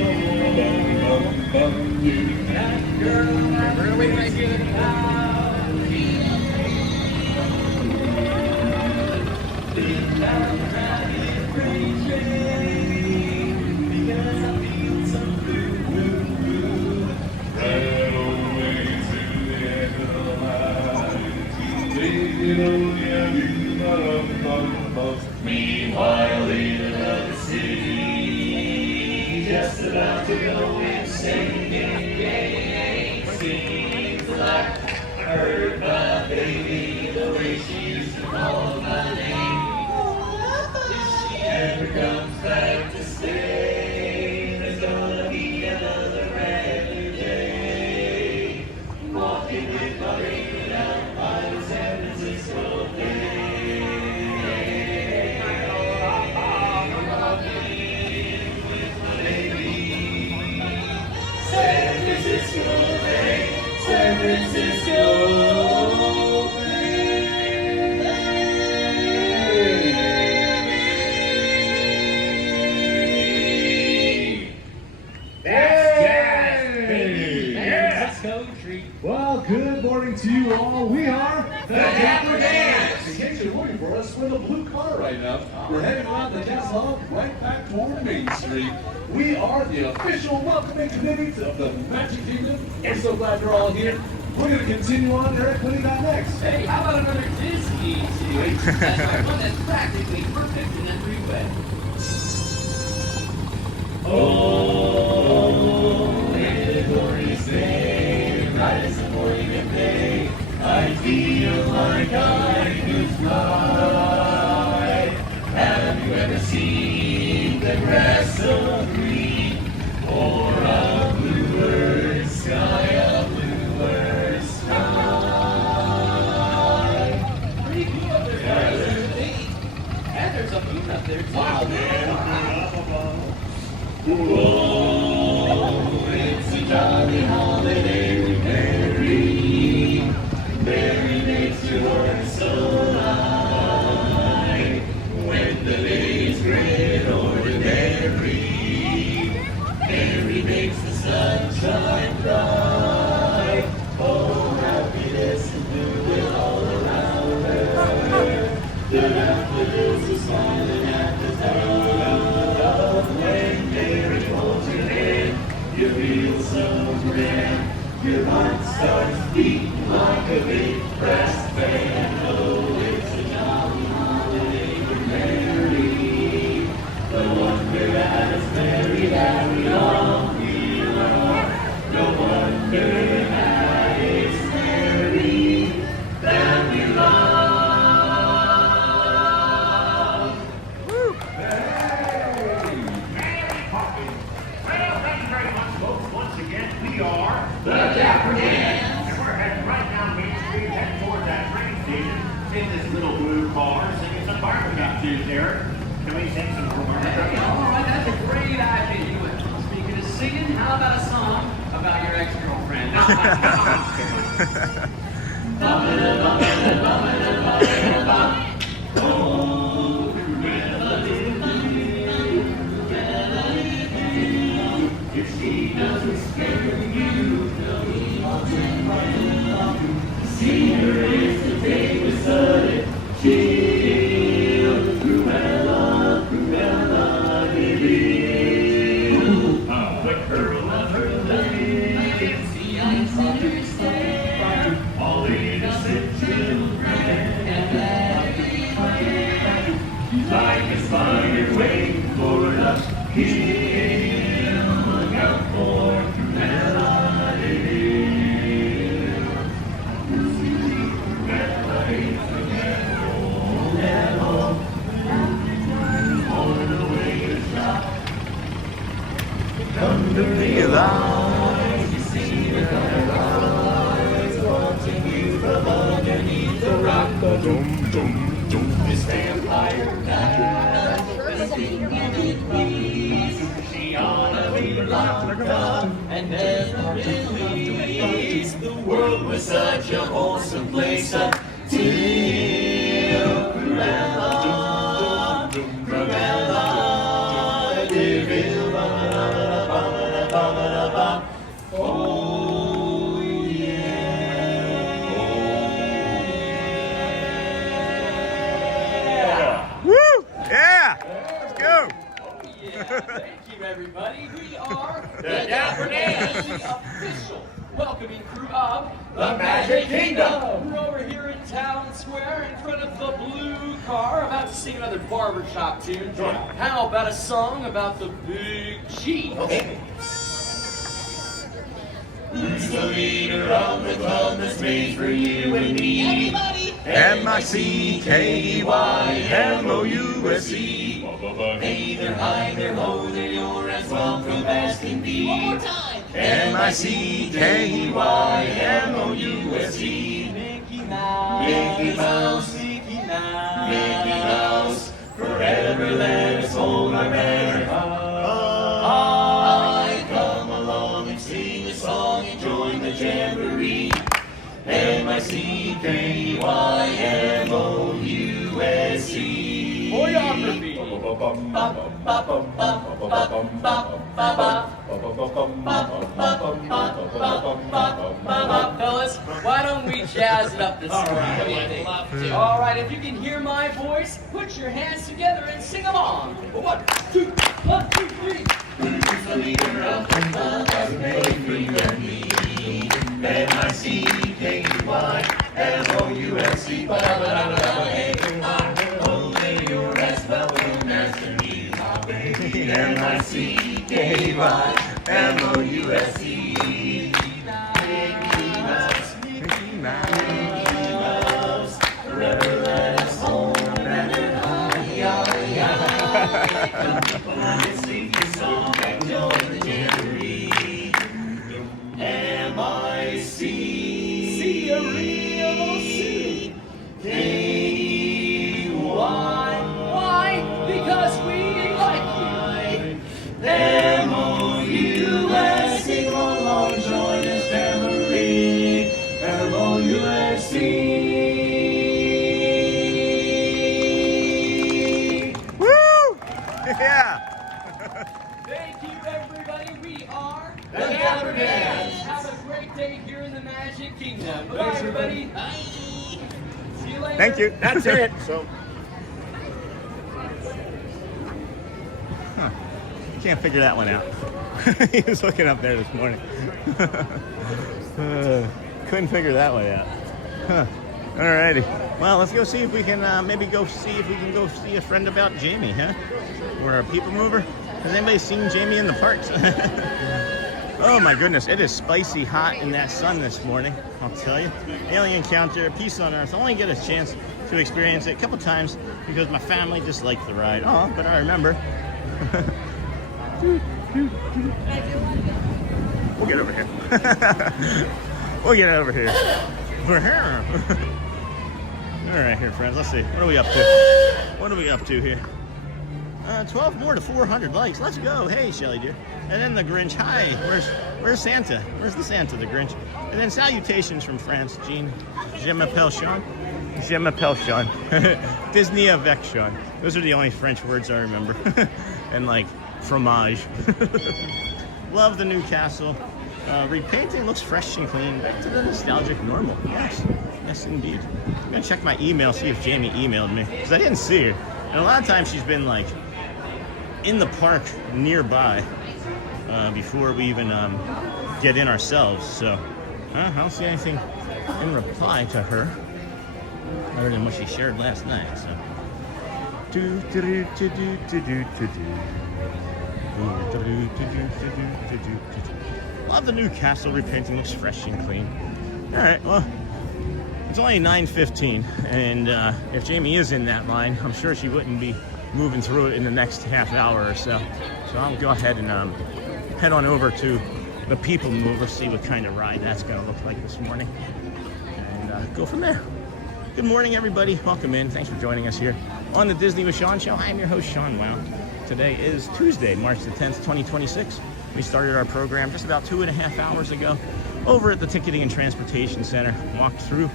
That girl, we're gonna wait right here. Meanwhile, in another city, just about to go insane, seems like I heard my baby the way she used to call my name. If she ever comes back to stay, there's gonna be another brand new day. Walking with my baby down by the San Francisco Bay. San Francisco Bay, San Francisco Well, good morning to you all. We are the Dapper Dans. In case you're looking for us, we're in the blue car right now. We're heading around the castle right back toward Main Street. We are the official welcoming committee of the Magic Kingdom. We're so glad you're all here. We're going to continue on. Eric, what do you got next? Hey, how about another Disney situation? That's like one that's practically perfect in every way. Oh, in the glorious day, bright as the morning of day, I feel like I could fly. Have you ever seen the grass so green, or a bluer sky, a bluer sky? Pretty cool up there, guys. And there's a moon up there, too. Wow, man. Whoa, it's a jolly holiday with Mary. Mary makes your heart so light. When the day's gray and ordinary, Mary makes the sunshine bright. Oh, happiness and goodwill all around her. Good afternoons are smiling at the door. When Mary holds your hand, you feel so grand. Your heart starts beating like a big brass band. Oh, it's a jolly holiday with Mary. The wonder that is Mary that we all feel are. No wonder that it's Mary that we love. We are The Dapper Dans. and we're heading right down Main Street, heading toward that train station in this little blue car, singing some Barbershop tunes, Eric. Can we sing some more Hey, all right, that's a great idea. Speaking of singing, how about a song about your ex-girlfriend? This vampire night, she ought to be locked up and never released. The world was such a wholesome place until Cruella, oh yeah. Woo! Yeah! Let's go! Thank you, everybody. We are the Dapper Dans, the official welcoming crew of the Magic Kingdom. We're over here in Town Square in front of the blue car, about to sing another barbershop tune. How about a song about the big cheese? Okay. Who's the leader of the club that's made for you and me? Everybody! M-I-C-K-E-Y-M-O-U-S-E. Hey there, hi there, ho there, you're as welcome as can be. One more time. M-I-C-K-E-Y-M-O-U-S-E. Mickey Mouse, Mickey Mouse, Mickey Mouse, Mickey Mouse, forever let us hold our banner high. Come along and sing a song and join the jamboree. M-I-C-K-E-Y-M-O-U-S-E. Choreography. Fellas, why don't we jazz it up this morning? All right, if you can hear my voice, put your hands together and sing along. 1, 2, 1, 2, 3. Who's the leader of the club that's made for you and me? M-I-C-K-E-Y-M-O-U-S-E. Oh, you're as welcome as can be. M-I-C-K-E-Y-M-O-U-S-E. Mickey Mouse, Mickey Mouse, forever let us hold our banner high. Come and sing your song and join the jamboree. M-I-C-K-E-Y. Why? Because we like you. M-O-U-S-E. Come along, join this jamboree. M-O-U-S-E. Woo! Yeah! Thank you, everybody. We are the Dapper Dans. Have a great day here in the Magic Kingdom. Bye, everybody. Bye. See you later. Thank you. That's it. So. Huh. Can't figure that one out. He was looking up there this morning. Couldn't figure that one out. Huh. Alrighty. Well, let's go see if we can maybe go see if we can go see a friend about Jamie, huh? Or a PeopleMover. Has anybody seen Jamie in the parks? Oh my goodness, it is spicy hot in that sun this morning, I'll tell you. Alien Encounter, Peace on Earth. I only get a chance to experience it a couple times because my family disliked the ride. Oh, but I remember. We'll get over here. We'll get over here. We're here. All right, here, friends. Let's see. What are we up to? What are we up to here? 12 more to 400 likes. Let's go. Hey, Shelly dear. And then the Grinch. Hi. Where's Santa? Where's the Santa, the Grinch? And then salutations from France. Jean. Je m'appelle Sean. Je m'appelle Sean. Disney avec Sean. Those are the only French words I remember. And like fromage. Love the new castle. Repainting looks fresh and clean. Back to the nostalgic normal. Yes. Yes, indeed. I'm going to check my email, see if Jamie emailed me. Because I didn't see her. And a lot of times she's been like in the park nearby before we even get in ourselves. So I don't see anything in reply to her other than what she shared last night. So love the new castle. Repainting looks fresh and clean. All right, well, it's only 9:15, and if Jamie is in that line, I'm sure she wouldn't be moving through it in the next half hour or so. So I'll go ahead and head on over to the PeopleMover, see what kind of ride that's going to look like this morning, and go from there. Good morning, everybody. Welcome in. Thanks for joining us here on the Disney with Sean Show. I'm your host, Sean Wow. Today is Tuesday, March the 10th, 2026. We started our program just about 2.5 hours ago over at the Ticketing and Transportation Center. Walked through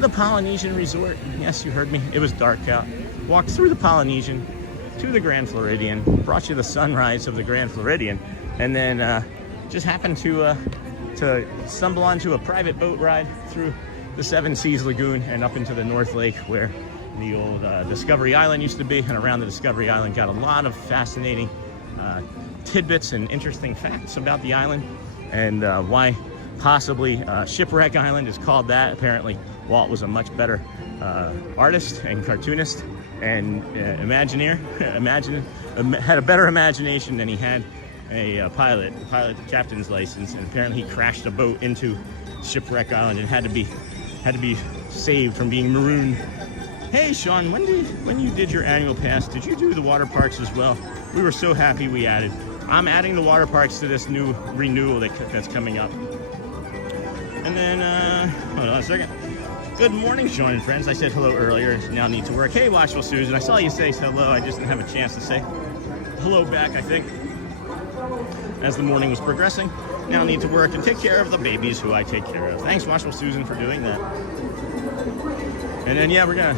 the Polynesian Resort. Yes, you heard me. It was dark out. Walked through the Polynesian to the Grand Floridian. Brought you the sunrise of the Grand Floridian. And then just happened to stumble onto a private boat ride through the Seven Seas Lagoon and up into the North Lake where the old Discovery Island used to be. And around the Discovery Island got a lot of fascinating tidbits and interesting facts about the island and why possibly Shipwreck Island is called that. Apparently Walt was a much better artist and cartoonist and Imagineer. Had a better imagination than he had a pilot captain's license, and apparently he crashed a boat into Shipwreck Island and had to be saved from being marooned. Hey Sean, when you did your annual pass, did you do the water parks as well? We were so happy we added. I'm adding the water parks to this new renewal that's coming up. And then, hold on a second. Good morning, Sean and friends. I said hello earlier, now need to work. Hey, Watchful Susan, I saw you say hello. I just didn't have a chance to say hello back, I think, as the morning was progressing. Now need to work and take care of the babies who I take care of. Thanks, Watchful Susan, for doing that. And then, yeah, we're gonna,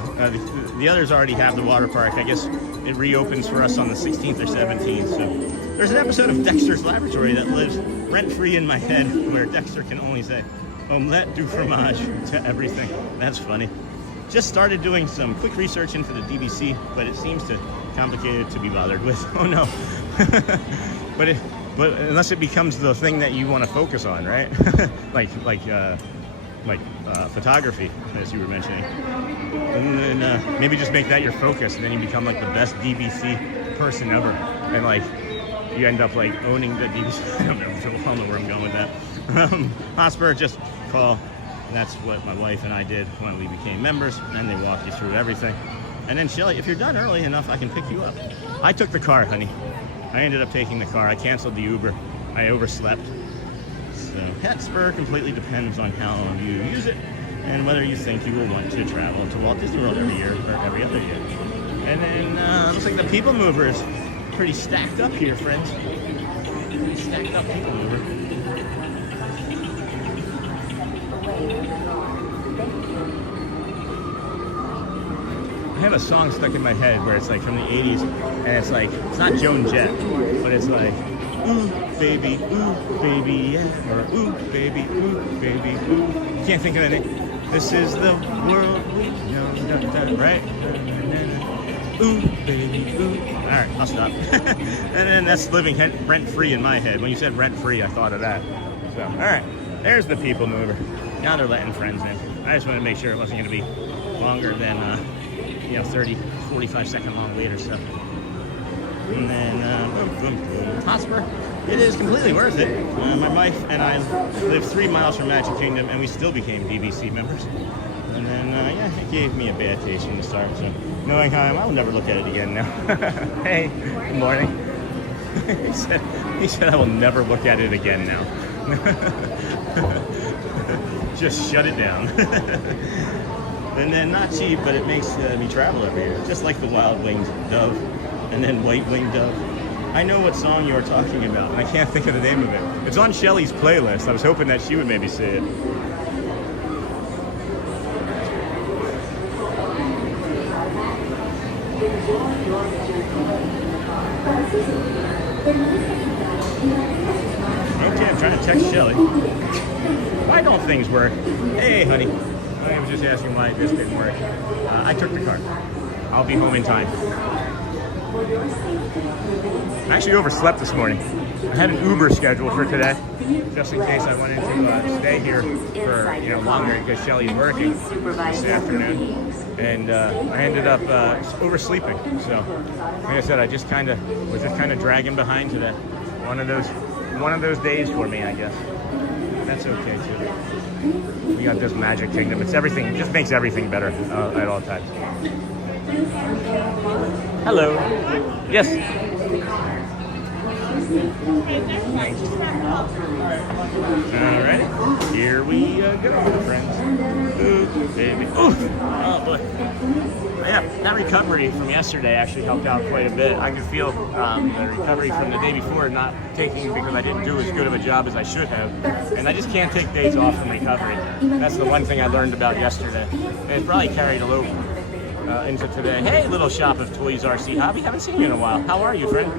the others already have the water park. I guess it reopens for us on the 16th or 17th. So there's an episode of Dexter's Laboratory that lives rent-free in my head where Dexter can only say omelette du fromage to everything. That's funny. Just started doing some quick research into the DVC, but it seems too complicated to be bothered with. Oh no. But unless it becomes the thing that you want to focus on, right? like photography, as you were mentioning. And then maybe just make that your focus, and then you become like the best DVC person ever. And like you end up like owning the DVC. I don't know where I'm going with that. Hotspur, just call. That's what my wife and I did when we became members, and they walk you through everything. And then Shelly, if you're done early enough, I can pick you up. I took the car, honey. I ended up taking the car. I canceled the Uber. I overslept. So Hotspur completely depends on how you use it and whether you think you will want to travel to Walt Disney World every year or every other year. And then looks like the PeopleMover is pretty stacked up here, friends. Pretty stacked up PeopleMover. I have a song stuck in my head where it's like from the 80s, and it's like, it's not Joan Jett, but it's like, ooh, baby, yeah, or ooh, baby, ooh. You can't think of it. This is the world we know, right? Ooh, baby, ooh. All right, I'll stop. And then that's living rent-free in my head. When you said rent-free, I thought of that. So, all right, there's the PeopleMover. Now they're letting friends in. I just wanted to make sure it wasn't going to be longer than 30, 45-second long wait or so. And then, boom, boom, boom. Hotspur, it is completely worth it. My wife and I live 3 miles from Magic Kingdom, and we still became DVC members. And then, it gave me a bad taste from the start. So, knowing how I am, I will never look at it again now. Hey, good morning. he said, I will never look at it again now. Just shut it down. And then not cheap, but it makes me travel every year. Just like the wild-winged dove and then white-winged dove. I know what song you are talking about, and I can't think of the name of it. It's on Shelly's playlist. I was hoping that she would maybe see it. Okay, I'm trying to text Shelly. Why don't things work? Hey, honey. I was just asking why this didn't work. I took the car. I'll be home in time. I actually overslept this morning. I had an Uber scheduled for today, just in case I wanted to stay here for longer because Shelly's working this afternoon. And I ended up oversleeping. So, like I said, I was just kind of dragging behind today. One of those days for me, I guess. That's okay too. We got this Magic Kingdom. It's everything. It just makes everything better at all times. Hello. Yes. Thanks. Alright, here we go, friends. Ooh, baby. Ooh. Oh boy. Yeah, that recovery from yesterday actually helped out quite a bit. I could feel the recovery from the day before not taking because I didn't do as good of a job as I should have. And I just can't take days off from recovery. That's the one thing I learned about yesterday. And it's probably carried a little into today. Hey, little shop of toys RC Hobby. Haven't seen you in a while. How are you, friend?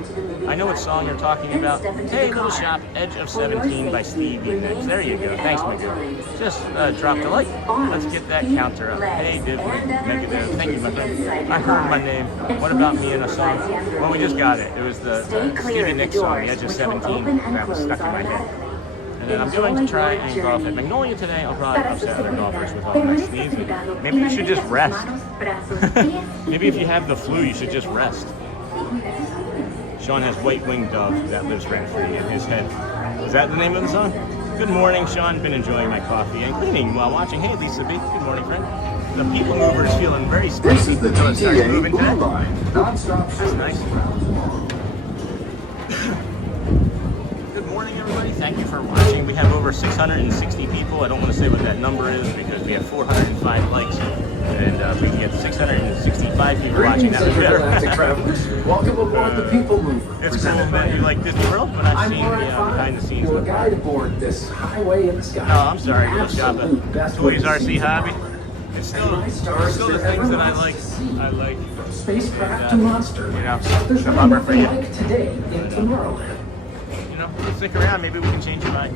I know what song you're talking about. Hey, little shop, Edge of 17 by Stevie Nicks. There you go. Thanks, my girl. Just dropped a like. Let's get that counter up. Hey, Divly. Negative. Thank you, my friend. I heard my name. What about me in a song? Well, we just got it. It was the Stevie Nicks song, The Edge of 17. That was stuck in my head. And then I'm going to try and golf at Magnolia today. I'll probably upset other golfers with all my sneezing. Maybe you should just rest. Maybe if you have the flu, you should just rest. Sean has white-winged dog that lives rent-free in his head. Is that the name of the song? Good morning, Sean. Been enjoying my coffee and cleaning while watching. Hey, Lisa B. Good morning, friend. The People Mover is feeling very spicy. This is the TTA Blue Line, non-stop. That's nice. Good morning, everybody. Thank you for watching. We have over 660 people. I don't want to say what that number is because we have 405 likes. And we can get 665 people watching. That would be better. Welcome aboard the People Mover. It's cool that you like Disney World, but I've seen the behind the scenes. Your guide aboard this highway in the sky. Oh, I'm sorry. Little shop of Toys RC Hobby. It's still the things that I like. I like spacecraft to monster. You know, the bummer for you. Today in Tomorrowland. You know, stick around. Maybe we can change your mind.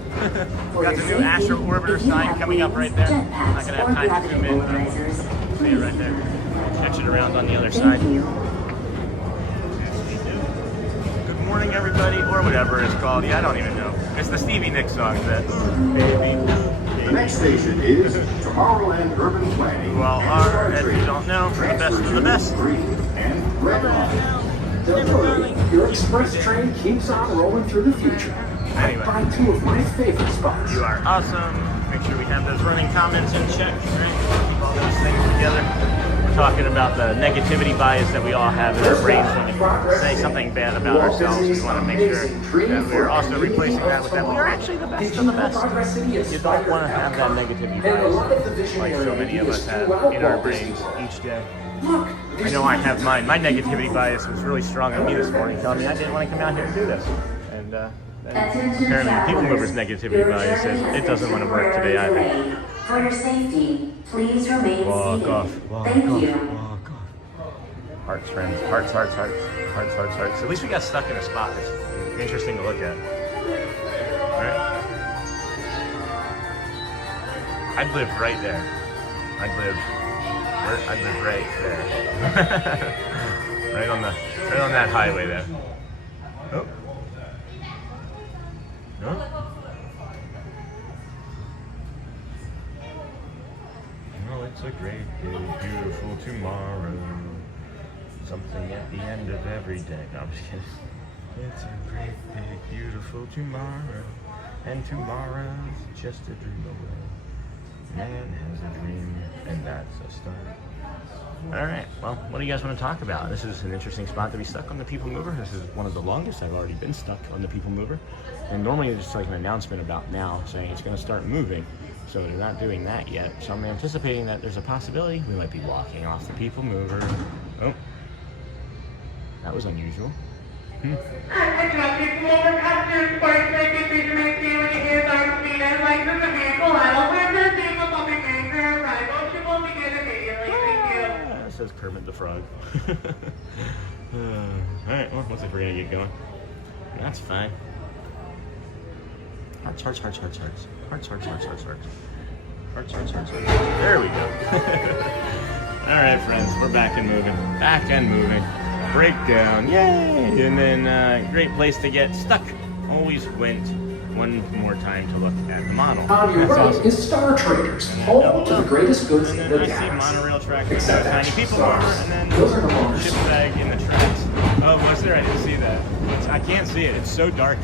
We got the new Astro Orbiter sign coming up right there. I'm not gonna have time to zoom in. But see it right there. Catch it around on the other side. Good morning, everybody, or whatever it's called. Yeah, I don't even know. It's the Stevie Nicks song. That baby. The next station is Tomorrowland Urban Planning. Who all are, as you don't know, for the best of the best. Green and red line. Don't worry, your express train keeps on rolling through the future. Anyway. By two of my favorite spots. You are awesome. Make sure we have those running comments in check. Right? Keep all those things together. We're talking about the negativity bias that we all have in our brains when we say something bad about ourselves. We want to make sure that we're also replacing that with that we are actually the best of the best. You don't want to have that negativity bias like so many of us have in our brains each day. I know I have mine. My negativity bias was really strong on me this morning, telling me I didn't want to come out here and do this. And apparently, PeopleMover's negativity bias says it doesn't want to work today either. For your safety, please remain seated. Thank you. Walk off. Hearts, friends. Hearts, hearts, hearts. Hearts, hearts, hearts. At least we got stuck in a spot that's interesting to look at. Alright? I'd live right there. I'd live right there. right on that highway there. Oh. No? Well, it's a great day, beautiful tomorrow. Something at the end of every day. No, I'm just kidding. It's a great, big, beautiful tomorrow. And tomorrow's just a dream away. Man has a dream, and that's a start. Alright, well, what do you guys want to talk about? This is an interesting spot to be stuck on the People Mover. This is one of the longest I've already been stuck on the People Mover. And normally it's just like an announcement about now, saying it's going to start moving. So they're not doing that yet. So I'm anticipating that there's a possibility we might be walking off the People Mover. Oh. That was unusual. That says Kermit the Frog. Alright, well, looks like we're gonna get going. That's fine. Hearts, hearts, hearts, hearts, hearts. Hearts, hearts, hearts, hearts, hearts. Hearts, hearts, hearts, hearts. There we go. Alright, friends, we're back and moving. Back and moving. Breakdown, yay! And then, great place to get stuck. Always went one more time to look at the model. On your right is Star Traders, home to the greatest goods in the I see galaxy. monorail tracks with tiny people mover, and then ship bag in the tracks. Oh, was there? I didn't see that. I can't see it. It's so dark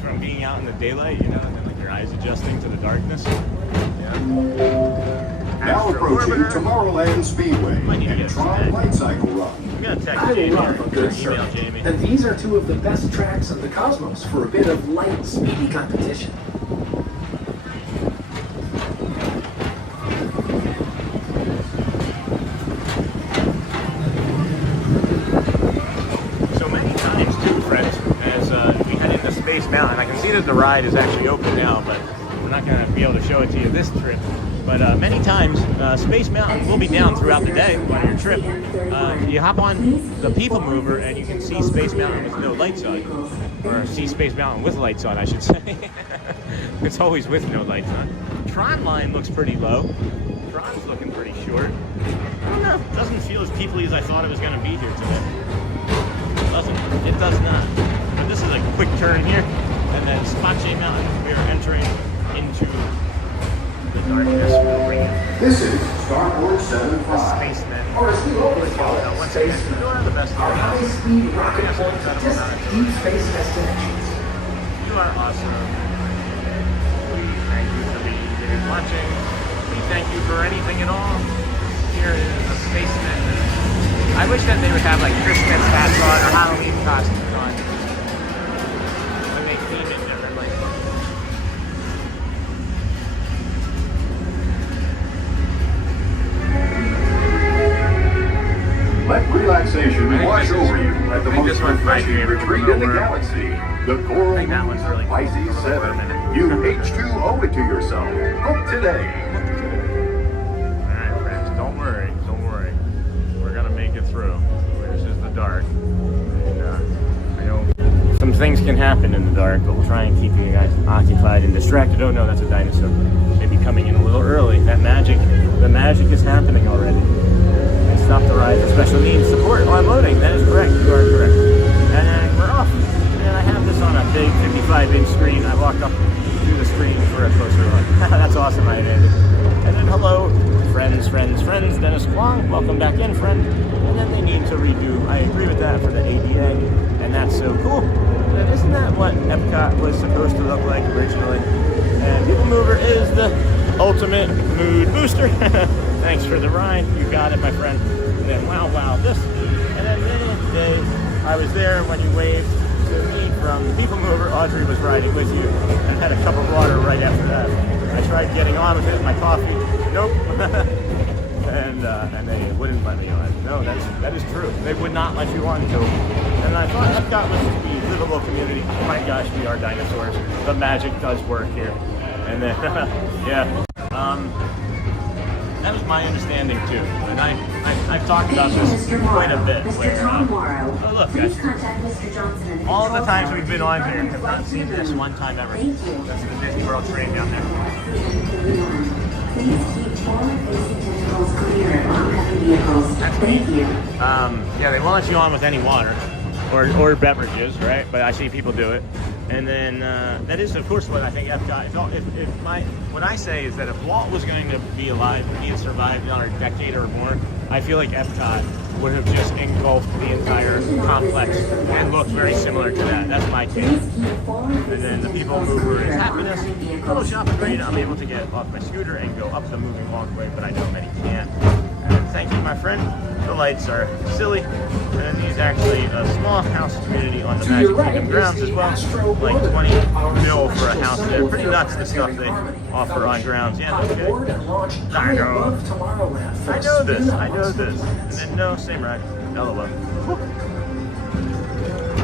from being out in the daylight, you know, and then like your eyes adjusting to the darkness. Yeah. Now approaching Tomorrowland Speedway and Tron Light Cycle Run. I'm gonna text I Jamie love a or good email circuit. Jamie. And these are two of the best tracks in the cosmos for a bit of light, speedy competition. So many times too, friends, as we head into Space Mountain, I can see that the ride is actually open now, but we're not gonna be able to show it to you this trip. But many times, Space Mountain will be down throughout the day on your trip. You hop on the PeopleMover and you can see Space Mountain with no lights on. Or see Space Mountain with lights on, I should say. It's always with no lights on. Tron line looks pretty low. Tron's looking pretty short. I don't know, it doesn't feel as peoply as I thought it was going to be here today. It does not. But this is a quick turn here. And then Spot J Mountain, we are entering into darkness. This is Starboard 75. Spacemen. Or as we locally call it, Once again, Spacemen. you are the best. Our high-speed rocket point to distant deep space destinations. You are awesome. We thank you for being here and watching. We thank you for anything at all. Here is a Spaceman. I wish that they would have like Christmas hats on or Halloween costumes on. When they theme it differently. Let relaxation wash over you at the most refreshing retreat in the Monorail. galaxy. The Coral I think that one's really cool. Pisces For a 7. minute. You H2O it to yourself. Book today. Alright friends, don't worry. We're gonna make it through. This is the dark. And, I know some things can happen in the dark, but we'll try and keep you guys occupied and distracted. Oh no, that's a dinosaur. Maybe coming in a little early. The magic is happening already. And stop the ride for special needs support on loading. That is correct. You are correct. And then we're off. And I have this on a big 55-inch screen. I walked up through the screen for a closer look. That's awesome, I did. And then hello, friends. Dennis Kwong, welcome back in, friend. And then they need to redo. I agree with that for the ADA, and that's so cool. And isn't that what Epcot was supposed to look like originally? And PeopleMover is the ultimate mood booster. Thanks for the ride. You got it, my friend. And then wow, this. And then today, I was there when you waved to me from PeopleMover. Audrey was riding with you and had a cup of water right after that. I tried getting on with it, my coffee. Nope. and they wouldn't let me on. No, that is true. They would not let you on until. And I thought Epcot was the livable community. Oh my gosh, we are dinosaurs. The magic does work here. And then, yeah. That was my understanding too. And I've talked about this quite a bit. Where, oh look, guys. All of the times we've been on here, have not seen this one time ever. That's the Disney World train down there. Please keep forward-facing tentacles clear of oncoming vehicles. Thank you. Yeah, they won't let you on with any water or beverages, right? But I see people do it. And then that is, of course, what I think Epcot. What I say is that if Walt was going to be alive, if he had survived another decade or more, I feel like Epcot would have just engulfed the entire complex and looked very similar to that. That's my take. And then the PeopleMover is happiness. Little shopping green. I'm able to get off my scooter and go up the moving walkway, but I know many can't. And thank you, my friend. The lights are silly. And then these actually a small house community on the Magic Kingdom grounds as well. Like 20 mil for a house there. Pretty nuts the stuff they offer on grounds. Yeah, okay. I know this. And then no, same ride. LOL.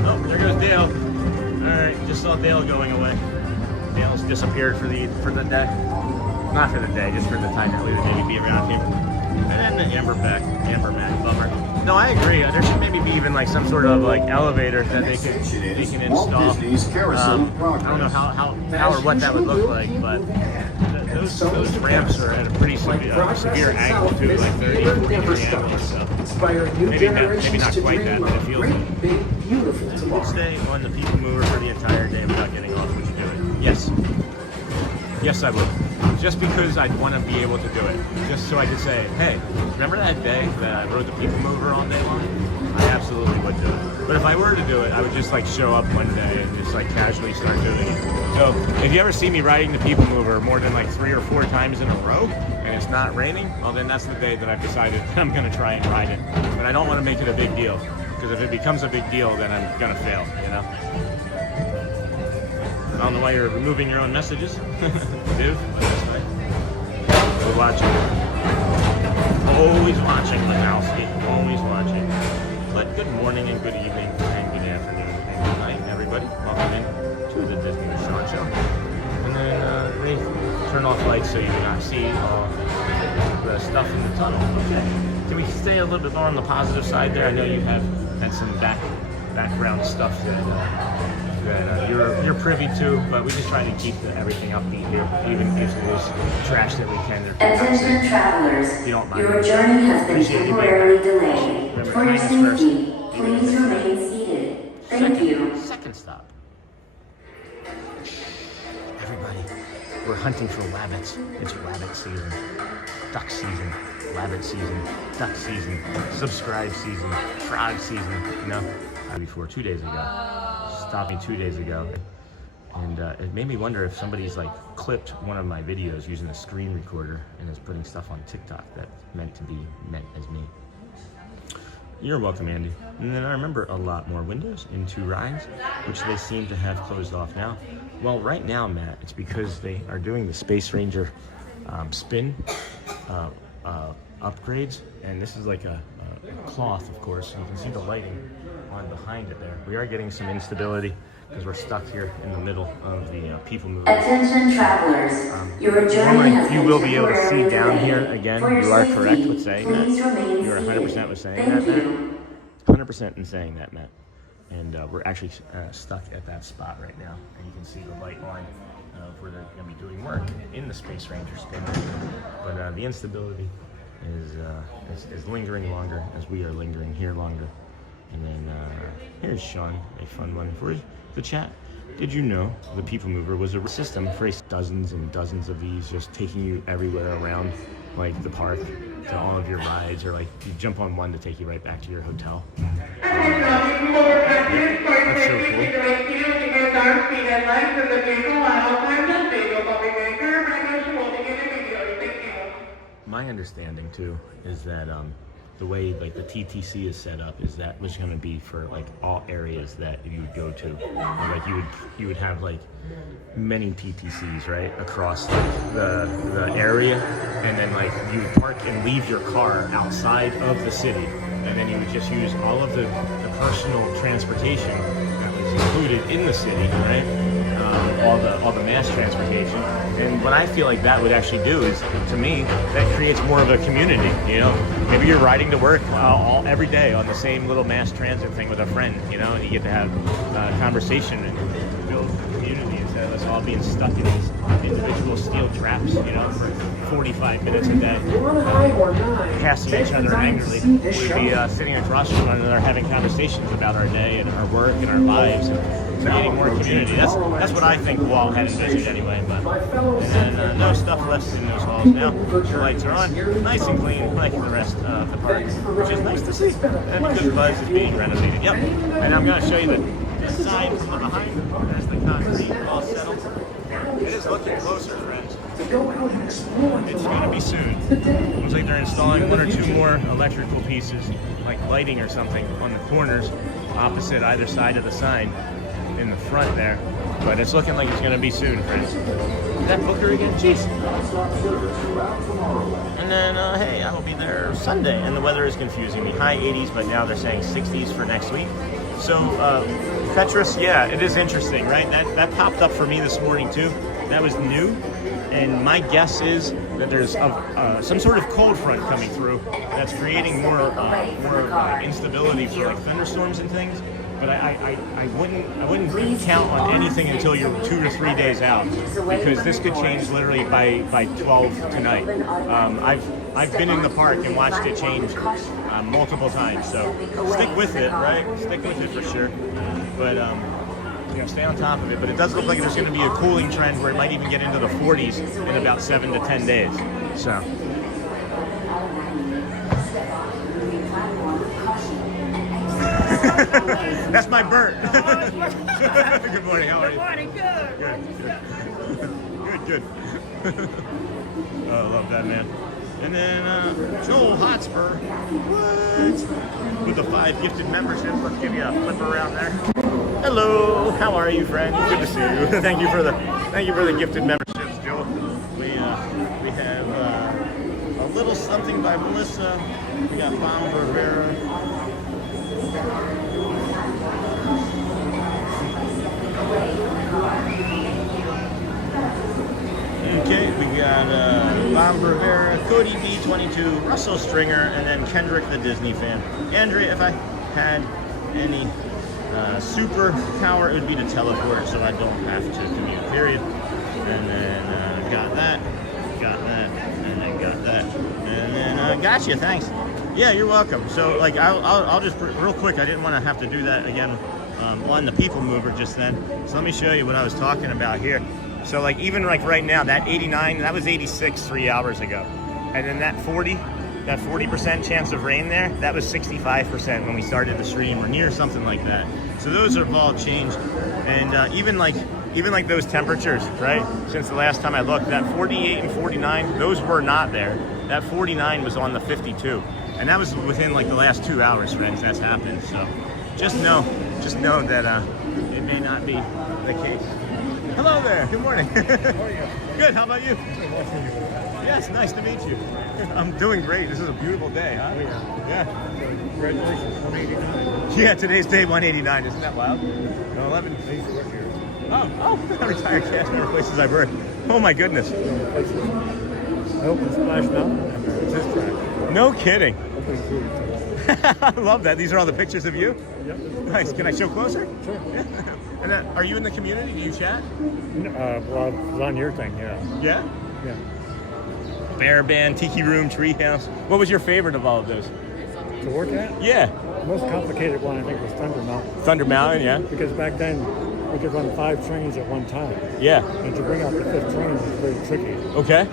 Oh, there goes Dale. Alright, just saw Dale going away. Dale's disappeared for the day. Not for the day, just for the time that we would maybe be around here. And then the Amber back, bummer. No, I agree. There should maybe be even like some sort of like elevator that they can install. I don't know how or what that would look like, but those ramps are at a pretty severe angle too, like 30, 40 degree angle. So maybe not quite that, but it feels like. You would stay on the PeopleMover for the entire day without getting off. Would you do it? Yes. Yes, I would. Just because I'd want to be able to do it. Just so I could say, hey, remember that day that I rode the PeopleMover all day long? I absolutely absolutely would do it. But if I were to do it, I would just like show up one day and just like casually start doing it. So if you ever see me riding the People Mover more than like 3 or 4 times in a row and it's not raining, well then that's the day that I've decided that I'm gonna try and ride it. But I don't want to make it a big deal, because if it becomes a big deal, then I'm gonna fail, you know? I don't know why you're removing your own messages. Dude, that's nice. We're watching. Always watching, Lebowski. Always watching. But good morning and good evening and good afternoon and good night, everybody. Welcome in to the Disney Short Show. And then they turn off lights so you do not see all the stuff in the tunnel. Okay. Can we stay a little bit more on the positive side there? I know you have had some background stuff that you're privy to, but we just try to keep everything upbeat here, even if there's trash that we can. Attention travelers, you don't mind. your journey has been Appreciate you temporarily delayed. Remember, For your kindness first. safety, please remain seated. Thank you. Second stop. Everybody, we're hunting for rabbits. It's rabbit season, duck season, rabbit season, duck season, subscribe season, frog season, you know? Before 2 days ago. Stopped me 2 days ago. And it made me wonder if somebody's like clipped one of my videos using a screen recorder and is putting stuff on TikTok that's meant to be meant as me. You're welcome, Andy. And then I remember a lot more windows in 2 rides, which they seem to have closed off now. Well, right now, Matt, it's because they are doing the Space Ranger spin upgrades, and this is like a cloth, of course. You can see the lighting on behind it there. We are getting some instability because we're stuck here in the middle of the People Mover. Attention travelers, your journey has been you will be able to see temporarily down here delayed. again. For your You are safety, correct with saying that. please remain You are 100% with saying seated. that, Thank Matt. you. 100% in saying that, Matt. And we're actually stuck at that spot right now, and you can see the light line of where they're going to be doing work in the Space Ranger spin. But the instability is lingering longer as we are lingering here longer. And then here's Sean, a fun one for the chat. Did you know the People Mover was a system for dozens and dozens of these, just taking you everywhere around, like the park, to all of your rides, or like you jump on one to take you right back to your hotel. That's so cool. My understanding too is that the way like the TTC is set up is that was going to be for like all areas that you would go to. And, like you would have like many TTCs right across like the area, and then like you would park and leave your car outside of the city, and then you would just use all of the personal transportation that was included in the city, right? All the mass transportation. And what I feel like that would actually do is, to me, that creates more of a community, you know? Maybe you're riding to work every day on the same little mass transit thing with a friend, you know, and you get to have a conversation and build community instead of us all being stuck in these individual steel traps, you know, for 45 minutes a day. Passing each other angrily. We'd be sitting across from one another having conversations about our day and our work and our lives. And creating more community. That's what I think Walt had envisioned anyway. But and no stuff left in those halls now. The lights are on, nice and clean, like the rest of the park, which is nice to see. And Good Buzz is being renovated. Yep. And I'm going to show you the side from behind. There's the concrete all settled. It is looking closer, friends. It's going to be soon. Looks like they're installing 1 or 2 more electrical pieces, like lighting or something, on the corners opposite either side of the sign. In the front there, but it's looking like it's going to be soon, friends. Is that Booker again? Jeez. And then, hey, I will be there Sunday, and the weather is confusing me. High 80s, but now they're saying 60s for next week. So, Petrus, yeah, it is interesting, right? That popped up for me this morning, too. That was new, and my guess is that there's some sort of cold front coming through that's creating more instability for like thunderstorms and things. But I wouldn't count on anything until you're 2 or 3 days out, because this could change literally by 12 tonight. I've been in the park and watched it change multiple times, so stick with it, right? Stick with it for sure. But stay on top of it. But it does look like there's going to be a cooling trend where it might even get into the 40s in about 7 to 10 days. So. That's my Bert. Good morning. How are you? Good morning. Good. Good. Oh, I love that, man. And then Joel Hotspur. What? With the 5 gifted memberships. Let's give you a flip around there. Hello. How are you, friend? Good to see you. Thank you for the gifted memberships, Joel. We have a little something by Melissa. We got Bob Rivera. Okay, we got Bob Rivera, Cody B22, Russell Stringer, and then Kendrick the Disney fan. Andrea, if I had any superpower, it would be to teleport so I don't have to commute, period. And then got that, and then got that. And then gotcha, thanks. Yeah, you're welcome. So like I'll just real quick, I didn't want to have to do that again on the PeopleMover just then. So let me show you what I was talking about here. So like even like right now, that 89, that was 86 3 hours ago. And then that 40% chance of rain there, that was 65% when we started the stream or near something like that. So those have all changed. And even like those temperatures, right? Since the last time I looked, that 48 and 49, those were not there. That 49 was on the 52. And that was within like the last 2 hours, friends, that's happened. So just know that it may not be the case. Hello there, good morning. How are you? Good, how about you? Yes, nice to meet you. I'm doing great. This is a beautiful day, huh? Yeah. Congratulations, 189. Yeah, today's day 189. Isn't that wild? No, 11. Oh, retired cast member places I've heard. Oh my goodness. I opened Splash Mountain and test track. No kidding. Open food. I love that. These are all the pictures of you? Yep. Nice. Can I show closer? Sure. Yeah. And are you in the community? Do you chat? Well, I was on your thing, yeah. Yeah? Yeah. Bear Band, Tiki Room, Treehouse. What was your favorite of all of those? To work at? Yeah. The most complicated one, I think, was Thunder Mountain. Thunder Mountain, yeah. Because back then, we could run 5 trains at one time. Yeah. And to bring out the 5th train was very tricky. Okay.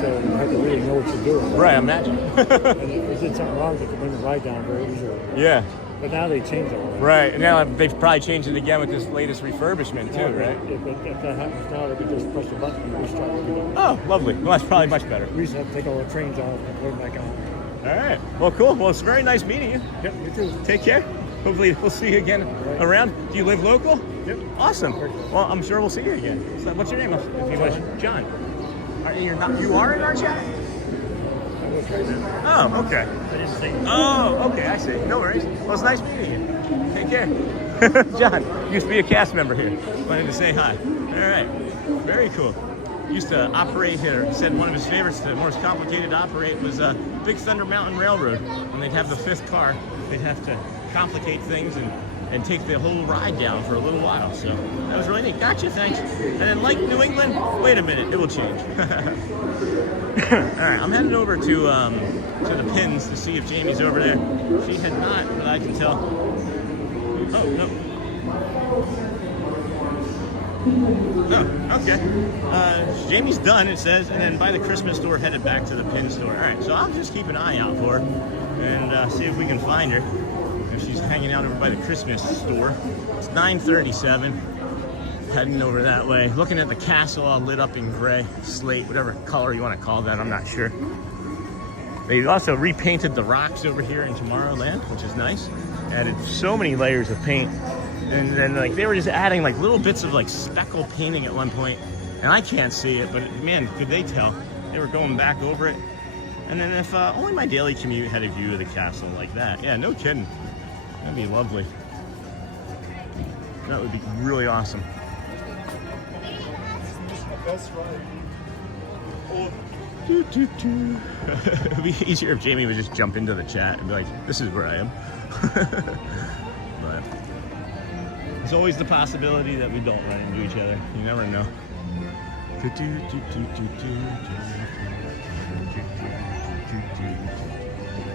So you had to really know what you're doing. Right, I imagine. And if you did something wrong, you could bring the ride down very easily. Yeah. But now they changed all that. Right. Now they've probably changed it again with this latest refurbishment too, right? If that happens now, they could just press the button and restart it again. Oh, lovely. Well, that's probably much better. We used to have to take all the trains off and put them back on. All right. Well, cool. Well, it's very nice meeting you. Yep, you too. Take care. Hopefully we'll see you again around. Do you live local? Yep. Awesome. Well, I'm sure we'll see you again. So what's your name? If you wish. John. You are in our chat? Oh, okay. Oh, okay, I see. No worries. Well, it's nice meeting you. Take care. John used to be a cast member here. Wanted to say hi. All right. Very cool. Used to operate here. Said one of his favorites, the most complicated to operate, was Big Thunder Mountain Railroad. When they'd have the 5th car, they'd have to complicate things and take the whole ride down for a little while. So that was really neat. Gotcha, thanks. And then like New England, wait a minute, it will change. All right, I'm heading over to the pins to see if Jamie's over there. She had not, but I can tell. Oh, no. Oh, okay. Jamie's done, it says, and then by the Christmas store, headed back to the pin store. All right, so I'll just keep an eye out for her and see if we can find her. If she's hanging out over by the Christmas store. It's 9:37. Heading over that way. Looking at the castle all lit up in gray, slate, whatever color you want to call that, I'm not sure. They also repainted the rocks over here in Tomorrowland, which is nice. Added so many layers of paint. And then like they were just adding like little bits of like speckle painting at one point. And I can't see it, but man, could they tell? They were going back over it. And then if only my daily commute had a view of the castle like that. Yeah, no kidding. That'd be lovely. That would be really awesome. That's right. It would be easier if Jamie would just jump into the chat and be like, this is where I am. But there's always the possibility that we don't run into each other. You never know.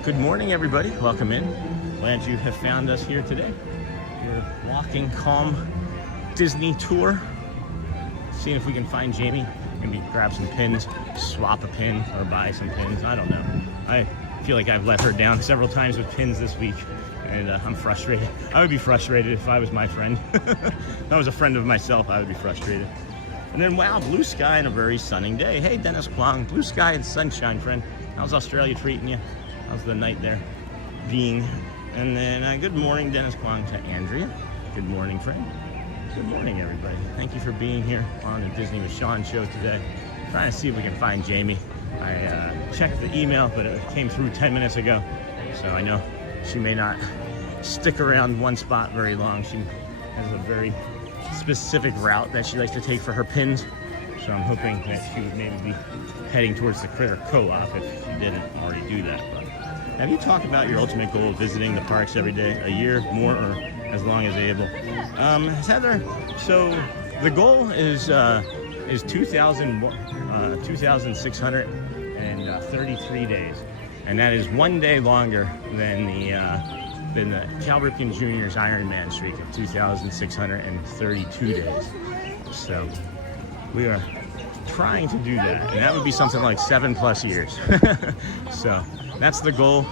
Good morning, everybody. Welcome in. Glad you have found us here today. Your walking calm Disney tour. Seeing if we can find Jamie. Maybe grab some pins, swap a pin, or buy some pins. I don't know. I feel like I've let her down several times with pins this week, and I'm frustrated. I would be frustrated if I was my friend. If I was a friend of myself, I would be frustrated. And then, wow, blue sky and a very sunny day. Hey, Dennis Kwong, blue sky and sunshine, friend. How's Australia treating you? How's the night there being? And then, good morning, Dennis Kwong, to Andrea. Good morning, friend. Good morning, everybody. Thank you for being here on the Disney with Sean show today. Trying to see if we can find Jamie. I checked the email, but it came through 10 minutes ago. So I know she may not stick around one spot very long. She has a very specific route that she likes to take for her pins. So I'm hoping that she would maybe be heading towards the Critter Co-op if she didn't already do that. But have you talked about your ultimate goal of visiting the parks every day, a year, more, or as long as able? Heather, so the goal is 2,633 days, and that is one day longer than the Cal Ripken Jr.'s Ironman streak of 2,632 days. So we are trying to do that, and that would be something like 7+ years. So that's the goal.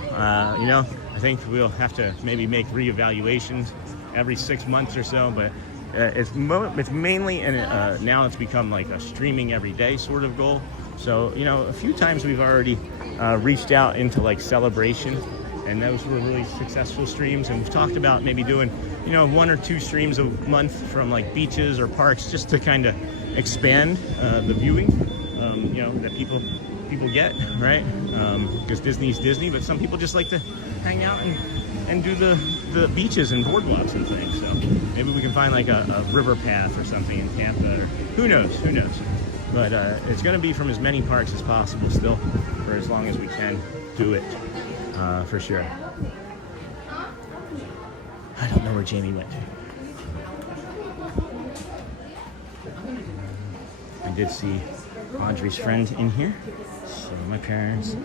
You know, I think we'll have to maybe make reevaluations every 6 months or so, but it's mainly, and now it's become like a streaming every day sort of goal. So, you know, a few times we've already reached out into like celebration, and those were really successful streams. And we've talked about maybe doing, you know, 1 or 2 streams a month from like beaches or parks, just to kind of expand the viewing, you know, that people get, right? Because Disney's Disney, but some people just like to hang out and do the beaches and boardwalks and things. So maybe we can find like a river path or something in Tampa, or who knows. But it's going to be from as many parks as possible still, for as long as we can do it, for sure. I don't know where Jamie went to. I did see Audrey's friend in here. So my parents.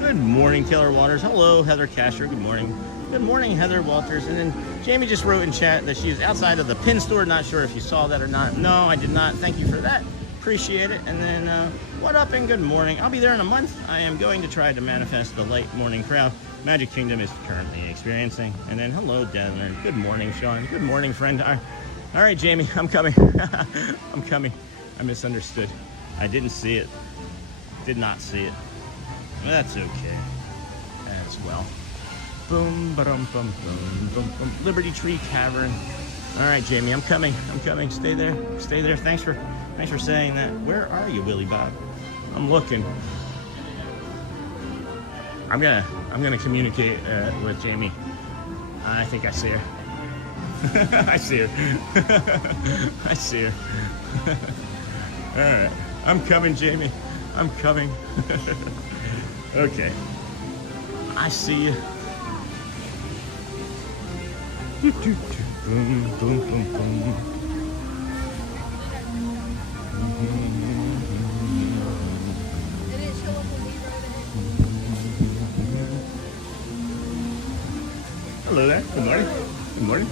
Good morning, Taylor Waters. Hello, Heather Casher. Good morning. Good morning, Heather Walters. And then Jamie just wrote in chat that she is outside of the pin store. Not sure if you saw that or not. No, I did not. Thank you for that. Appreciate it. And then, what up and good morning. I'll be there in a month. I am going to try to manifest the light morning crowd Magic Kingdom is currently experiencing. And then, hello, Devin. Good morning, Sean. Good morning, friend. All right, Jamie, I'm coming. I'm coming. I misunderstood. I didn't see it. Did not see it. That's okay as well. Boom, ba-dum, bum, bum, bum, bum. Liberty Tree Tavern. All right, Jamie, I'm coming. Stay there. Thanks for saying that. Where are you, Willie Bob? I'm looking. I'm gonna communicate with Jamie. I think I see her. I see her. I see her. All right, I'm coming, Jamie. I'm coming. Okay. I see you. Boom, boom, boom, boom. Hello there. Good morning. Good morning.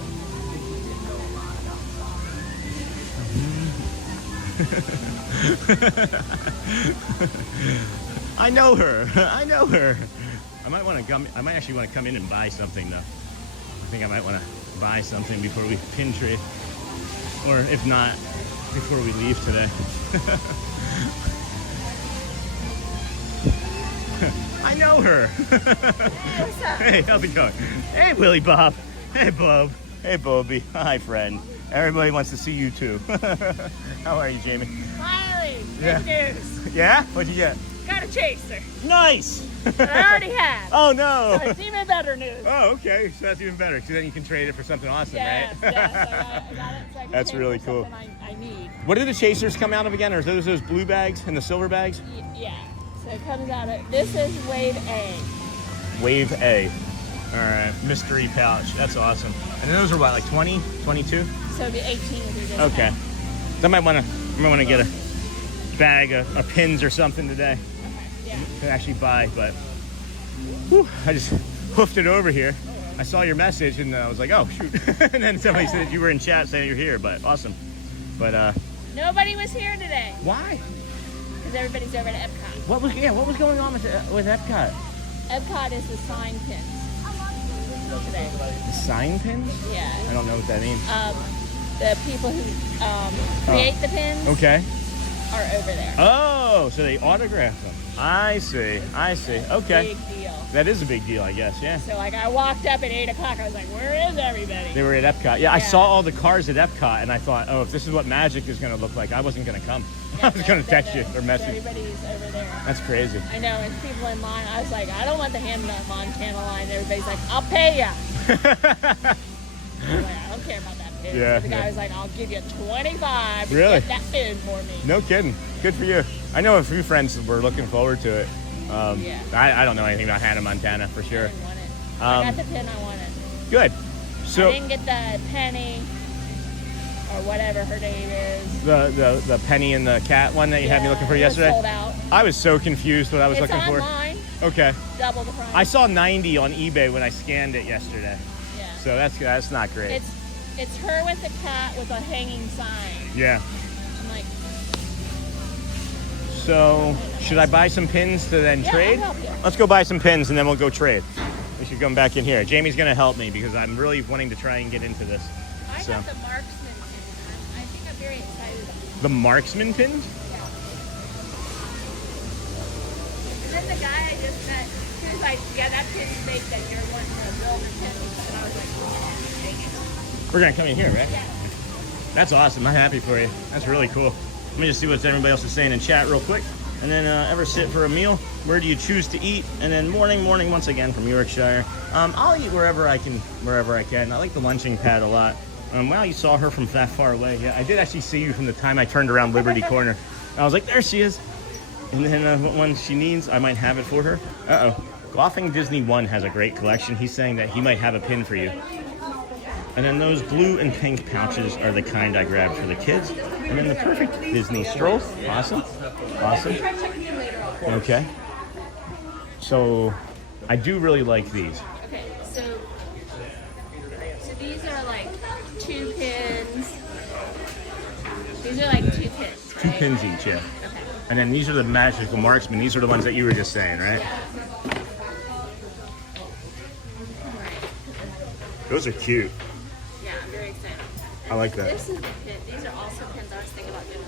I know her. I know her. I might actually want to come in and buy something though. I think I might want to buy something before we pin trade, or if not, before we leave today. I know her. Hey, what's up? Hey, how's it going? Hey, Willie Bob. Hey, Bob. Hey, Bobby. Hi, friend. Everybody wants to see you too. How are you, Jamie? Finally, Yeah. good news. Yeah? What'd you get? Got a chaser. Nice. That I already had. Oh no. So it's even better news. Oh, okay. So that's even better. So then you can trade it for something awesome, Yes, right? yes, I got it. So I can That's trade really for cool. something I need. What do the chasers come out of again? Or are those blue bags and the silver bags? Yeah. So it comes out of, this is Wave A. Wave A. All right, mystery pouch. That's awesome. And those are what, like 20, 22? So it'd be 18 with your discount. Okay. So I might want to get a bag of pins or something today. Yeah. To actually buy, but whew, I just hoofed it over here. I saw your message and I was like, oh shoot. And then somebody said you were in chat saying you're here, but awesome. But Nobody was here today why? because everybody's over at Epcot. What was going on with Epcot? Epcot is the sign pins today. The sign pins? Yeah. I don't know what that means. The people who create the pins Okay. are over there. Oh, so they autograph them. I see. Okay. Big deal. That is a big deal, I guess, yeah. So like I walked up at 8 o'clock, I was like, where is everybody? They were at Epcot. Yeah, I saw all the cars at Epcot, and I thought, oh, if this is what magic is going to look like, I wasn't going to come. I was going to text you or message. Everybody's over there. That's crazy. I know, and people in line, I was like, I don't want the Montana line. Everybody's like, I'll pay ya. I was like, I don't care about that pin. Yeah, So the guy was like, I'll give you 25 to Really? get that pin for me. No kidding. Good for you. I know a few friends were looking forward to it. Yeah. I don't know anything about Hannah Montana for sure. I didn't want it. I got the pin I wanted. Good. So I didn't get the Penny or whatever her name is. the Penny and the cat one that you had me looking for it was yesterday. sold out. I was so confused what I was It's looking online, for. Okay. double the price. I saw 90 on eBay when I scanned it yesterday. Yeah. So that's not great. It's her with the cat with a hanging sign. Yeah. I'm like, So should I buy some pins to then Yeah, trade? I'll help you. Let's go buy some pins and then we'll go trade. We should come back in here. Jamie's gonna help me because I'm really wanting to try and get into this. I So got the marksman pin. I think I'm very excited about it. the marksman pins? And then the guy I just met, he was like, yeah, that pin's fake that you're wanting to build a pin. And I was like, oh, dang it. We're gonna come in here, right? Yeah. That's awesome. I'm happy for you. That's really cool. Let me just see what everybody else is saying in chat real quick. And then ever sit for a meal? Where do you choose to eat? And then morning once again from Yorkshire. I'll eat wherever I can. I like the lunching pad a lot. Wow, you saw her from that far away. Yeah, I did actually see you from the time I turned around Liberty Corner. I was like, there she is. And then when she needs, I might have it for her. Uh-oh. Golfing Disney 1 has a great collection. He's saying that he might have a pin for you. And then those blue and pink pouches are the kind I grabbed for the kids. And then the perfect Disney stroll. Awesome. Okay. So I do really like these. Okay, so these are like 2 pins. These are like 2 pins, right? 2 pins each, yeah. Okay. And then these are the magical marksmen. These are the ones that you were just saying, right? Yeah. Those are cute. Yeah, I'm very excited. I like that. This is the pin. These are also pins I was thinking about doing.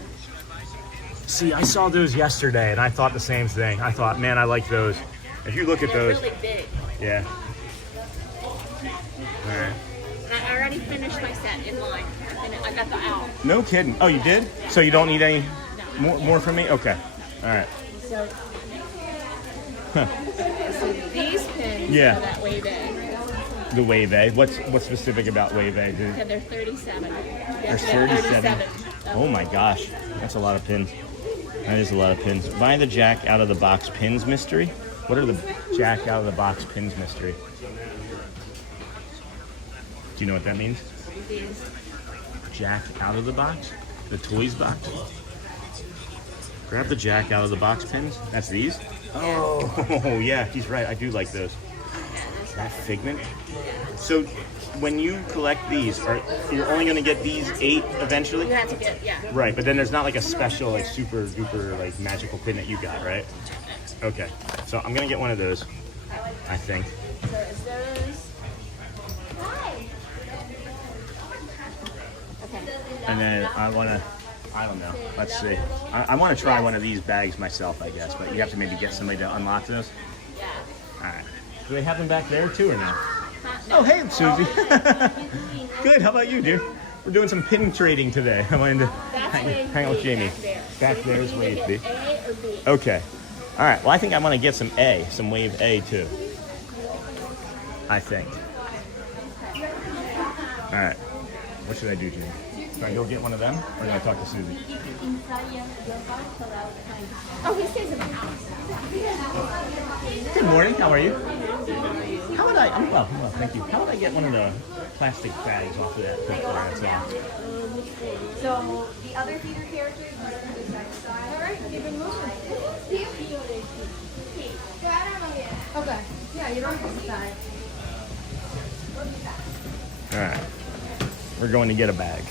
See, I saw those yesterday and I thought the same thing. I thought, man, I like those. If you look at They're those. really big. Yeah. All right. And I already finished my set in line. I got the owl. No kidding. Oh, you did? So you don't need any more from me? Okay. All right. So, Huh. so these pins Yeah. are that Wave A. The Wave A. What's specific about Wave A, dude? Okay, they're 37. They're 37. Oh my gosh. That's a lot of pins. That is a lot of pins. Buy the Jack out of the box pins mystery. What are the Jack out of the box pins mystery? Do you know what that means? These. Jack out of the box? The toys box? Grab the Jack out of the box pins. That's these? Oh, yeah, he's right. I do like those. That Figment. So when you collect these, you're only going to get these 8 eventually? You have to get, yeah. Right, but then there's not like a special, like super duper, like magical pin that you got, right? Okay, so I'm going to get one of those, I think. So is those... Okay. And then I want to, I don't know, let's see. I want to try one of these bags myself, I guess, but you have to maybe get somebody to unlock those. Yeah. All right. Do they have them back there too or no? Oh, hey, Susie. Good, how about you, dear? We're doing some pin trading today. I wanted to hang out with Jamie. Back there is Wave B. A or B? Okay. All right, well, I think I want to get some Wave A too. I think. All right. What should I do, Jamie? Should I go get one of them, or do I talk to Susie? Oh, he stays in the house. Good morning. How are you? I'm well, thank you. How would I get one of the plastic bags off of that? So the other theater characters are on the side. All right, keep it moving. Okay. Yeah, you don't have to decide. All right. We're going to get a bag.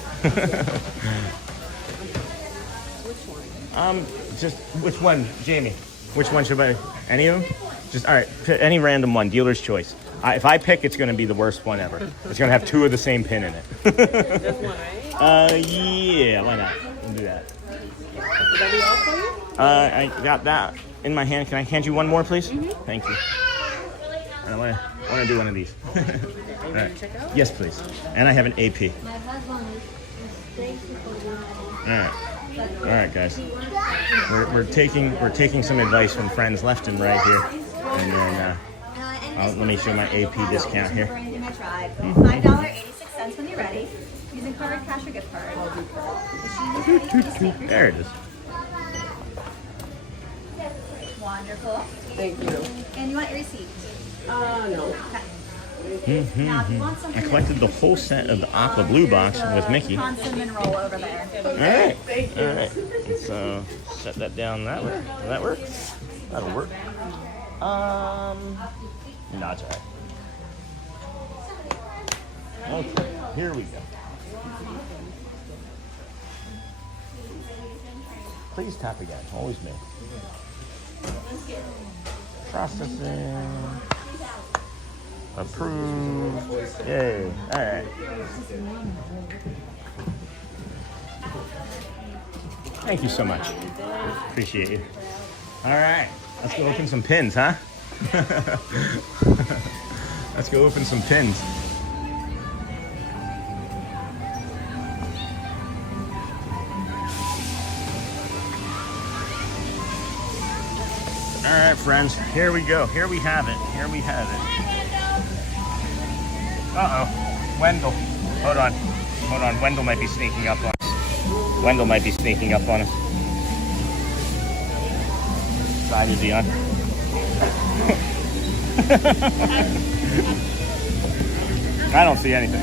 Just which one, Jamie? Which one should I? Any of them? Just all right. Pick any random one. Dealer's choice. If I pick, it's going to be the worst one ever. It's going to have 2 of the same pin in it. This one, right? Yeah. Why not? We'll do that. Would that be all for you? I got that in my hand. Can I hand you one more, please? Thank you. I want to do one of these. Are you ready to check out? Yes, please. And I have an AP. My husband is All right, guys. We're taking some advice from friends left and right here, and then let me show my AP discount here. $5.86 when you're ready. Using card, cash, or gift card. There it is. Wonderful. Thank you. And you want your receipt? No. Okay. Now, if you want I something collected the whole set of the Aqua Blue box with Mickey. All cinnamon roll over there. right. All right. Let's set that down that way. Will that work? That'll work. No, it's all right. Okay. Here we go. Please tap again. Always me. Processing. Approved. Yay. All right. Thank you so much. Appreciate you. All right. Let's go open some pins, huh? Let's go open some pins. All right, friends. Here we go. Here we have it. Here we have it. Uh-oh. Wendell. Hold on. Hold on. Wendell might be sneaking up on us. Wendell might be sneaking up on us. Side is he on? I don't see anything.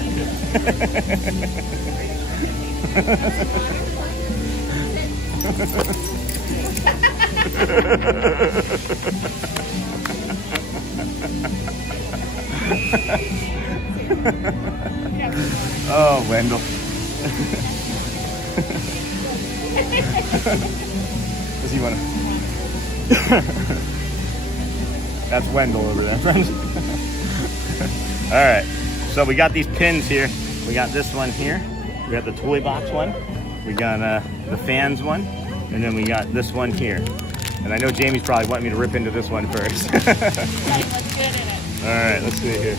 Oh, Wendell. Does he want to? That's Wendell over there, friends. All right, so we got these pins here. We got this one here. We got the toy box one. We got the fans one, and then we got this one here. And I know Jamie's probably wanting me to rip into this one first. Let's get in it. All right, let's see here.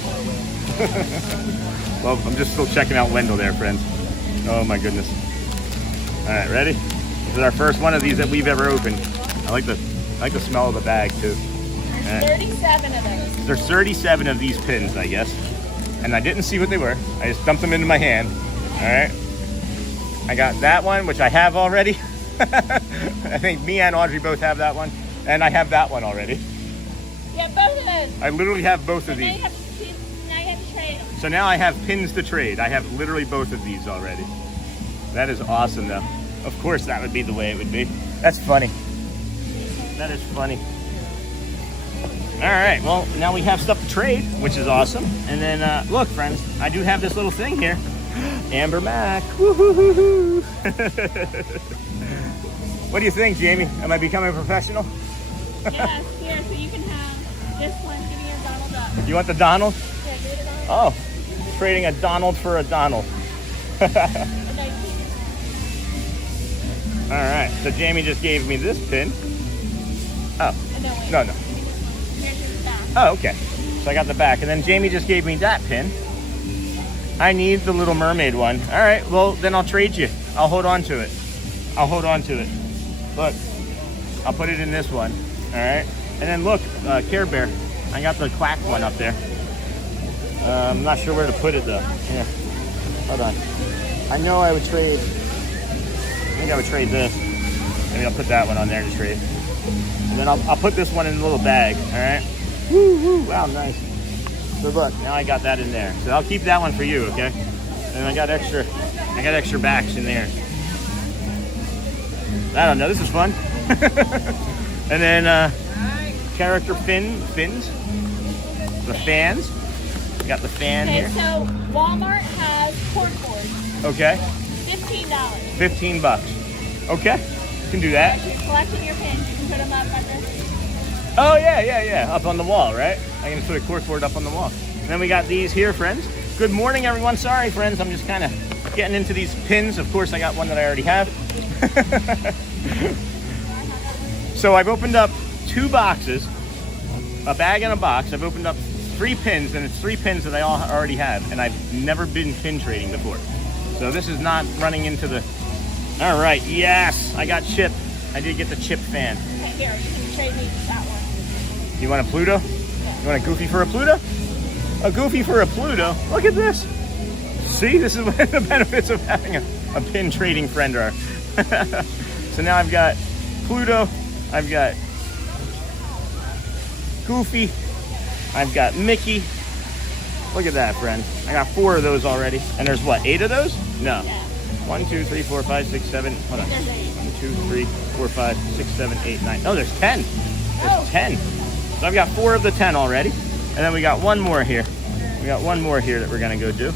Well, I'm just still checking out Wendell there, friends. Oh my goodness. All right, ready? This is our first one of these that we've ever opened. I like the smell of the bag too. There's 37 of those. There's 37 of these pins, I guess. And I didn't see what they were. I just dumped them into my hand. All right. I got that one, which I have already. I think me and Audrey both have that one. And I have that one already. Yeah, both of those. I literally have both of Now these. you have to trade them. So now I have pins to trade. I have literally both of these already. That is awesome, though. Of course, that would be the way it would be. That's funny. That is funny. All right, well, now we have stuff to trade, which is awesome. And then, look, friends, I do have this little thing here. Amber Mac. Woo-hoo-hoo-hoo. What do you think, Jamie? Am I becoming a professional? Yes, here, so you can have this one. Give me your Donald Duck. You want the Donald? Yeah, give me the Donald. Oh, trading a Donald for a Donald. All right, so Jamie just gave me this pin. Oh, no. Oh, okay. So I got the back, and then Jamie just gave me that pin. I need the Little Mermaid one. All right, well, then I'll trade you. I'll hold on to it. Look, I'll put it in this one. All right, and then look, Care Bear. I got the Quack one up there. I'm not sure where to put it though. Here, hold on. I know I would trade. I think I would trade this. Maybe I'll put that one on there to trade. And then I'll put this one in a little bag. All right. Woo, woo. Wow, nice. So look, now I got that in there. So I'll keep that one for you, okay? And I got extra backs in there. I don't know, this is fun. And then character fins, the fans. We got the fan Okay, here. so Walmart has corkboards. Okay. $15. 15 bucks. Okay, can do that. Just collecting your pins. You can put them up under. Oh yeah, up on the wall, right? I'm gonna put a corkboard up on the wall. And then we got these here, friends. Good morning, everyone. Sorry, friends, I'm just kind of getting into these pins. Of course, I got one that I already have. So I've opened up 2 boxes, a bag and a box. I've opened up 3 pins, and it's 3 pins that I already have, and I've never been pin trading before. So this is not running into the... All right, yes, I got Chip. I did get the Chip fan. Okay, here, you can trade me that one. You want a Pluto? Yeah. You want a Goofy for a Pluto? A Goofy for a Pluto? Look at this. See, this is what the benefits of having a pin trading friend are. So now I've got Pluto, I've got Goofy, I've got Mickey. Look at that, friend. I got 4 of those already. And there's what, 8 of those? No. Yeah. 1, 2, 3, 4, 5, 6, 7. Hold on. There's 8. 1, 2, 3, 4, 5, 6, 7, 8, 9. Oh, there's 10. There's 10. So I've got 4 of the 10 already. And then we got one more here. We got one more here that we're gonna go do.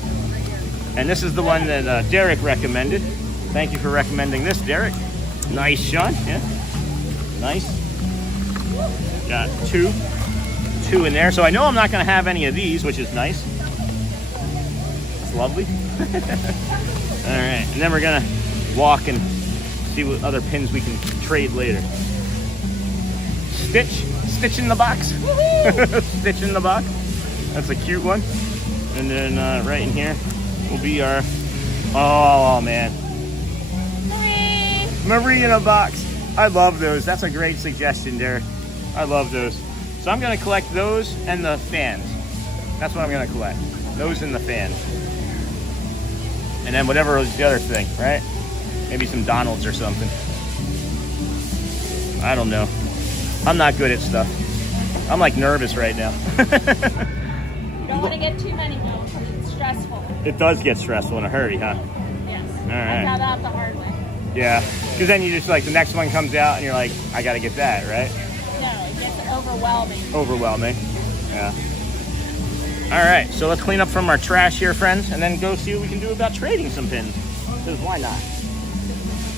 And this is the one that Derek recommended. Thank you for recommending this, Derek. Nice, Sean. Yeah. Nice. Got 2 in there. So I know I'm not gonna have any of these, which is nice. It's lovely. All right, and then we're gonna walk and see what other pins we can trade later. Stitch in the box. Stitch in the box. That's a cute one. And then right in here will be our, oh man, Marie in a box. I love those. That's a great suggestion, Derek. I love those. So I'm gonna collect those and the fans. That's what I'm gonna collect. Those and the fans. And then whatever is the other thing, right? Maybe some Donalds or something. I don't know. I'm not good at stuff. I'm like nervous right now. You don't want to get too many though, because it's stressful. It does get stressful in a hurry, huh? Yes. All right. I got out the hard way. Yeah, because then you just like the next one comes out and you're like, I gotta get that, right? No, it gets overwhelming. Overwhelming. Yeah. All right, so let's clean up from our trash here, friends, and then go see what we can do about trading some pins. Because why not?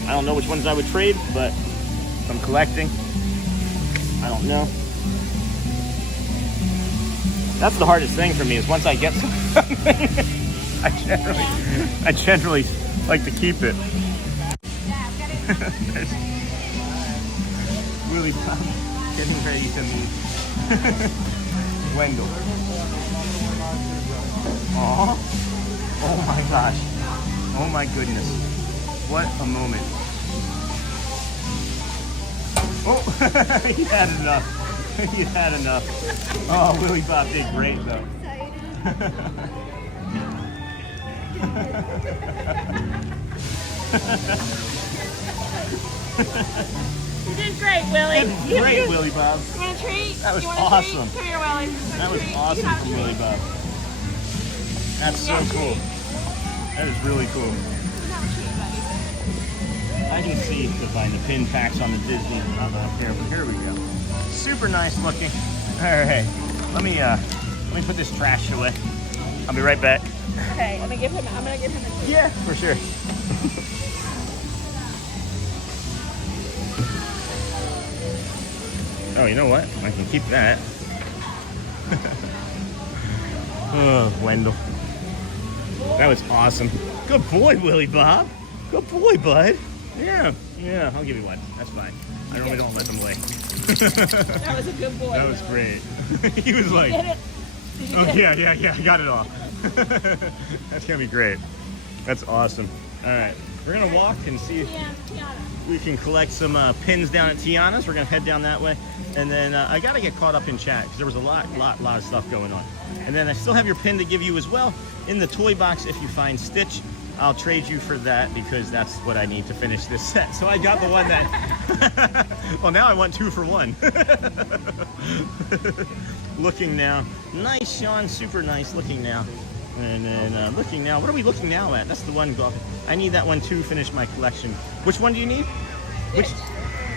I don't know which ones I would trade, but if I'm collecting, I don't know. That's the hardest thing for me is once I get something, I generally like to keep it. Willie Bob getting ready to meet Wendell. Aww. Oh my gosh. Oh my goodness. What a moment. Oh, he had enough. He had enough. Oh, Willie Bob did great though. You did great, Willie. Great, Willie Bob. You want a treat? That was you want awesome. A treat? Come here, Willie. That was awesome from Willie Bob. That's so cool. That is really cool. I can see the pin packs on the Disney up here, but here we go. Super nice looking. All right, let me put this trash away. I'll be right back. Okay, I'm gonna give him a treat. Yeah, for sure. Oh, you know what? I can keep that. Oh, Wendell. That was awesome. Good boy, Willie Bob. Good boy, bud. Yeah, I'll give you one. That's fine. I normally don't let them lay. That was a good boy. That was great. He was like, oh, yeah, I got it all. That's gonna be great. That's awesome. All right, we're gonna walk and see if we can collect some pins down at Tiana's. We're gonna head down that way. And then I gotta get caught up in chat because there was a lot of stuff going on. And then I still have your pin to give you as well in the toy box if you find Stitch. I'll trade you for that because that's what I need to finish this set. So I got the one that, well, now I want 2 for 1. Looking now. Nice, Sean, super nice looking now. And then looking now, what are we looking now at? That's the one, I need that one to finish my collection. Which one do you need? Which,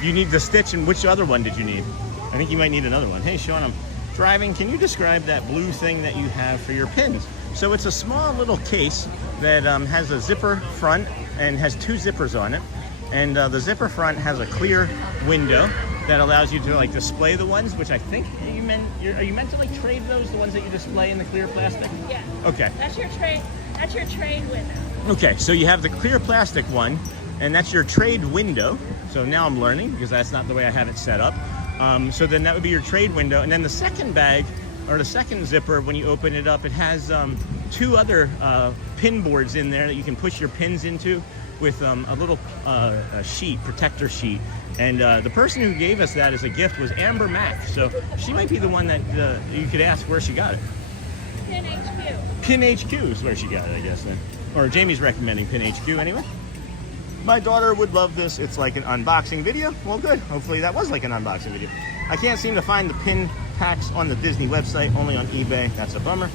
you need the Stitch, and which other one did you need? I think you might need another one. Hey, Sean, I'm driving. Can you describe that blue thing that you have for your pins? So it's a small little case that has a zipper front and has 2 zippers on it. And the zipper front has a clear window that allows you to like display the ones, which I think you meant, are you meant to like trade those, the ones that you display in the clear plastic? Yeah. Okay. That's your trade window. Okay, so you have the clear plastic one, and that's your trade window. So now I'm learning because that's not the way I have it set up. So then that would be your trade window. And then the second bag, or the second zipper, when you open it up, it has 2 other pin boards in there that you can push your pins into with a little sheet, protector sheet. And the person who gave us that as a gift was Amber Mack. So she might be the one that you could ask where she got it. Pin HQ. Pin HQ is where she got it, I guess then. Or Jamie's recommending Pin HQ anyway. My daughter would love this. It's like an unboxing video. Well, good. Hopefully that was like an unboxing video. I can't seem to find the pin packs on the Disney website, only on eBay. That's a bummer.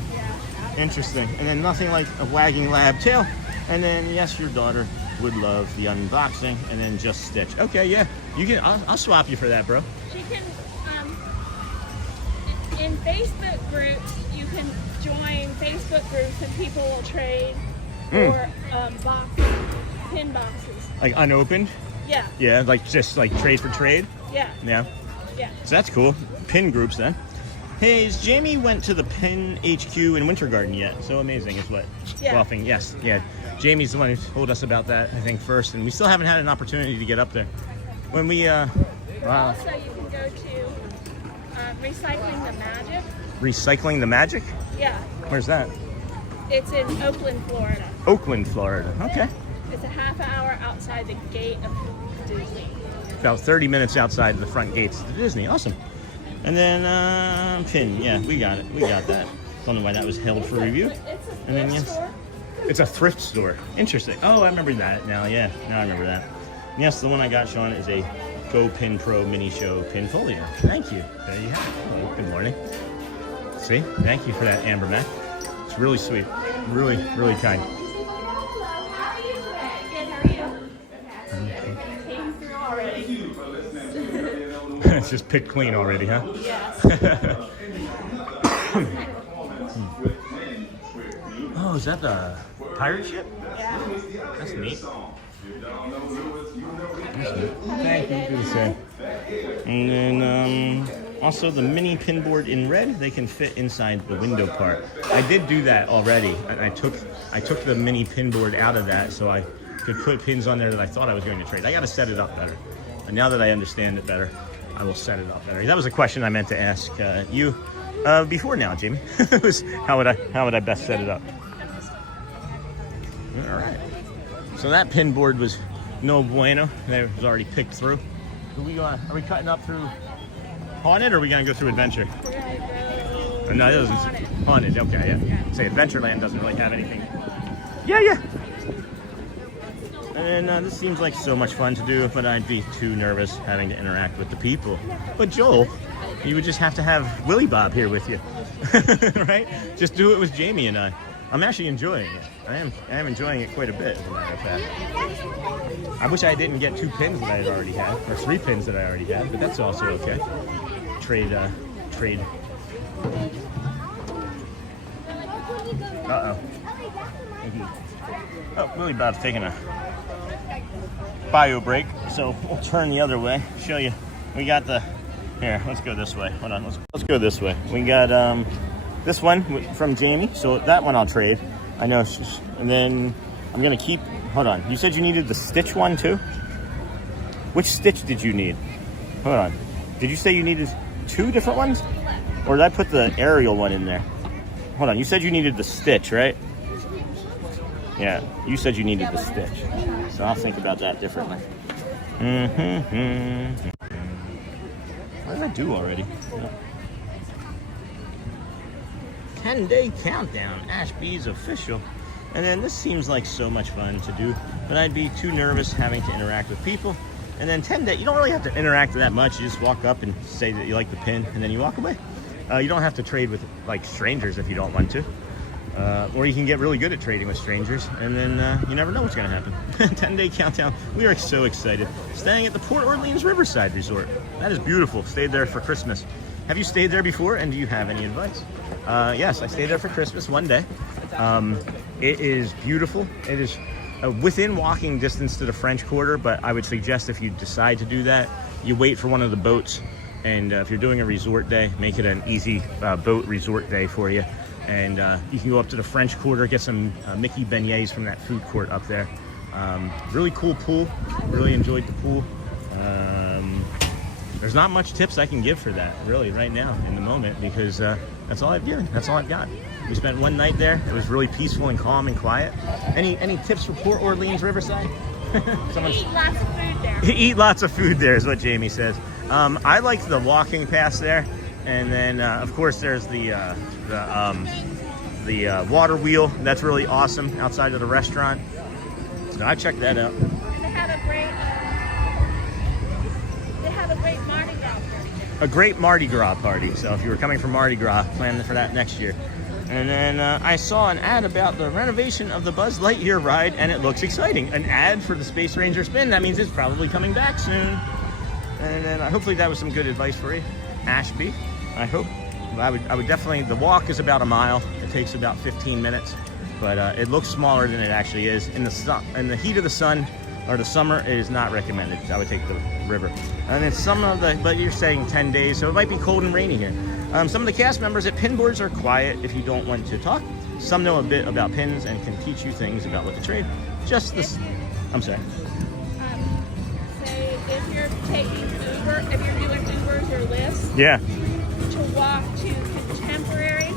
Interesting. And then nothing like a wagging lab tail. And then, yes, your daughter would love the unboxing, and then just Stitch. Okay, yeah. You can. I'll swap you for that, bro. She can, in Facebook groups, you can join Facebook groups and people will trade for boxes, pin boxes. Like unopened? Yeah. Yeah, like just like trade for trade? Yeah. Yeah. Yeah. So that's cool. Pin groups then. Hey, Jamie went to the Pin HQ in Winter Garden yet? So amazing is what? Yeah. Golfing, yes. Yeah. Jamie's the one who told us about that, I think, first, and we still haven't had an opportunity to get up there. When we, wow. Also, you can go to Recycling the Magic. Recycling the Magic? Yeah. Where's that? It's in Oakland, Florida. Oakland, Florida. Okay. It's a half hour outside the gate of Disney. About 30 minutes outside the front gates of Disney. Awesome. And then Pin. Yeah, we got it. We got that. Don't know why that was held for review. It's a And then thrift yes, store. it's a thrift store. Interesting. Oh, I remember that now. Yeah, now I remember that. And yes, the one I got, Sean, is a Go Pin Pro Mini Show Pin Folio. Thank you. There you have it. Hello, good morning. See, thank you for that, Amber Mac. It's really sweet. Really, really kind. It's just picked clean already, huh? Yes. Oh, is that the pirate ship? Yeah. That's neat. Thank you. Do the same. And then also the mini pin board in red, they can fit inside the window part. I did do that already. I took the mini pin board out of that so I could put pins on there that I thought I was going to trade. I got to set it up better. And now that I understand it better, I will set it up better. That was a question I meant to ask you before now, Jamie. It was how would I best set it up? All right. So that pin board was no bueno. That was already picked through. Are we cutting up through Haunted, or are we gonna go through Adventure? We're gonna go. No, it doesn't. Haunted. Okay, yeah. Say Adventureland doesn't really have anything. Yeah. And this seems like so much fun to do, but I'd be too nervous having to interact with the people. But Joel, you would just have to have Willie Bob here with you, right? Just do it with Jamie and I. I'm actually enjoying it. I am enjoying it quite a bit, as a matter of fact. I wish I didn't get 2 pins that I already had, or 3 pins that I already had, but that's also okay. Trade. Uh-oh. Oh, Willie Bob's taking a bio break, so we'll turn the other way, show you. We got the, here, let's go this way. Hold on, let's go this way. We got this one from Jamie, so that one I'll trade. I know, and then I'm gonna keep, hold on. You said you needed the Stitch one too? Which Stitch did you need? Hold on. Did you say you needed 2 different ones? Or did I put the Ariel one in there? Hold on, you said you needed the Stitch, right? Yeah, you said you needed the Stitch. So I'll think about that differently. What did I do already? 10-day countdown, Ashby's official. And then this seems like so much fun to do, but I'd be too nervous having to interact with people. And then 10 days, you don't really have to interact that much. You just walk up and say that you like the pin, and then you walk away. You don't have to trade with like strangers if you don't want to. Or you can get really good at trading with strangers, and then you never know what's going to happen. 10-day countdown. We are so excited. Staying at the Port Orleans Riverside Resort. That is beautiful. Stayed there for Christmas. Have you stayed there before, and do you have any advice? Yes, I stayed there for Christmas one day. It is beautiful. It is within walking distance to the French Quarter, but I would suggest if you decide to do that, you wait for one of the boats, and if you're doing a resort day, make it an easy boat resort day for you. And you can go up to the French Quarter, get some Mickey beignets from that food court up there. Really cool pool. Really enjoyed the pool. There's not much tips I can give for that, really, right now in the moment, because that's all I've given. That's all I've got. We spent one night there. It was really peaceful and calm and quiet. Any tips for Port Orleans Riverside? Eat lots of food there. Eat lots of food there is what Jamie says. I liked the walking pass there. And then, of course, there's the water wheel. That's really awesome outside of the restaurant. So I checked that out. And they have a great Mardi Gras party. A great Mardi Gras party. So if you were coming from Mardi Gras, plan for that next year. And then I saw an ad about the renovation of the Buzz Lightyear ride, and it looks exciting. An ad for the Space Ranger spin. That means it's probably coming back soon. And then hopefully that was some good advice for you, Ashby. I hope. I would definitely, the walk is about a mile. It takes about 15 minutes, but it looks smaller than it actually is. In the heat of the sun or the summer, it is not recommended. I would take the river. And then but you're saying 10 days, so it might be cold and rainy here. Some of the cast members at Pinboards are quiet if you don't want to talk. Some know a bit about pins and can teach you things about what to trade. I'm sorry. Say if you're taking Uber, if you're doing Ubers or Lyfts. Yeah. To walk to Contemporary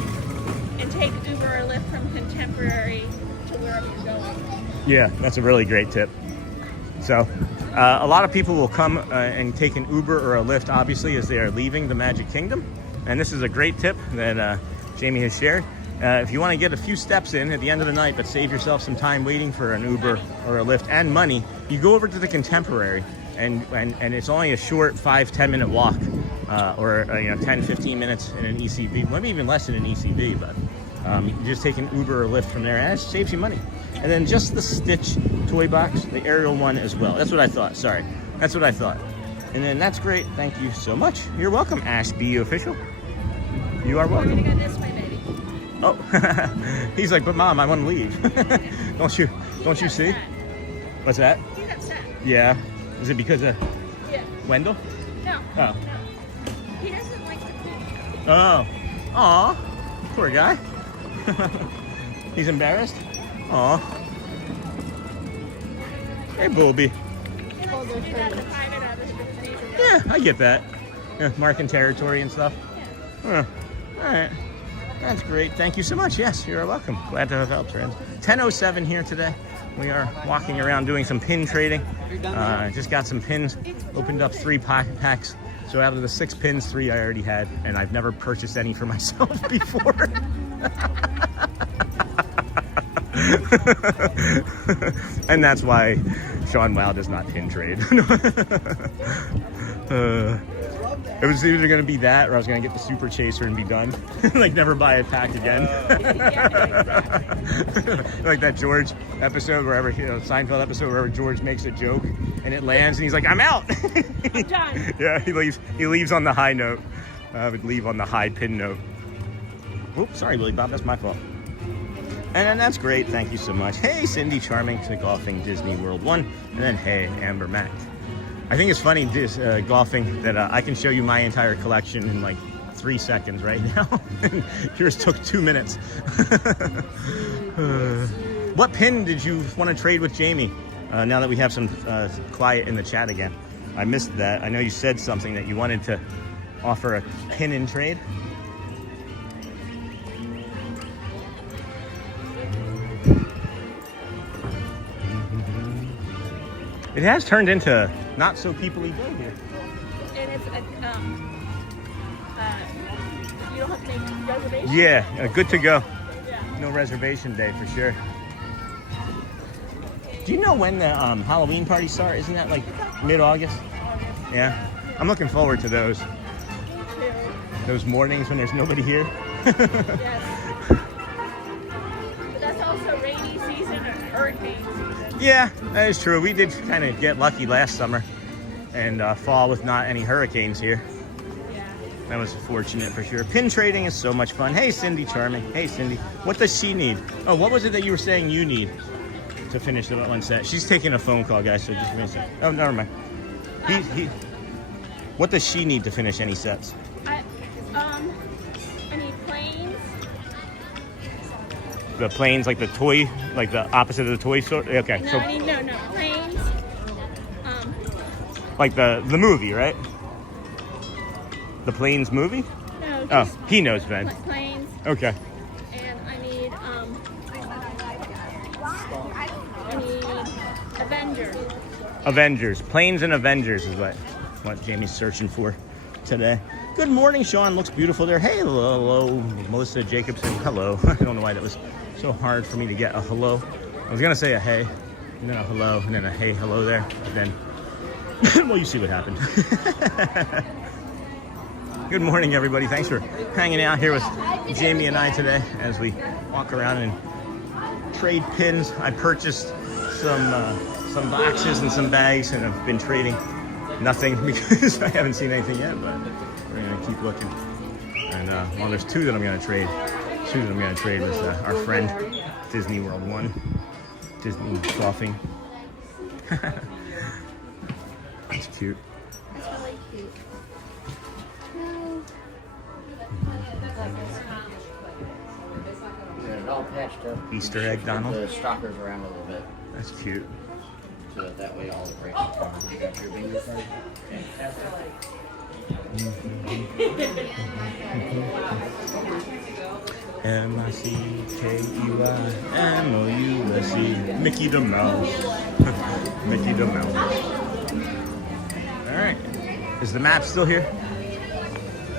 and take Uber or Lyft from Contemporary to wherever you're going. Yeah, that's a really great tip. So a lot of people will come and take an Uber or a Lyft, obviously, as they are leaving the Magic Kingdom. And this is a great tip that Jamie has shared. If you want to get a few steps in at the end of the night, but save yourself some time waiting for an Uber or a Lyft and money, you go over to the Contemporary, and it's only a short 5-10 minute walk. Or 10-15 minutes in an ECB, maybe even less in an ECB, but you can just take an Uber or Lyft from there, and it saves you money. And then just the Stitch toy box, the Ariel one as well. That's what I thought. Sorry, that's what I thought. And then that's great. Thank you so much. You're welcome, Ashby official. You are welcome. We're gonna go this way, baby. Oh, he's like, but Mom, I want to leave. Don't you see? Upset. What's that? He's upset. Yeah. Is it because of Yeah. Wendell? No. Oh. No. He doesn't like to poop. Oh. Aw. Poor guy. He's embarrassed? Aw. Hey, Bulby. Yeah, I get that. Yeah, marking territory and stuff. Huh. All right. That's great. Thank you so much. Yes, you're welcome. Glad to have helped, friends. 10:07 here today. We are walking around doing some pin trading. Just got some pins. Opened up 3 packs. So out of the 6 pins, 3 I already had, and I've never purchased any for myself before. And that's why Sean Wow does not pin trade. It was either going to be that or I was going to get the Super Chaser and be done. Like never buy a pack again. Like that George episode, wherever, Seinfeld episode, wherever George makes a joke and it lands and he's like, I'm out. I'm done. Yeah, he leaves on the high note. I would leave on the high pin note. Oops, sorry, Willie Bob, that's my fault. And that's great, thank you so much. Hey, Cindy Charming to Golfing Disney World 1. And then, hey, Amber Mac. I think it's funny, golfing, that I can show you my entire collection in like 3 seconds right now. Yours took 2 minutes. What pin did you want to trade with Jamie? Now that we have some quiet in the chat again. I missed that. I know you said something that you wanted to offer a pin in trade. It has turned into not so peoply go here. And it's you don't have to make reservations. Yeah, good to go. Yeah. No reservation day for sure. Do you know when the Halloween parties start? Isn't that like mid-August? Yeah. I'm looking forward to those. Those mornings when there's nobody here. Yes. But that's also rainy season or hurricane season. Yeah, that is true. We did kind of get lucky last summer and fall with not any hurricanes here. Yeah. That was fortunate for sure. Pin trading is so much fun. Hey, Cindy Charming. Hey, Cindy. What does she need? Oh, what was it that you were saying you need to finish the one set? She's taking a phone call, guys, so just finish it. Oh, never mind. What does she need to finish any sets? I need planes. The planes, like the toy, like the opposite of the toy store? Okay, No, so I need no planes. like the movie, right? The Planes movie? No. Oh, Just he knows, Ben. planes. Okay. And I need Avengers. Avengers. Planes and Avengers is what Jamie's searching for today. Good morning, Sean. Looks beautiful there. Hey, hello. Melissa Jacobson. Hello. I don't know why that was so hard for me to get a hello. I was going to say a hey, and then a hello, and then a hey, hello there. But then, well, you see what happened. Good morning, everybody. Thanks for hanging out here with Jamie and I today as we walk around and trade pins. I purchased some boxes and some bags, and I've been trading nothing because I haven't seen anything yet, but we're gonna keep looking. And well, there's two that I'm gonna trade. Two that I'm gonna trade with our friend Disney World 1, Disney Coughing. That's cute. That's really cute. They're all patched up. Easter egg, Donald. The stalkers around a little bit. That's cute. So that way all the breaks come. You got your bingo card? M-I-C-K-E-Y-M-O-U-S-E. Mickey the Mouse. Mickey the Mouse. All right. Is the map still here?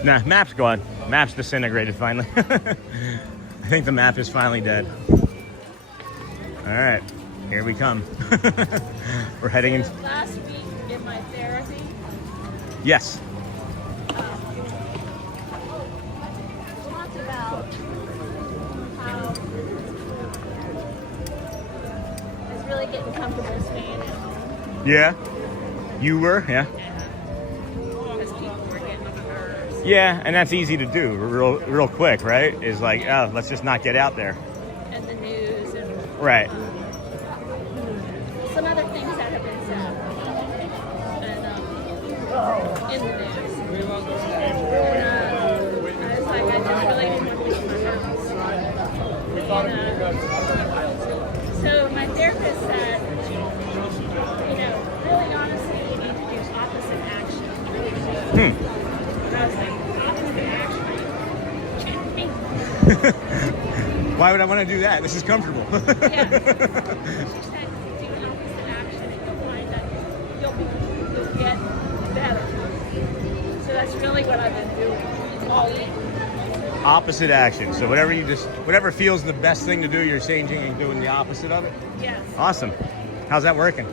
Nah, map's gone. Map's disintegrated finally. I think the map is finally dead. All right. Here we come. We're heading in. Last week in my therapy, Yes. talked about how I was really getting comfortable staying at home. Yeah. You were? Yeah. Because people were getting on my nerves. Yeah, and that's easy to do real quick, right? Is like, oh, let's just not get out there. And the news and Right. some other things that have been said. And in the news. And I was like, I just really didn't want to leave my house. So my therapist said, really honestly, you need to do opposite action. And I was like, opposite action? Why would I want to do that? This is comfortable. Yeah. She said, do opposite action and you'll find that you'll get better. So that's really what I've been doing all week. Opposite action. So whatever feels the best thing to do, you're changing and doing the opposite of it? Yes. Awesome. How's that working?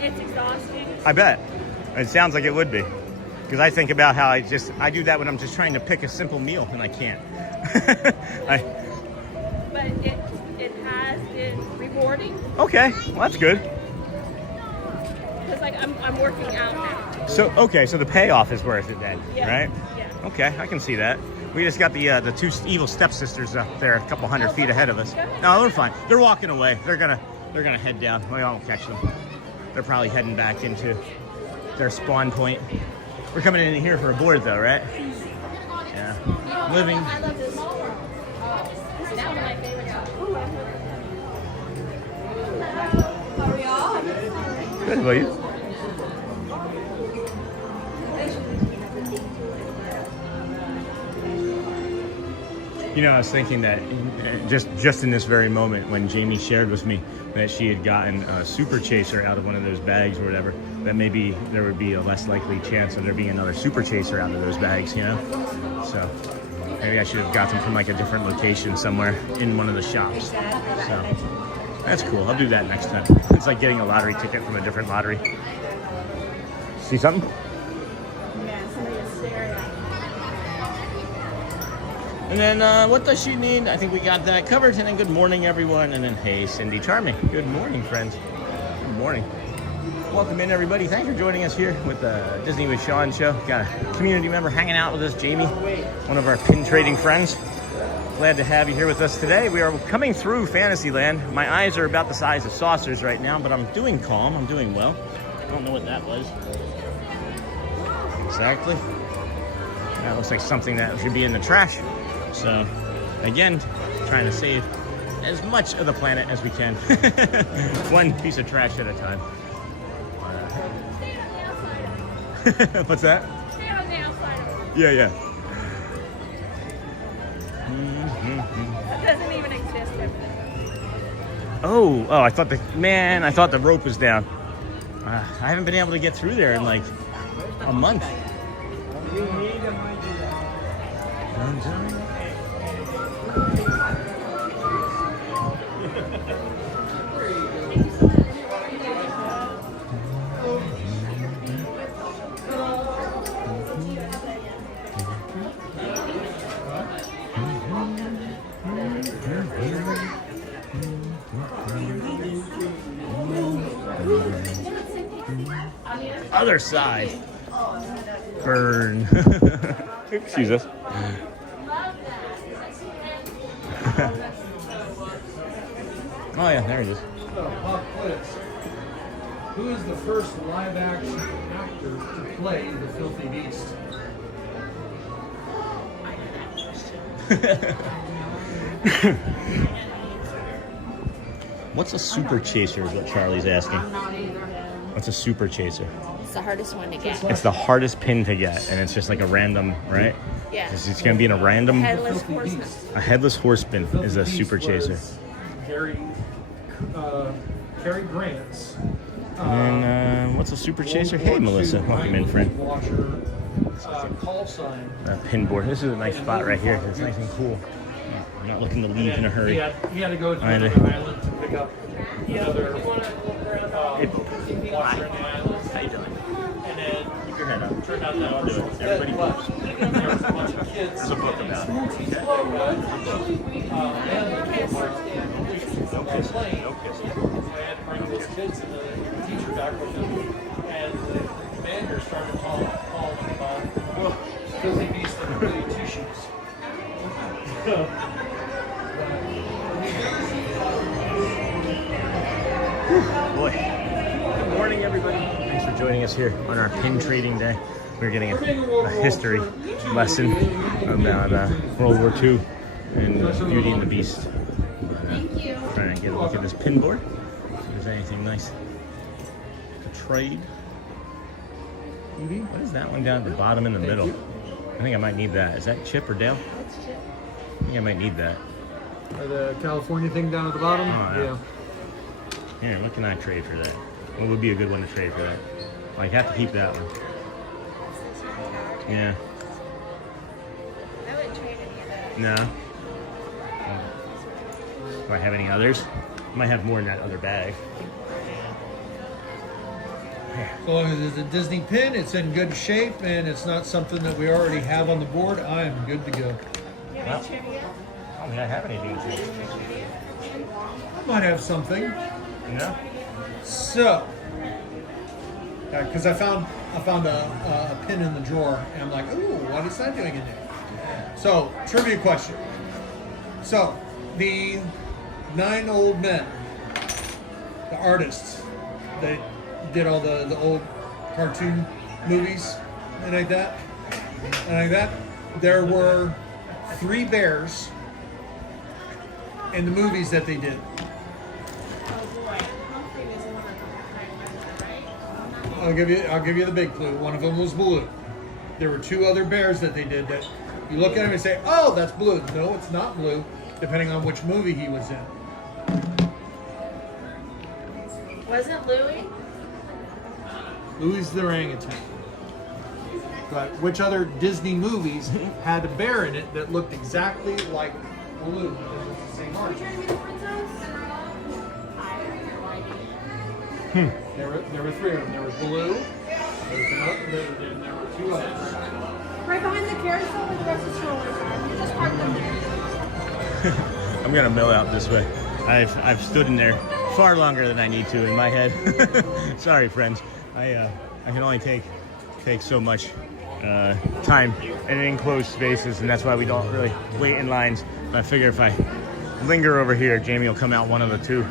It's exhausting. I bet. It sounds like it would be. Because I think about how I do that when I'm just trying to pick a simple meal and I can't. But it has been rewarding. Okay, well that's good. Because I'm working out now. So the payoff is worth it then, Yeah. right? Yeah. Okay, I can see that. We just got the two evil stepsisters up there a couple hundred feet ahead of us. No, they're fine. They're walking away. They're gonna head down. We won't catch them. They're probably heading back into their spawn point. We're coming in here for a board though, right? Yeah. Living. I love this. This is one of my favorites. How are y'all? Good, how about you? I was thinking that just in this very moment when Jamie shared with me that she had gotten a super chaser out of one of those bags or whatever, that maybe there would be a less likely chance of there being another super chaser out of those bags, So maybe I should have got them from like a different location somewhere in one of the shops. So That's cool. I'll do that next time. It's like getting a lottery ticket from a different lottery. See something? Yeah, somebody is staring at me. And then what does she need? I think we got that covered. And then good morning, everyone. And then hey, Cindy Charming. Good morning, friends. Good morning. Welcome in, everybody. Thanks for joining us here with the Disney with Sean show. Got a community member hanging out with us, Jamie, one of our pin trading friends. Glad to have you here with us today. We are coming through Fantasyland. My eyes are about the size of saucers right now, but I'm doing calm. I'm doing well. I don't know what that was. Exactly. That looks like something that should be in the trash. So, again, trying to save as much of the planet as we can. One piece of trash at a time. What's that? Stand on the outside of it. Yeah. That doesn't even exist over there. Oh, I thought the rope was down. I haven't been able to get through there in like a month. Other side. Burn. Excuse us. Oh yeah, there he is. So, pop quiz. Who is the first live-action actor to play the Filthy Beast? What's a super chaser is what Charlie's asking. What's a super chaser? It's the hardest one to get. It's the hardest pin to get, and it's just like a random, right? Yeah. It's going to be in a random... Headless horseman. A headless horseman is a super chaser. Cary Grant's. And what's a super chaser? Hey, Melissa. Welcome in, friend. Call sign. Pin board. This is a nice spot right here. It's nice and cool. I'm not looking to leave in a hurry. He had to go to another island to pick up another washer in the island. How you doing? And then Keep your head up. turned out that I'll do it. Everybody moves. there was a bunch of kids. There's a book about it. And the kids were playing. No kissing. So I had to bring those kids and the teacher back with them. And the commander started calling about Filthy Beast and really two shoes. Boy. Good morning, everybody. Thanks for joining us here on our pin trading day. We're getting a history lesson about World War II and Beauty and the Beast. Thank you. Trying to get a look at this pin board. See if there's anything nice to trade. What is that one down at the bottom in the middle? I think I might need that. Is that Chip or Dale? That's Chip. I think I might need that. Or the California thing down at the bottom? Oh, yeah. Here, what can I trade for that? What would be a good one to trade for that? Well, I have to keep that one. Yeah. I wouldn't trade any of those. No. Do I have any others? I might have more in that other bag. As long as it's a Disney pin, it's in good shape, and it's not something that we already have on the board, I'm good to go. You have any trivia? I don't think I have anything to trade. I might have something. No? So, because I found a pin in the drawer, and I'm like, ooh, what is that doing in there? So, trivia question. So, the 9 old men, the artists, they did all the old cartoon movies and like that. There were 3 bears in the movies that they did. I'll give you the big clue. One of them was blue. There were 2 other bears that they did that you look at them and say, oh, that's blue. No, it's not blue, depending on which movie he was in. Wasn't Louie? Louis the orangutan. But which other Disney movies had a bear in it that looked exactly like blue? It was the same artist. There were 3 of them. There was blue. There were 2 others. Right behind the carousel where the rest of the strollers are. You just park them there. I'm gonna mill out this way. I've stood in there far longer than I need to in my head. Sorry, friends. I can only take so much time in enclosed spaces, and that's why we don't really wait in lines. But I figure if I linger over here, Jamie will come out one of the two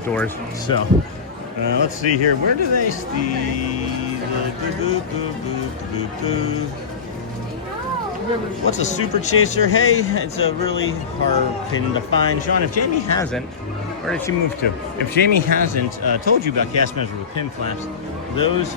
doors. So let's see here. Where do they see? What's a super chaser? Hey, it's a really hard pin to find. Sean, if Jamie hasn't, where did she move to? If Jamie hasn't told you about cast members with pin flaps, those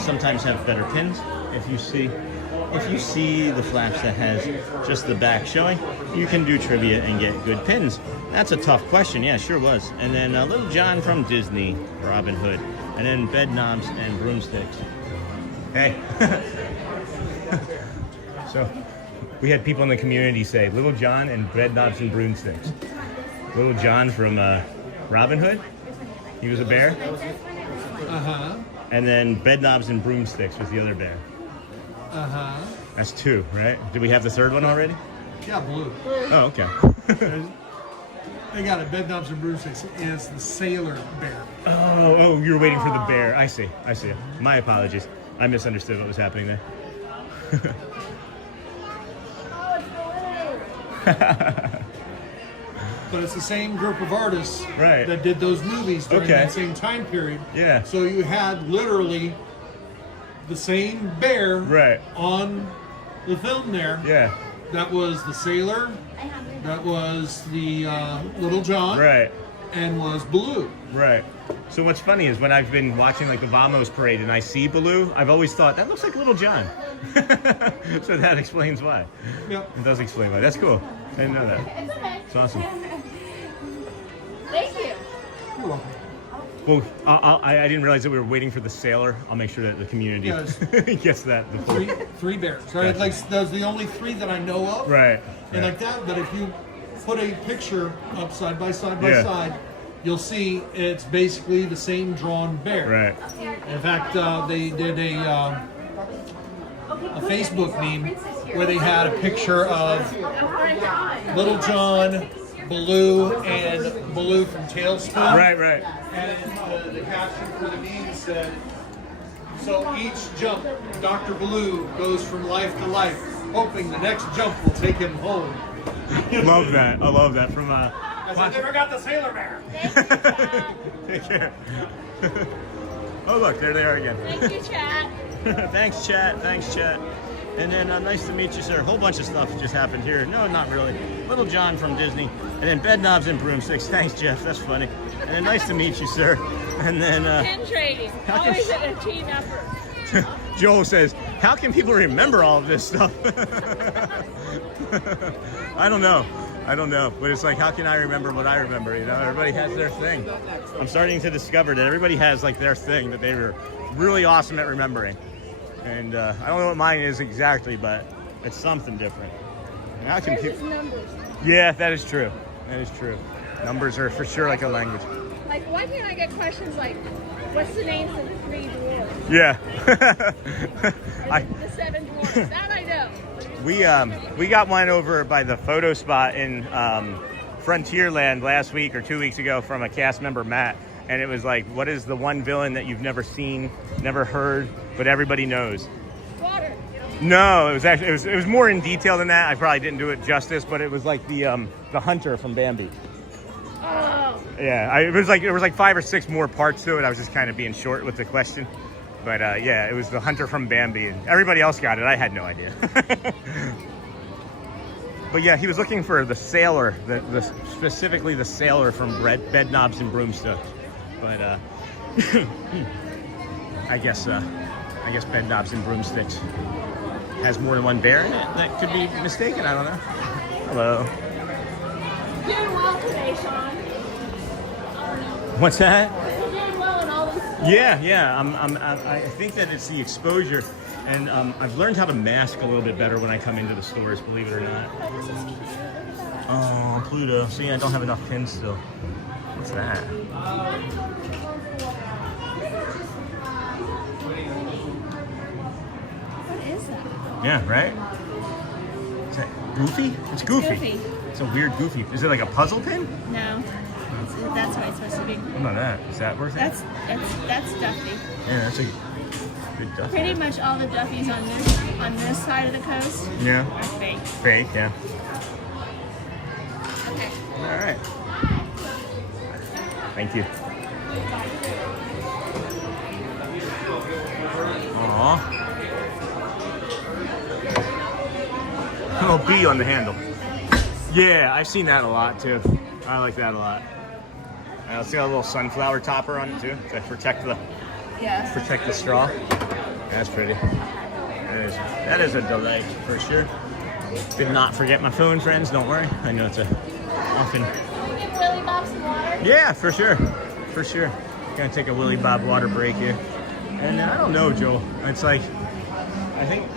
sometimes have better pins. If you see the flaps that has just the back showing, you can do trivia and get good pins. That's a tough question. Yeah, sure was. And then Little John from Disney, Robin Hood, and then bed knobs and broomsticks. Hey. So we had people in the community say Little John and bed knobs and broomsticks. Little John from Robin Hood, he was a bear. Uh-huh. And then bed knobs and broomsticks was the other bear. Uh-huh. That's 2, right? Did we have the third one already? Yeah, blue. Oh, okay. They got a bed knobs and broomsticks. It's the sailor bear. Oh, you were waiting for the bear. I see. My apologies. I misunderstood what was happening there. But it's the same group of artists right. that did those movies during that same time period. Yeah. So you had literally the same bear right. on the film there. Yeah. That was the sailor. That was the Little John. Right. And was Baloo. Right. So what's funny is when I've been watching like the Vamos parade and I see Baloo, I've always thought that looks like Little John. So that explains why. Yep. It does explain why. That's cool. I didn't know that. It's okay. It's awesome. Thank you. You're welcome. Well, I didn't realize that we were waiting for the sailor. I'll make sure that the community gets that before. Three bears. Right? Gotcha. Like those are the only 3 that I know of. Right. And like that, but if you put a picture up side by side, you'll see it's basically the same drawn bear. Right. In fact, they did a Facebook meme where they had a picture of Little John, Baloo, and Baloo from Tailspin. Right. And the caption for the meme said, "So each jump, Dr. Baloo goes from life to life, hoping the next jump will take him home." Love that. I love that from I never got the sailor bear. Take care. Oh look, there they are again. Thank you, chat. Thanks, chat. And then nice to meet you, sir. A whole bunch of stuff just happened here. No, not really. Little John from Disney. And then bed knobs and broomsticks. Thanks, Jeff. That's funny. And then nice to meet you, sir. And then Pin trading. Always a team effort. Joel says, how can people remember all of this stuff? I don't know, but it's like, how can I remember what I remember? You know, everybody has their thing. I'm starting to discover that everybody has like their thing that they were really awesome at remembering. And I don't know what mine is exactly, but it's something different. And how can people? Numbers. Yeah, that is true. Numbers are for sure like a language. Like, why can't I get questions like, what's the names of the 3 dwarves? Yeah. The 7 dwarves. That I know. We got one over by the photo spot in Frontierland last week or 2 weeks ago from a cast member, Matt, and it was like, what is the one villain that you've never seen, never heard, but everybody knows? Water. No, it was actually it was more in detail than that. I probably didn't do it justice, but it was like the hunter from Bambi. Oh. Yeah, it was like 5 or 6 more parts to it. I was just kind of being short with the question. But yeah, it was the hunter from Bambi, and everybody else got it. I had no idea. But yeah, he was looking for the sailor, specifically the sailor from Bed Knobs and Broomsticks. But I guess Bed Knobs and Broomsticks has more than one bear in it. That could be mistaken. I don't know. Hello. Doing well today, Sean. What's that? You're doing well in all this. Yeah. I think that it's the exposure, and I've learned how to mask a little bit better when I come into the stores. Believe it or not. Oh, Pluto. See, I don't have enough pins still. What's that? Yeah, right? Is that Goofy? It's Goofy. Goofy. It's a weird Goofy. Is it like a puzzle pin? No. That's what it's supposed to be. What about that? Is that worth it? That's Duffy. Yeah, that's a good Duffy. Pretty much all the Duffies on this side of the coast Yeah. are fake. Fake, yeah. Okay. All right. Thank you. Aww. Little bee on the handle. Yeah, I've seen that a lot too. I like that a lot. It's got a little sunflower topper on it too to protect the straw. That's pretty. That is a delight for sure. Did not forget my phone, friends. Don't worry. I know it's often. Can we give Willie Bob some water? Yeah, for sure. For sure. Gonna take a Willie Bob water break here. And I don't know, Joel. It's like, I think,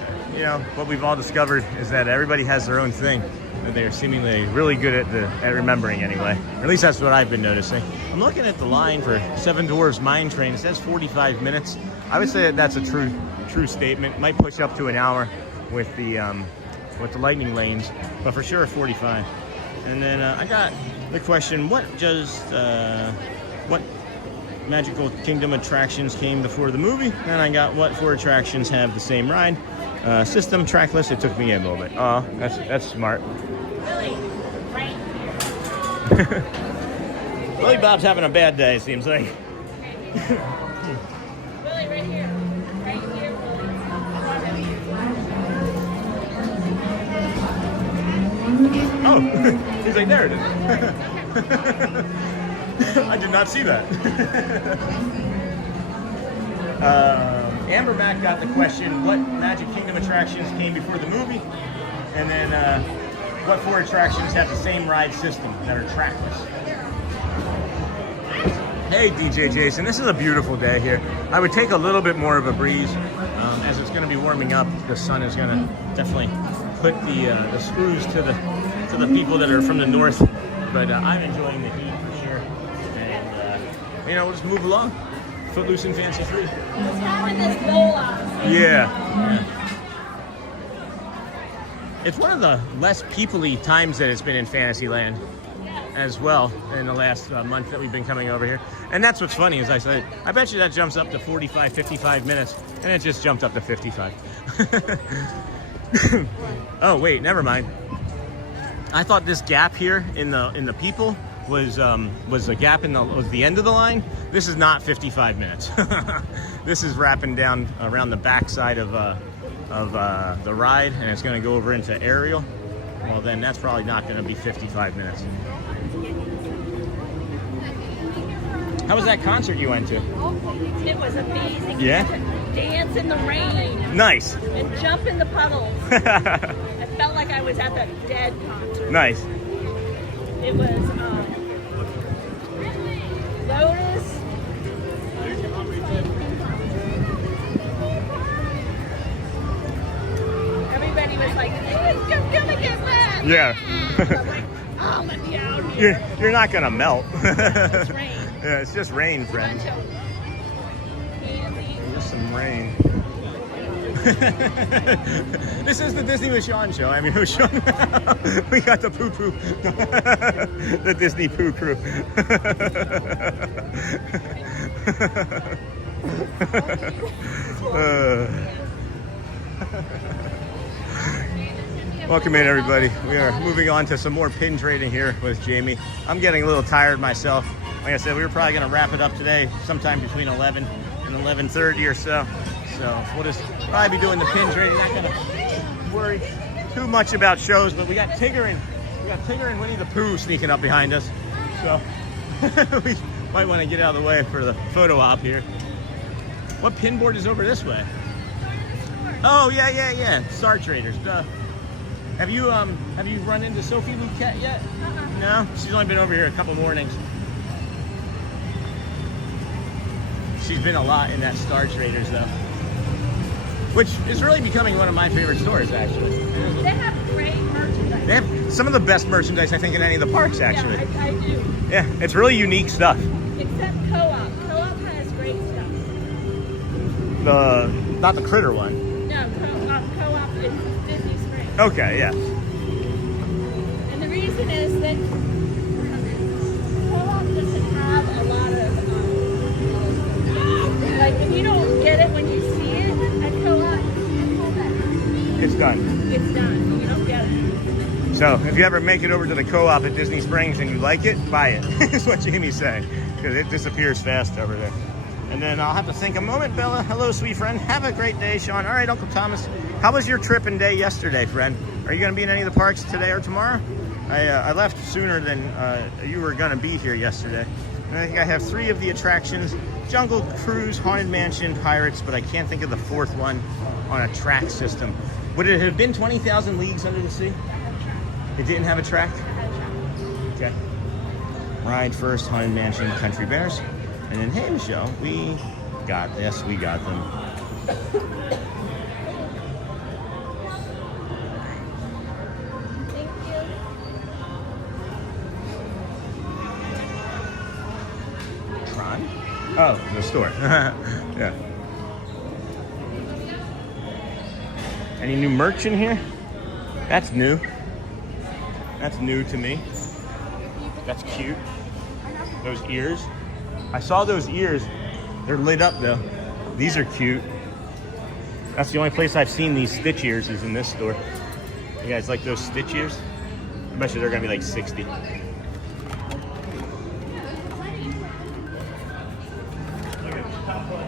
what we've all discovered is that everybody has their own thing that they're seemingly really good at remembering anyway. Or at least that's what I've been noticing. I'm looking at the line for Seven Dwarfs Mine Train. It says 45 minutes. I would say that that's a true statement. Might push up to an hour with the lightning lanes, but for sure 45. And then I got the question, what Magical Kingdom attractions came before the movie? And I got what 4 attractions have the same ride system track list. It took me a little bit. Oh, that's smart. Willie, right here. Willie Bob's having a bad day, it seems like. Willie, right here. Right here, Willie. Oh, he's like, there it is. I did not see that. Amber Mac got the question, what Magic Kingdom attractions came before the movie? And then what 4 attractions have the same ride system that are trackless? Hey DJ Jason, this is a beautiful day here. I would take a little bit more of a breeze as it's going to be warming up. The sun is going to definitely put the screws to the people that are from the north. But I'm enjoying the heat for sure. And, we'll just move along. Footloose and fancy free. What's happening this bowl out? Yeah. It's one of the less people-y times that it's been in Fantasyland as well in the last month that we've been coming over here. And that's what's funny, as I said, I bet you that jumps up to 45, 55 minutes, and it just jumped up to 55. Oh, wait, never mind. I thought this gap here in the people was a gap was the end of the line. This is not 55 minutes. This is wrapping down around the back side of the ride, and it's going to go over into Ariel. Well, then that's probably not going to be 55 minutes. How was that concert you went to? It was amazing. Yeah? Dance in the rain. Nice. And jump in the puddles. I felt like I was at the Dead concert. Nice. It was Lotus. Everybody was like, it's gonna get wet. Yeah. I'm like, oh, let me out here. You're not gonna melt. It's rain. Yeah, it's just rain, friends. Just some rain. This is the Disney with Sean show. I mean, who's Sean? We got the poo poo. The Disney poo crew. Welcome in, everybody. We are moving on to some more pin trading here with Jamie. I'm getting a little tired myself. Like I said, we were probably going to wrap it up today sometime between 11 and 11:30 or so. So we'll just probably be doing the pin trading. Not going to worry too much about shows, but we got Tigger and Winnie the Pooh sneaking up behind us. So we might want to get out of the way for the photo op here. What pin board is over this way? Oh yeah. Star Traders. Have you run into Sophie Luquette yet? No, she's only been over here a couple mornings. She's been a lot in that Star Traders though, which is really becoming one of my favorite stores actually. They have great merchandise. They have some of the best merchandise I think in any of the parks actually. Yeah, I do. Yeah, it's really unique stuff. Except Co-op. Co-op has great stuff. Not the critter one. No, Co-op is Okay, yeah. And the reason is that co-op doesn't have a lot of, like, if you don't get it when you see it at co-op, It's done. it's done. You don't get it. So if you ever make it over to the co-op at Disney Springs and you like it, buy it. That's what Jamie's saying, because it disappears fast over there. And then I'll have to think a moment. Bella, hello, sweet friend. Have a great day, Sean. All right, Uncle Thomas. How was your trip and day yesterday, friend? Are you going to be in any of the parks today or tomorrow? I left sooner than you were going to be here yesterday. And I think I have 3 of the attractions: Jungle Cruise, Haunted Mansion, Pirates, but I can't think of the 4th one on a track system. Would it have been 20,000 Leagues Under the Sea? It didn't have a track? Okay. Ride first, Haunted Mansion, Country Bears. And then, hey, Michelle, we got this. We got them. Thank you. Tron? Oh, the store. Yeah. Any new merch in here? That's new. That's new to me. That's cute. Those ears. I saw those ears. They're lit up though. These are cute. That's the only place I've seen these Stitch ears is in this store. You guys like those Stitch ears? I bet you they're gonna be like 60.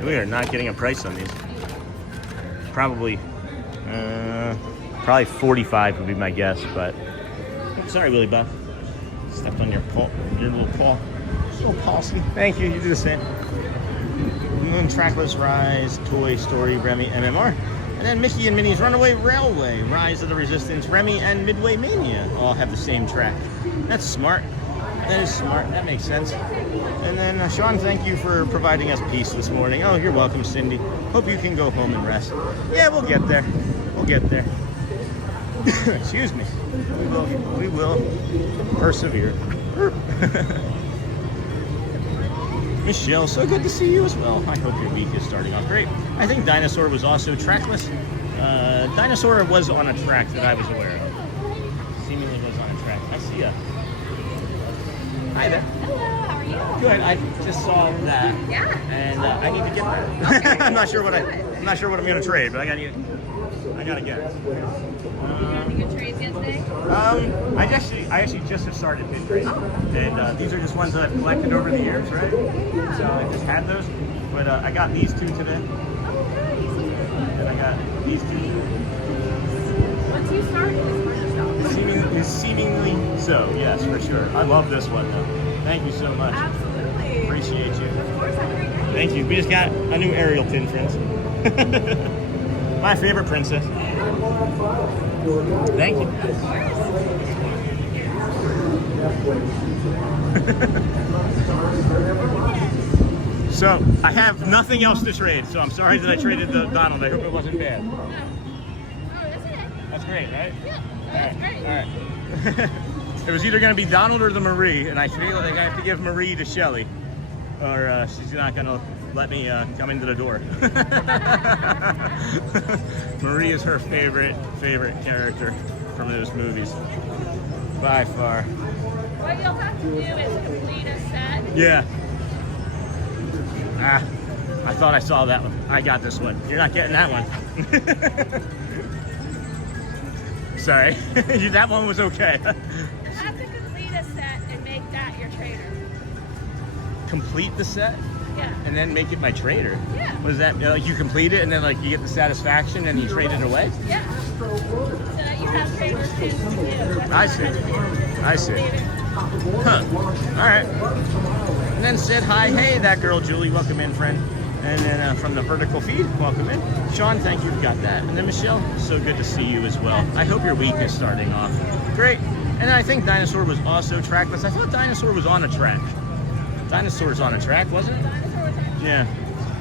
We are not getting a price on these. Probably 45 would be my guess, but sorry, Willie Buff. Stepped on your little paw. Little palsy. Thank you. You do the same. Moon Trackless Rise, Toy Story, Remy, MMR. And then Mickey and Minnie's Runaway Railway, Rise of the Resistance, Remy, and Midway Mania all have the same track. That's smart. That is smart. That makes sense. And then Sean, thank you for providing us peace this morning. Oh, you're welcome, Cindy. Hope you can go home and rest. Yeah, we'll get there. We'll get there. Excuse me. We will persevere. Michelle, so good to see you as well. I hope your week is starting off great. I think Dinosaur was also trackless. Dinosaur was on a track that I was aware of. Seemingly was on a track. I see ya. Hi there. Hello, how are you? Good. I just saw that. Yeah. And I need to get that. Okay, I'm not sure what let's I'm not sure what I'm gonna trade, but I gotta get it. You got any good trades yet today? I actually just have started pin trading, and these are just ones that I've collected over the years, right? So I just had those, but I got these 2 today, and I got these 2. Once you start, It's seemingly so, yes, for sure. I love this one though. Thank you so much. Absolutely. Appreciate you. Of course, have a great day. Thank you. We just got a new Ariel pin, friends. My favorite princess. Thank you. So I have nothing else to trade, so I'm sorry that I traded the Donald. I hope it wasn't bad. Oh, that's it. That's great, right? Yeah, that's great. All right. It was either going to be Donald or the Marie, and I feel like I have to give Marie to Shelly, or she's not going to let me come into the door. Marie is her favorite character from those movies, by far. What you'll have to do is complete a set. Yeah. Ah, I thought I saw that one. I got this one. You're not getting that one. Sorry. That one was okay. You have to complete a set and make that your trader. Complete the set? Yeah. And then make it my trader? Yeah. Was that, like, you complete it and then, like, you get the satisfaction and you trade it away? Yeah. So that you have traders pins to give. I see. I see. Huh. All right. And then said hi. Hey, that girl, Julie. Welcome in, friend. And then from the vertical feed, welcome in. Sean, thank you. Got that. And then Michelle, so good to see you as well. I hope your week is starting off great. And I think Dinosaur was also trackless. I thought Dinosaur was on a track. Dinosaur's on a track, wasn't it? Yeah.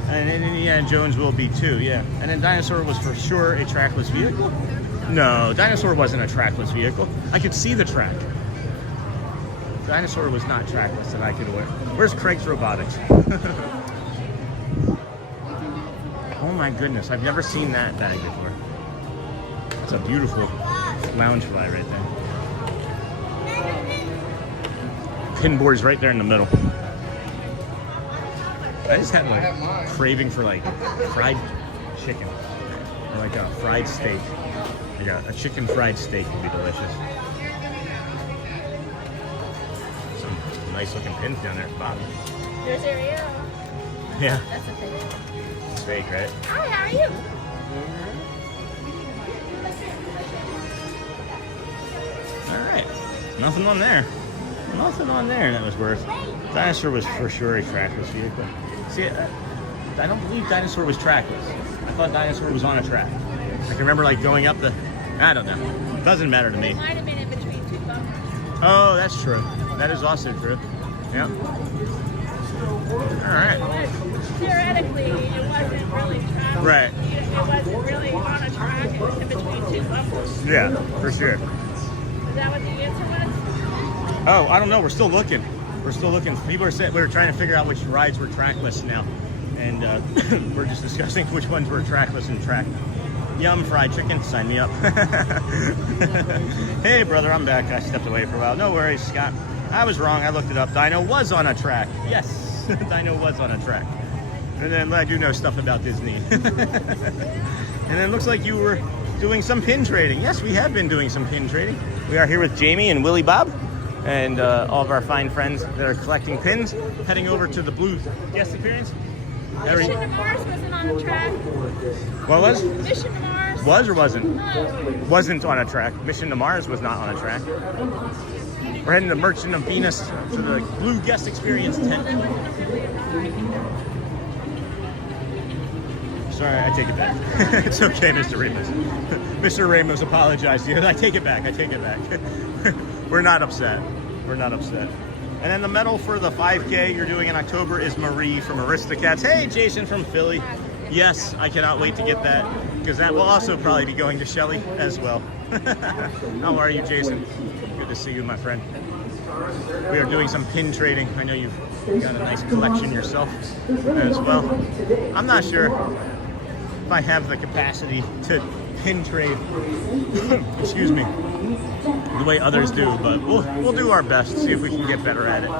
And then Indiana Jones will be too, yeah. And then Dinosaur was for sure a trackless vehicle. No, Dinosaur wasn't a trackless vehicle. I could see the track. Dinosaur was not trackless that I could wear. Where's Craig's Robotics? Oh my goodness, I've never seen that bag before. It's a beautiful Loungefly right there. Pinboard's right there in the middle. I just had like craving for like fried chicken or like a fried steak. Like a chicken fried steak would be delicious. Some nice looking pins down there at the bottom. There's Ariel. Yeah, That's a fake. it's fake, right? Hi, how are you? All right, nothing on there. Nothing on there that was worth. Dinosaur was for sure a trackless vehicle. See, I don't believe Dinosaur was trackless. I thought Dinosaur was on a track. I can remember like going up the, I don't know. Doesn't matter to me. It might have been in between two bumpers. Oh, that's true. That is also true. Yep. All right. But theoretically, it wasn't really traveling. Right. It wasn't really on a track. It was in between two bumpers. Yeah, for sure. Is that what the answer was? Oh, I don't know. We're still looking. We're still looking. People are saying we were trying to figure out which rides were trackless now, and we're just discussing which ones were trackless and track. Yum, fried chicken. Sign me up. Hey, brother, I'm back. I stepped away for a while. No worries, Scott. I was wrong. I looked it up. Dino was on a track. Yes, Dino was on a track. And then I do know stuff about Disney. And then it looks like you were doing some pin trading. Yes, we have been doing some pin trading. We are here with Jamie and Willie Bob and all of our fine friends that are collecting pins, heading over to the blue guest appearance. Mission to Mars wasn't on a track. What was? Mission to Mars. Was or wasn't? No. Wasn't on a track. Mission to Mars was not on a track. We're heading to Merchant of Venus to the blue guest experience tent. Sorry, I take it back. It's okay, Mr. Ramos. Mr. Ramos apologized to you. I take it back. I take it back. We're not upset. We're not upset. And then the medal for the 5K you're doing in October is Marie from Aristocats. Hey, Jason from Philly. Yes, I cannot wait to get that because that will also probably be going to Shelly as well. How are you, Jason? Good to see you, my friend. We are doing some pin trading. I know you've got a nice collection yourself as well. I'm not sure if I have the capacity to pin trade, excuse me, the way others do, but we'll do our best, see if we can get better at it,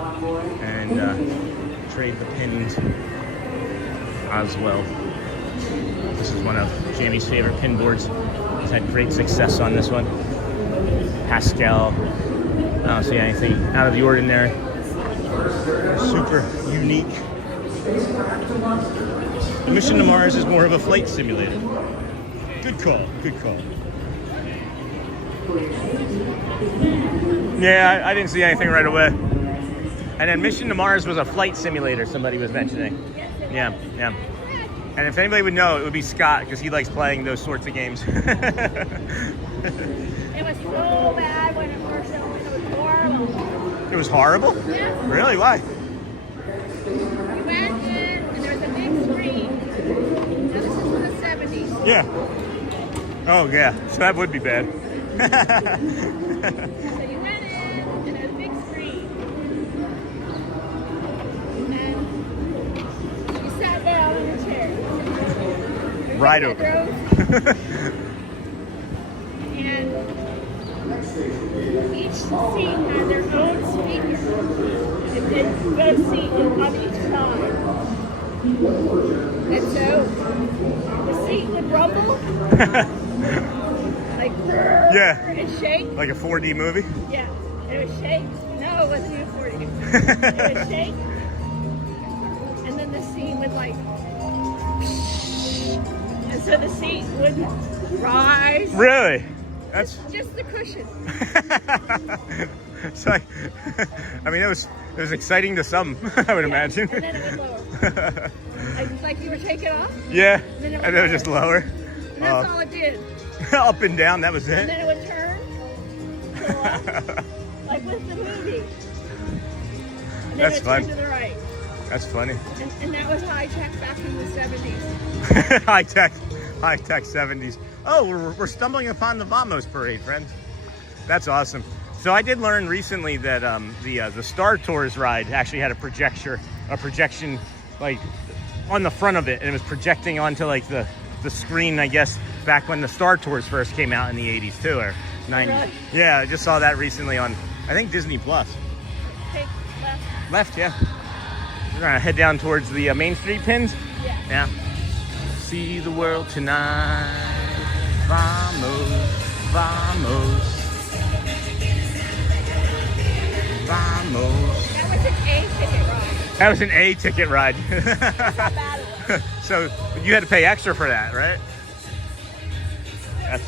and trade the pins as well. This is one of Jamie's favorite pin boards. He's had great success on this one. Pascal. I don't see anything out of the ordinary. Super unique. The Mission to Mars is more of a flight simulator. Good call, good call. Yeah, I didn't see anything right away. And then Mission to Mars was a flight simulator, somebody was mentioning. Yeah, yeah. And if anybody would know, it would be Scott, because he likes playing those sorts of games. It was so bad when it first opened. It was horrible. It was horrible? Yeah. Really? Why? We went in, and there was a big screen. Now, this is from the 70s. Yeah. Oh, yeah. So that would be bad. So you went in, and there was a big screen. And you sat down in your chair. Right over. And each seat had their own speaker. And then both seats on each side. And so the seat would rumble. Like, Yeah. and shake. Like a 4D movie? Yeah. It would shake. No, it wasn't even 40. It would shake. And then the seat would like, and so the seat would rise. Really? That's Just the cushion. it's like, I mean, it was exciting to some, I would imagine. And then it would lower. like you were taking off. Yeah, And then and it was just lower. And that's all it did. Up and down, that was And it. then it would turn. Go off, like with the movie. And then That's it would fun. turn to the right. That's funny. And that was high tech back in the 70s. High tech 70s. Oh, we're stumbling upon the Vamos parade, friends. That's awesome. So I did learn recently that the Star Tours ride actually had a projection like on the front of it, and it was projecting onto like the screen, I guess, back when the Star Tours first came out in the 80s too, or 90. Really? Yeah, I just saw that recently on, I think, Disney Plus. Take left. Left, yeah. We're gonna head down towards the Main Street pins. Yeah. Yeah. See the world tonight. Vamos, vamos. Vamos. That was an A ticket ride. That was an A ticket ride. That's how bad it was. So you had to pay extra for that, right? That's...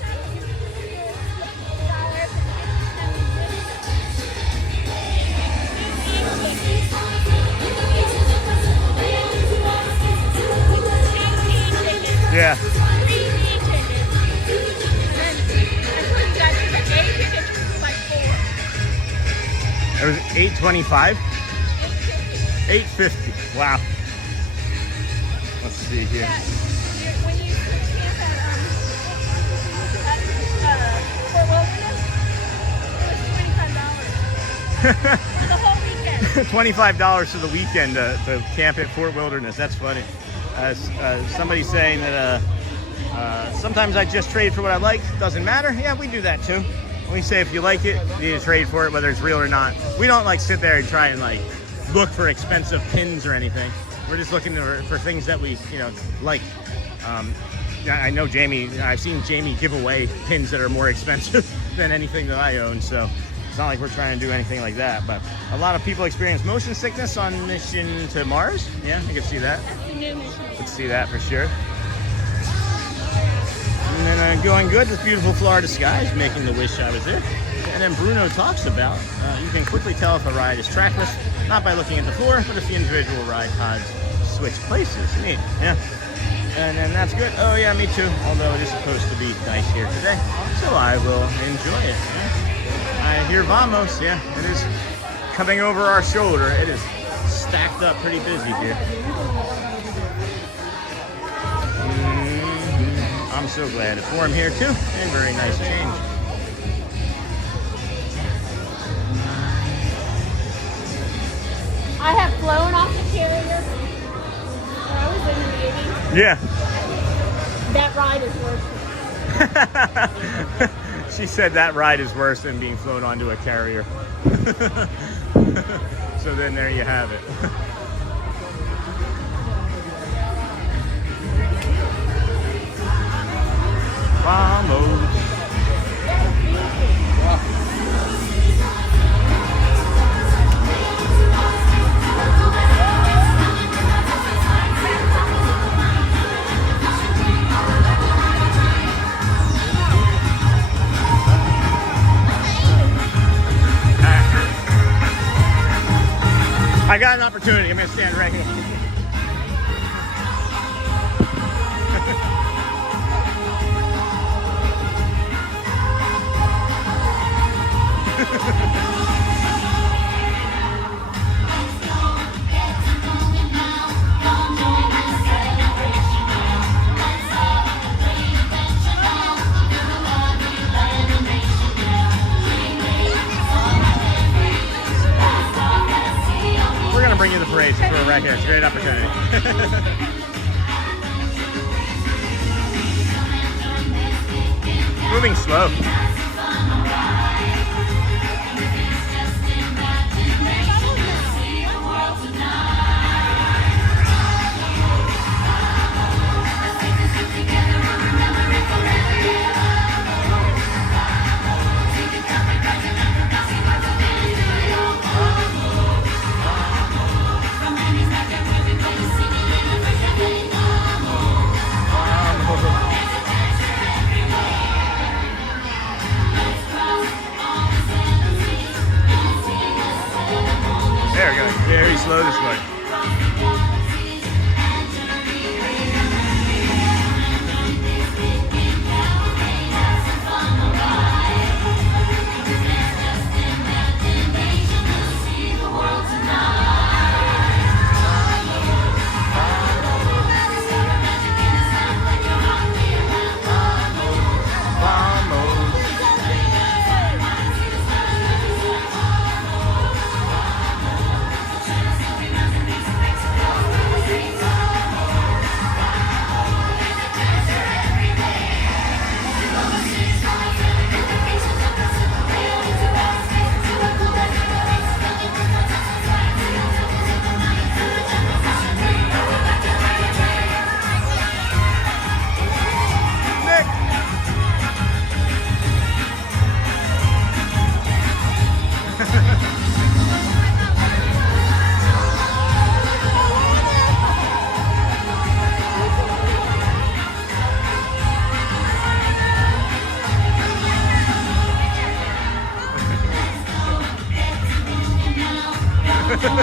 Yeah. It was $8.25. $8.50. Wow. Let's see here. When you camp at Fort Wilderness, it was $25 for the whole weekend. $25 for the weekend to camp at Fort Wilderness. That's funny. Somebody saying that sometimes I just trade for what I like. Doesn't matter. Yeah, we do that too. We say if you like it, you need to trade for it, whether it's real or not. We don't like sit there and try and like look for expensive pins or anything. We're just looking for things that we like. I know Jamie. I've seen Jamie give away pins that are more expensive than anything that I own. So it's not like we're trying to do anything like that. But a lot of people experience motion sickness on Mission to Mars. Yeah, you can see that. That's the new mission. Let's see that for sure. And then going good with beautiful Florida skies, making the wish I was there. And then Bruno talks about, you can quickly tell if a ride is trackless, not by looking at the floor, but if the individual ride pods switch places. Neat, yeah. And then that's good. Oh yeah, me too. Although it is supposed to be nice here today, so I will enjoy it. Yeah. I hear vamos, yeah. It is coming over our shoulder. It is stacked up pretty busy here. I'm so glad it's warm here too, and very nice change. I have flown off the carrier when I was in the Navy. Yeah. That ride is worse. She said that ride is worse than being flown onto a carrier. So then there you have it. Vamos. I got an opportunity. I'm going to stand right here. We're going to bring you the parade since we're right here. It's a great opportunity. Moving slow. They're going very slow this way. Going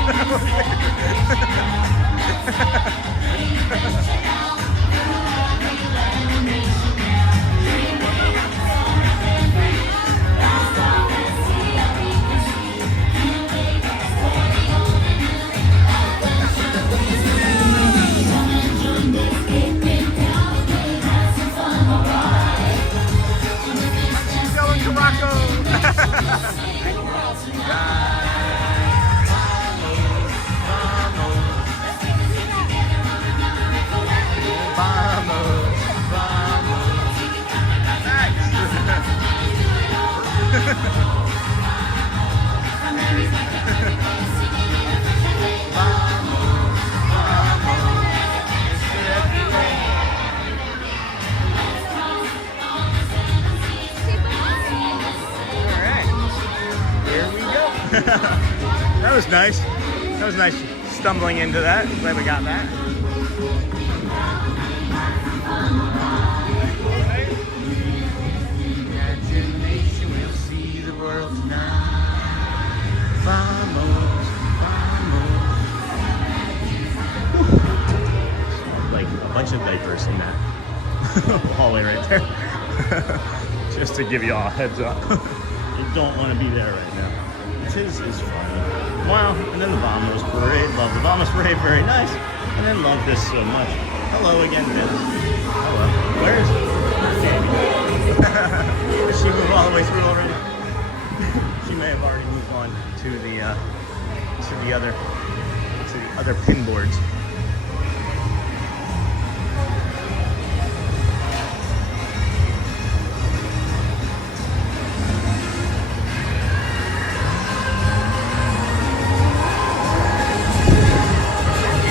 to Morocco. That was nice. That was nice stumbling into that. Glad we got that. Imagination will see the world tonight. Vamos, vamos. Like a bunch of diapers in that hallway right there. Just to give you all a heads up. You don't want to be there right now. This is funny. Wow, and then the Vamos Parade. Love the Vamos Parade, very nice. And then love this so much. Hello again, Dennis. Hello. Where is Did she move all the way through already? She may have already moved on to the other pin boards.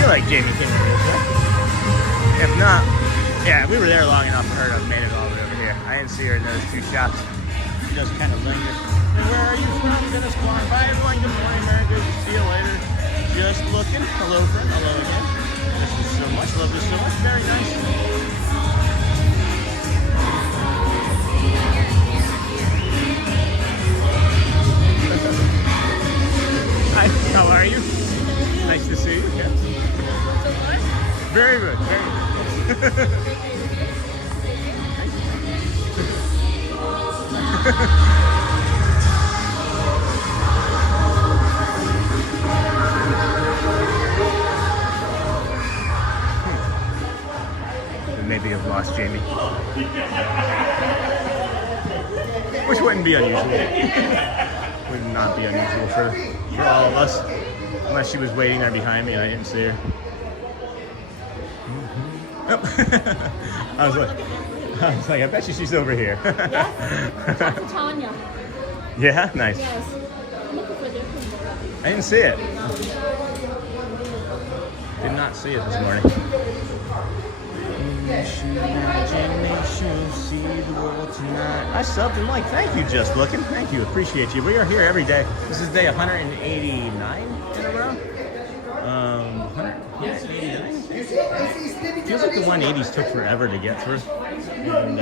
Like Jamie came over this way. If not, yeah, we were there long enough for her to have made it all the way over here. I didn't see her in those two shops. She does kind of linger. Hey, where are you from? Dennis Quan. Bye everyone. Good morning, America. See you later. Just looking. Hello, friend. Hello again. This is so much. Love this so much. Very nice. Hi. How are you? Nice to see you. Yeah. Very good, very good. Maybe I've lost Jamie. Which wouldn't be unusual. Would not be unusual for all of us. Unless she was waiting there behind me and I didn't see her. Oh. I was like, I bet you she's over here. Yes. Talk to Tanya. Yeah, nice. Yes. I'm looking for their pin. I didn't see it. Did not see it this morning. I subbed and like, thank you, just looking. Thank you, appreciate you. We are here every day. This is day 189 in a row. 189. Feels like the 180s took forever to get through. And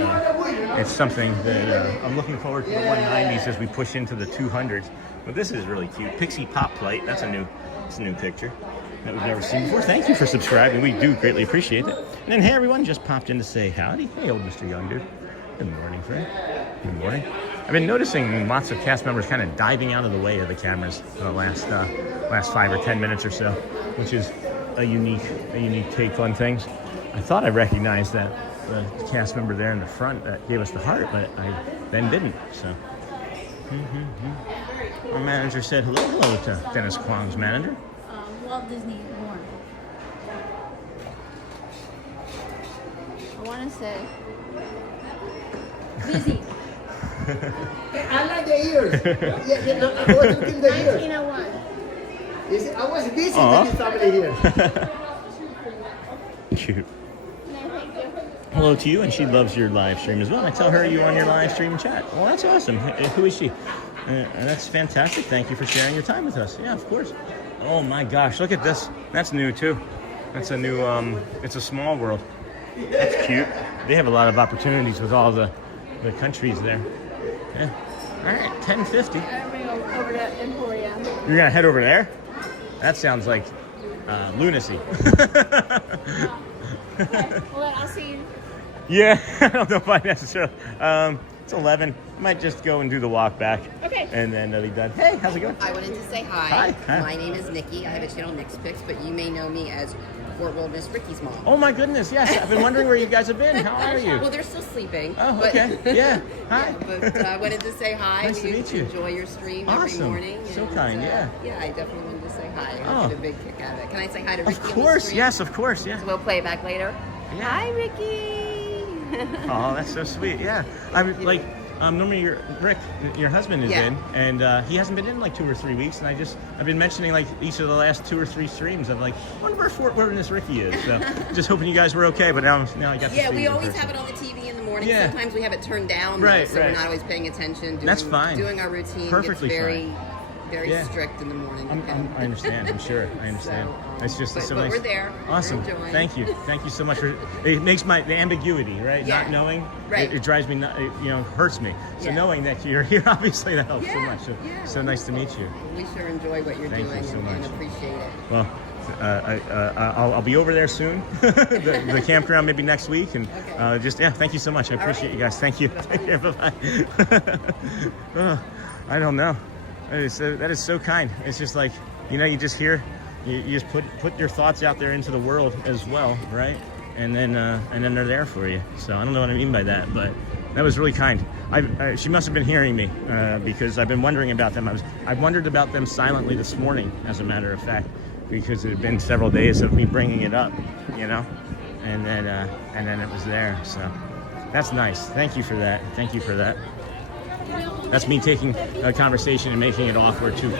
it's something that I'm looking forward to the 190s as we push into the 200s. But this is really cute. Pixie Pop Plate. That's a new picture that we've never seen before. Thank you for subscribing. We do greatly appreciate it. And then, hey, everyone, just popped in to say howdy. Hey, old Mr. Young Dude. Good morning, friend. Good morning. I've been noticing lots of cast members kind of diving out of the way of the cameras in the last 5 or 10 minutes or so, which is a unique take on things. I thought I recognized that the cast member there in the front that gave us the heart, but I then didn't. So, our manager said hello to Dennis Kwong's manager. Walt Disney World. I want to say busy. I like the ears. Yeah, I was looking the ears. 1901. I was busy with this family here. Cute. Hello to you, and she loves your live stream as well. I tell her you're on your live stream chat. Well, that's awesome. Who is she? That's fantastic. Thank you for sharing your time with us. Yeah, of course. Oh my gosh, look at this. That's new too. That's a new, it's a small world. That's cute. They have a lot of opportunities with all the countries there. Yeah. All right, 10:50. I'm going over to Emporium. You're gonna head over there? That sounds like lunacy. Okay, well, I'll see you. Yeah, I don't know if I necessarily. It's 11. I might just go and do the walk back. Okay. And then be done. Hey, how's it going? I wanted to say hi. Hi. My name is Nikki. I have a channel, Nick's Picks, but you may know me as Fort Wilderness Ricky's mom. Oh my goodness, yes. I've been wondering where you guys have been. How are you? Well, they're still sleeping. Oh, but, okay. Yeah. Hi. But I wanted to say hi. Nice to meet you. Enjoy your stream Awesome. every morning. So and, kind, yeah. Yeah, I definitely wanted to say hi. Oh. I get a big kick out of it. Can I say hi to Ricky? Of on the course, stream? yes, of course, yeah. So we'll play it back later. Yeah. Hi, Ricky. Oh, that's so sweet. Yeah. I'm like, normally Rick, your husband is in, and he hasn't been in like 2 or 3 weeks, and I've been mentioning like each of the last 2 or 3 streams of like, I wonder where Fort Wilderness Ricky is. So just hoping you guys were okay, but now I got to Yeah, see we you in always person. have it on the TV in the morning. Yeah. Sometimes we have it turned down, though, Right, so right. we're not always paying attention. That's fine. Doing our routine Perfectly gets very, fine. very Yeah. strict in the morning. I understand. I'm sure. I understand. It's just but so but nice. we're there. Awesome. We're enjoying. Thank you. Thank you so much for. It makes the ambiguity, right? Yeah. Not knowing. Right. It drives me. Hurts me. So knowing that you're here, obviously that helps so much. So nice to meet you. We sure enjoy what you're Thank doing you so and much. appreciate it. Well, I'll be over there soon. the campground maybe next week, and thank you so much. I appreciate you guys. Thank you. Bye-bye. Oh, I don't know. That is so kind. It's just like, you just hear, you just put your thoughts out there into the world as well, right? And then they're there for you. So I don't know what I mean by that, but that was really kind. She must have been hearing me because I've been wondering about them. I wondered about them silently this morning, as a matter of fact, because it had been several days of me bringing it up, and then it was there. So that's nice. Thank you for that. Thank you for that. That's me taking a conversation and making it awkward to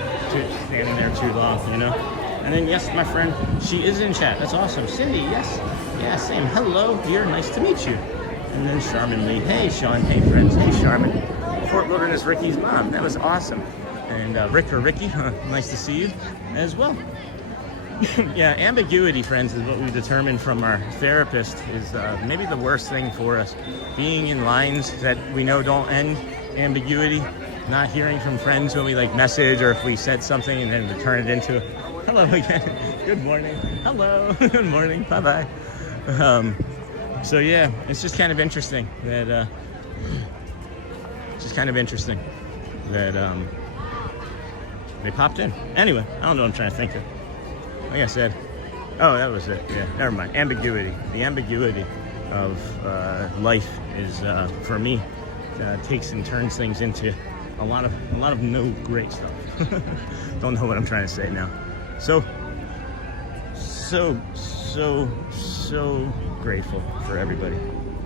standing there too long, And then, yes, my friend, she is in chat. That's awesome. Cindy, yes. Yeah, same. Hello, dear. Nice to meet you. And then Charmin Lee. Hey, Sean. Hey, friends. Hey, Charmin. Fort Wilderness Ricky's mom. That was awesome. And Rick or Ricky, nice to see you as well. Yeah, ambiguity, friends, is what we determined from our therapist is maybe the worst thing for us. Being in lines that we know don't end. Ambiguity, not hearing from friends when we message or if we said something and then we turn it into hello again, good morning, hello, good morning, bye-bye. So yeah, it's just kind of interesting that they popped in. Anyway, I don't know what I'm trying to think of. Like I said, oh, that was it. Yeah, never mind. Ambiguity. The ambiguity of life is for me. Takes and turns things into a lot of no great stuff. Don't know what I'm trying to say now. So grateful for everybody.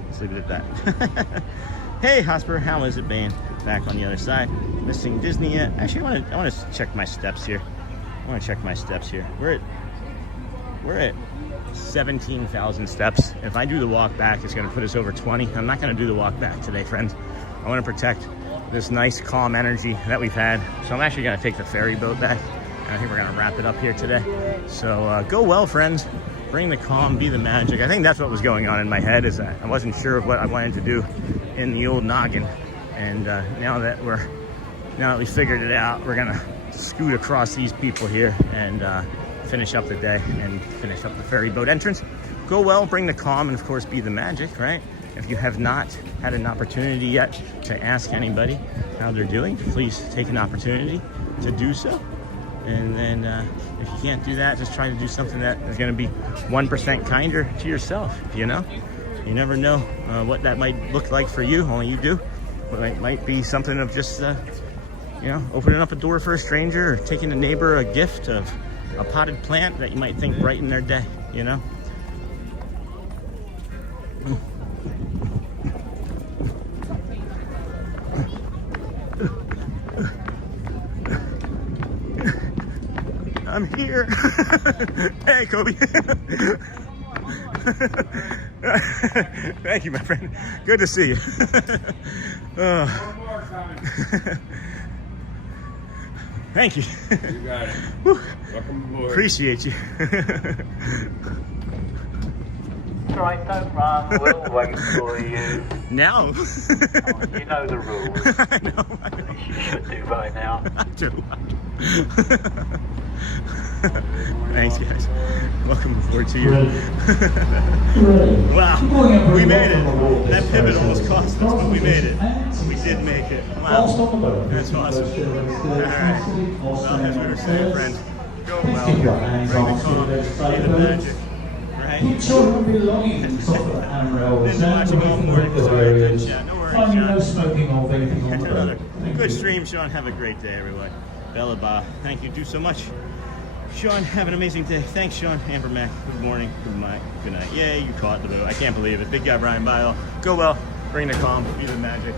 Let's leave it at that. Hey Hosper, how is it been? Back on the other side. Missing Disney yet? Actually, I want to check my steps here. We're at 17,000 steps. If I do the walk back, it's going to put us over 20. I'm not going to do the walk back today, friends. I want to protect this nice, calm energy that we've had. So I'm actually going to take the ferry boat back. And I think we're going to wrap it up here today. So go well, friends. Bring the calm, be the magic. I think that's what was going on in my head is I wasn't sure of what I wanted to do in the old noggin. And now that we figured it out, we're going to scoot across these people here and finish up the day and finish up the ferry boat entrance. Go well, bring the calm, and of course be the magic, right? If you have not had an opportunity yet to ask anybody how they're doing, please take an opportunity to do so. And then if you can't do that, just try to do something that is going to be 1% kinder to yourself, You never know what that might look like for you, only you do. But it might be something of just, opening up a door for a stranger or taking a neighbor a gift of a potted plant that you might think brighten their day, I'm here. Hey, Kobe. Thank you, my friend. Good to see you. Thank you. You got it. Welcome aboard. Appreciate you. That's right, don't run. We'll wait for you. Now. You know the rules. I know. You should do by now. I do. Thanks, guys. Welcome aboard to you. Wow, we made it. That pivot almost cost us, but we made it. We did make it. Wow, that's awesome. All right. Well, as we were saying, friends, go well. Bring the calm, be the magic. Right? Been watching all morning, so I didn't chat. No worries, Sean. No smoking or vaping on the Another road. good stream, Sean. Have a great day, everyone. Bella Ba, thank you. Do so much. Sean, have an amazing day. Thanks, Sean. Amber Mac, good morning, good night. Yay, you caught the boat. I can't believe it. Big guy Brian Bile. Go well. Bring the calm. Be the magic.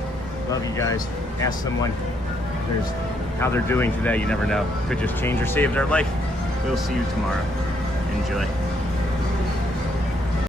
Love you guys. Ask someone how they're doing today. You never know. Could just change or save their life. We'll see you tomorrow. Enjoy.